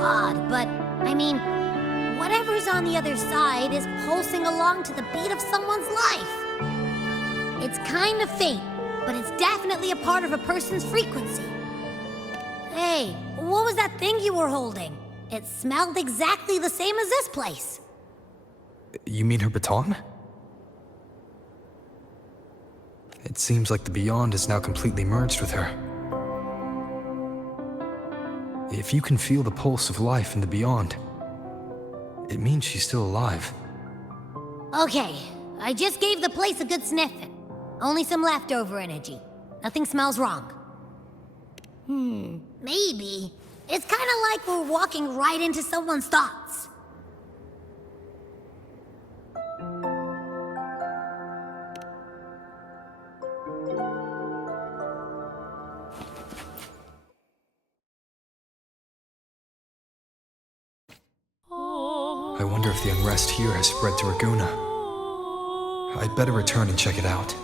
odd, but I mean, whatever's on the other side is pulsing along to the beat of someone's life. It's kind of faint, but it's definitely a part of a person's frequency. Hey, what was that thing you were holding? It smelled exactly the same as this place. You mean her baton? It seems like the beyond is now completely merged with her. If you can feel the pulse of life in the beyond, it means she's still alive. Okay, I just gave the place a good sniffing. Only some leftover energy. Nothing smells wrong. Maybe. It's kind of like we're walking right into someone's thoughts. I wonder if the unrest here has spread to Raguna. I'd better return and check it out.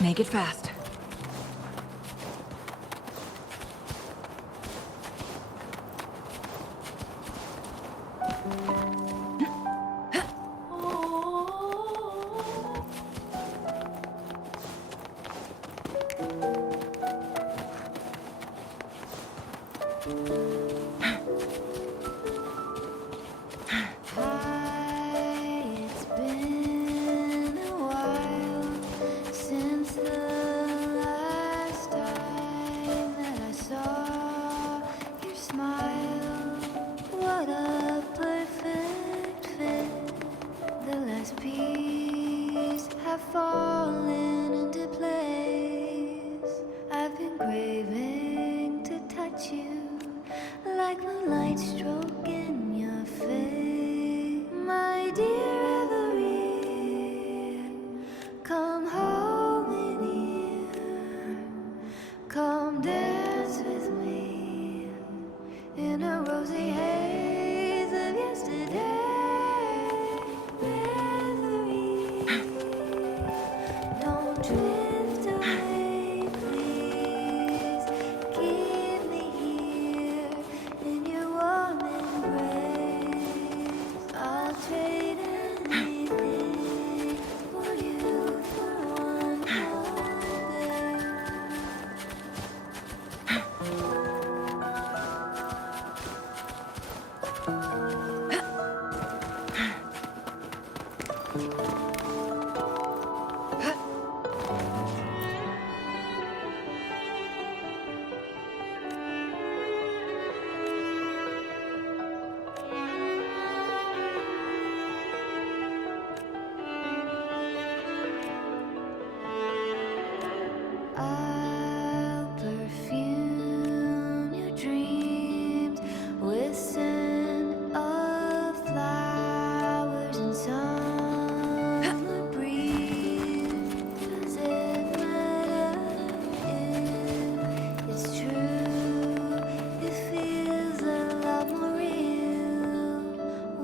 Make it fast. It's been a while since the last time that I saw your smile. What a perfect fit. The last piece have fallen into place. I've been craving to touch you like moonlight stroking your face. My dear Every, come home in here. Come dance with me in a rosy haze of yesterday. Reverie, don't drift away, please. Keep me here in your warm embrace. I'll trade anything for you for one more day. I'll perfume your dreams with scent of flowers and summer breeze. Does it matter if it's true? It feels a lot more real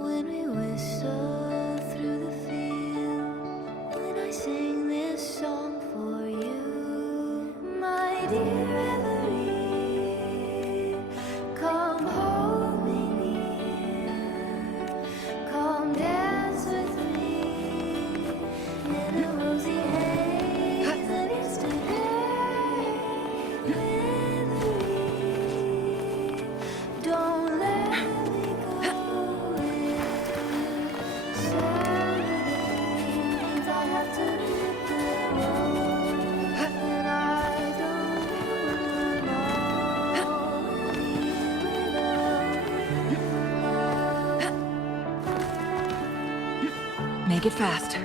when we whistle through the fields. When I sing this song for you, my dear Every, come hold me near. Come dance with me in a rosy haze of yesterday. Reverie, don't let me go. Saturday means I have to hit the road, and I don't wanna Make it fast.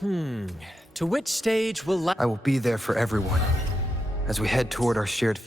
To which stage will I will be there for everyone as we head toward our shared.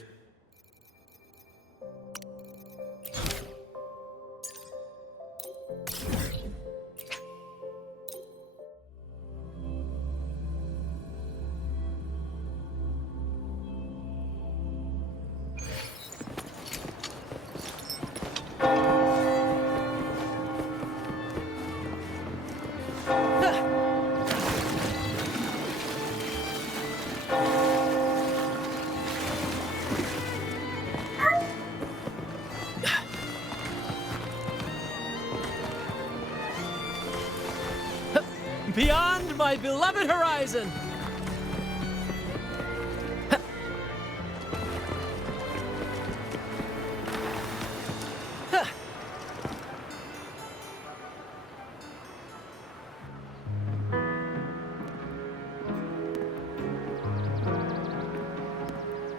beyond my beloved horizon?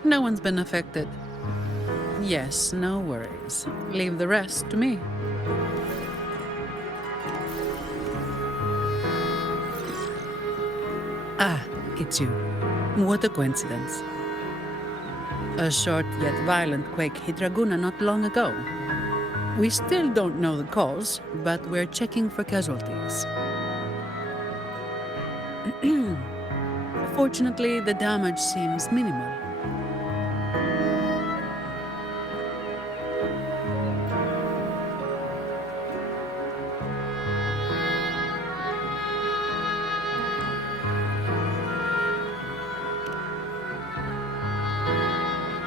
No one's been affected. Yes, no worries. Leave the rest to me. Ah, it's you. What a coincidence. A short yet violent quake hit Raguna not long ago. We still don't know the cause, but we're checking for casualties. Fortunately, the damage seems minimal.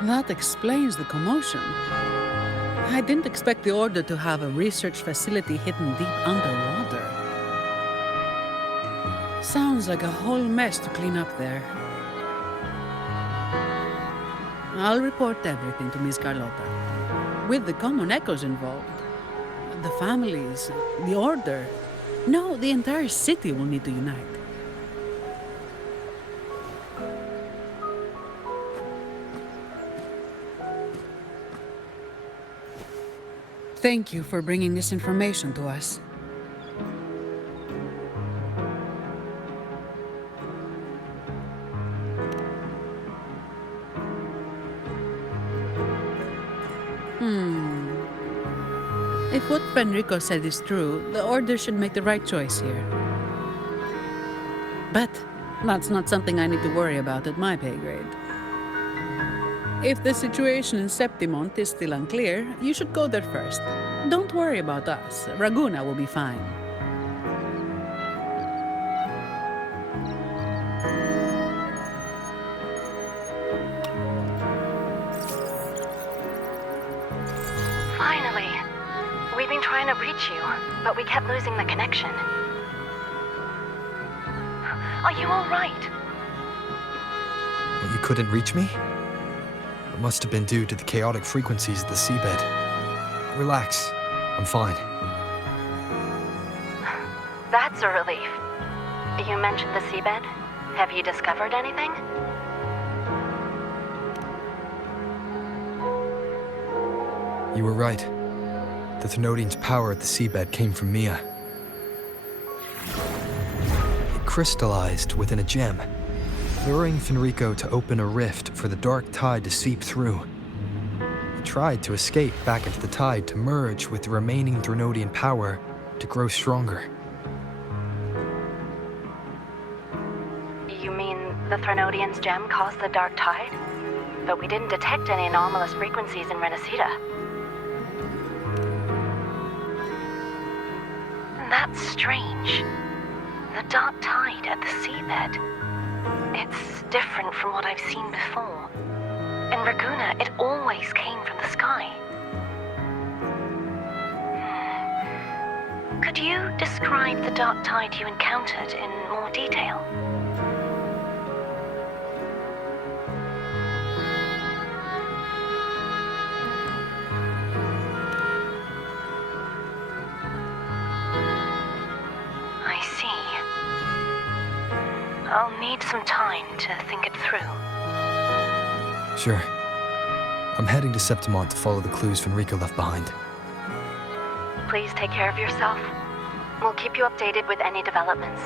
That explains the commotion. I didn't expect the Order to have a research facility hidden deep underwater. Sounds like a whole mess to clean up there. I'll report everything to Miss Carlotta. With the common echoes involved, the families, the Order, no, the entire city will need to unite. Thank you for bringing this information to us. If what Fenrico said is true, the Order should make the right choice here. But that's not something I need to worry about at my pay grade. If the situation in Septimont is still unclear, you should go there first. Don't worry about us. Raguna will be fine. Finally. We've been trying to reach you, but we kept losing the connection. Are you all right? You couldn't reach me? It must have been due to the chaotic frequencies of the seabed. Relax. I'm fine. That's a relief. You mentioned the seabed. Have you discovered anything? You were right. The Thenodian's power at the seabed came from Mia. It crystallized within a gem, luring Fenrico to open a rift for the dark tide to seep through. He tried to escape back into the tide to merge with the remaining Thenodian power to grow stronger. You mean the Thenodian's gem caused the dark tide? But we didn't detect any anomalous frequencies in Renacita. That's strange. The dark tide at the seabed. It's different from what I've seen before. In Raguna, it always came from the sky. Could you describe the dark tide you encountered in more detail? I see. I'll need some time to think it through. Sure. I'm heading to Septimont to follow the clues Fenrico left behind. Please take care of yourself. We'll keep you updated with any developments.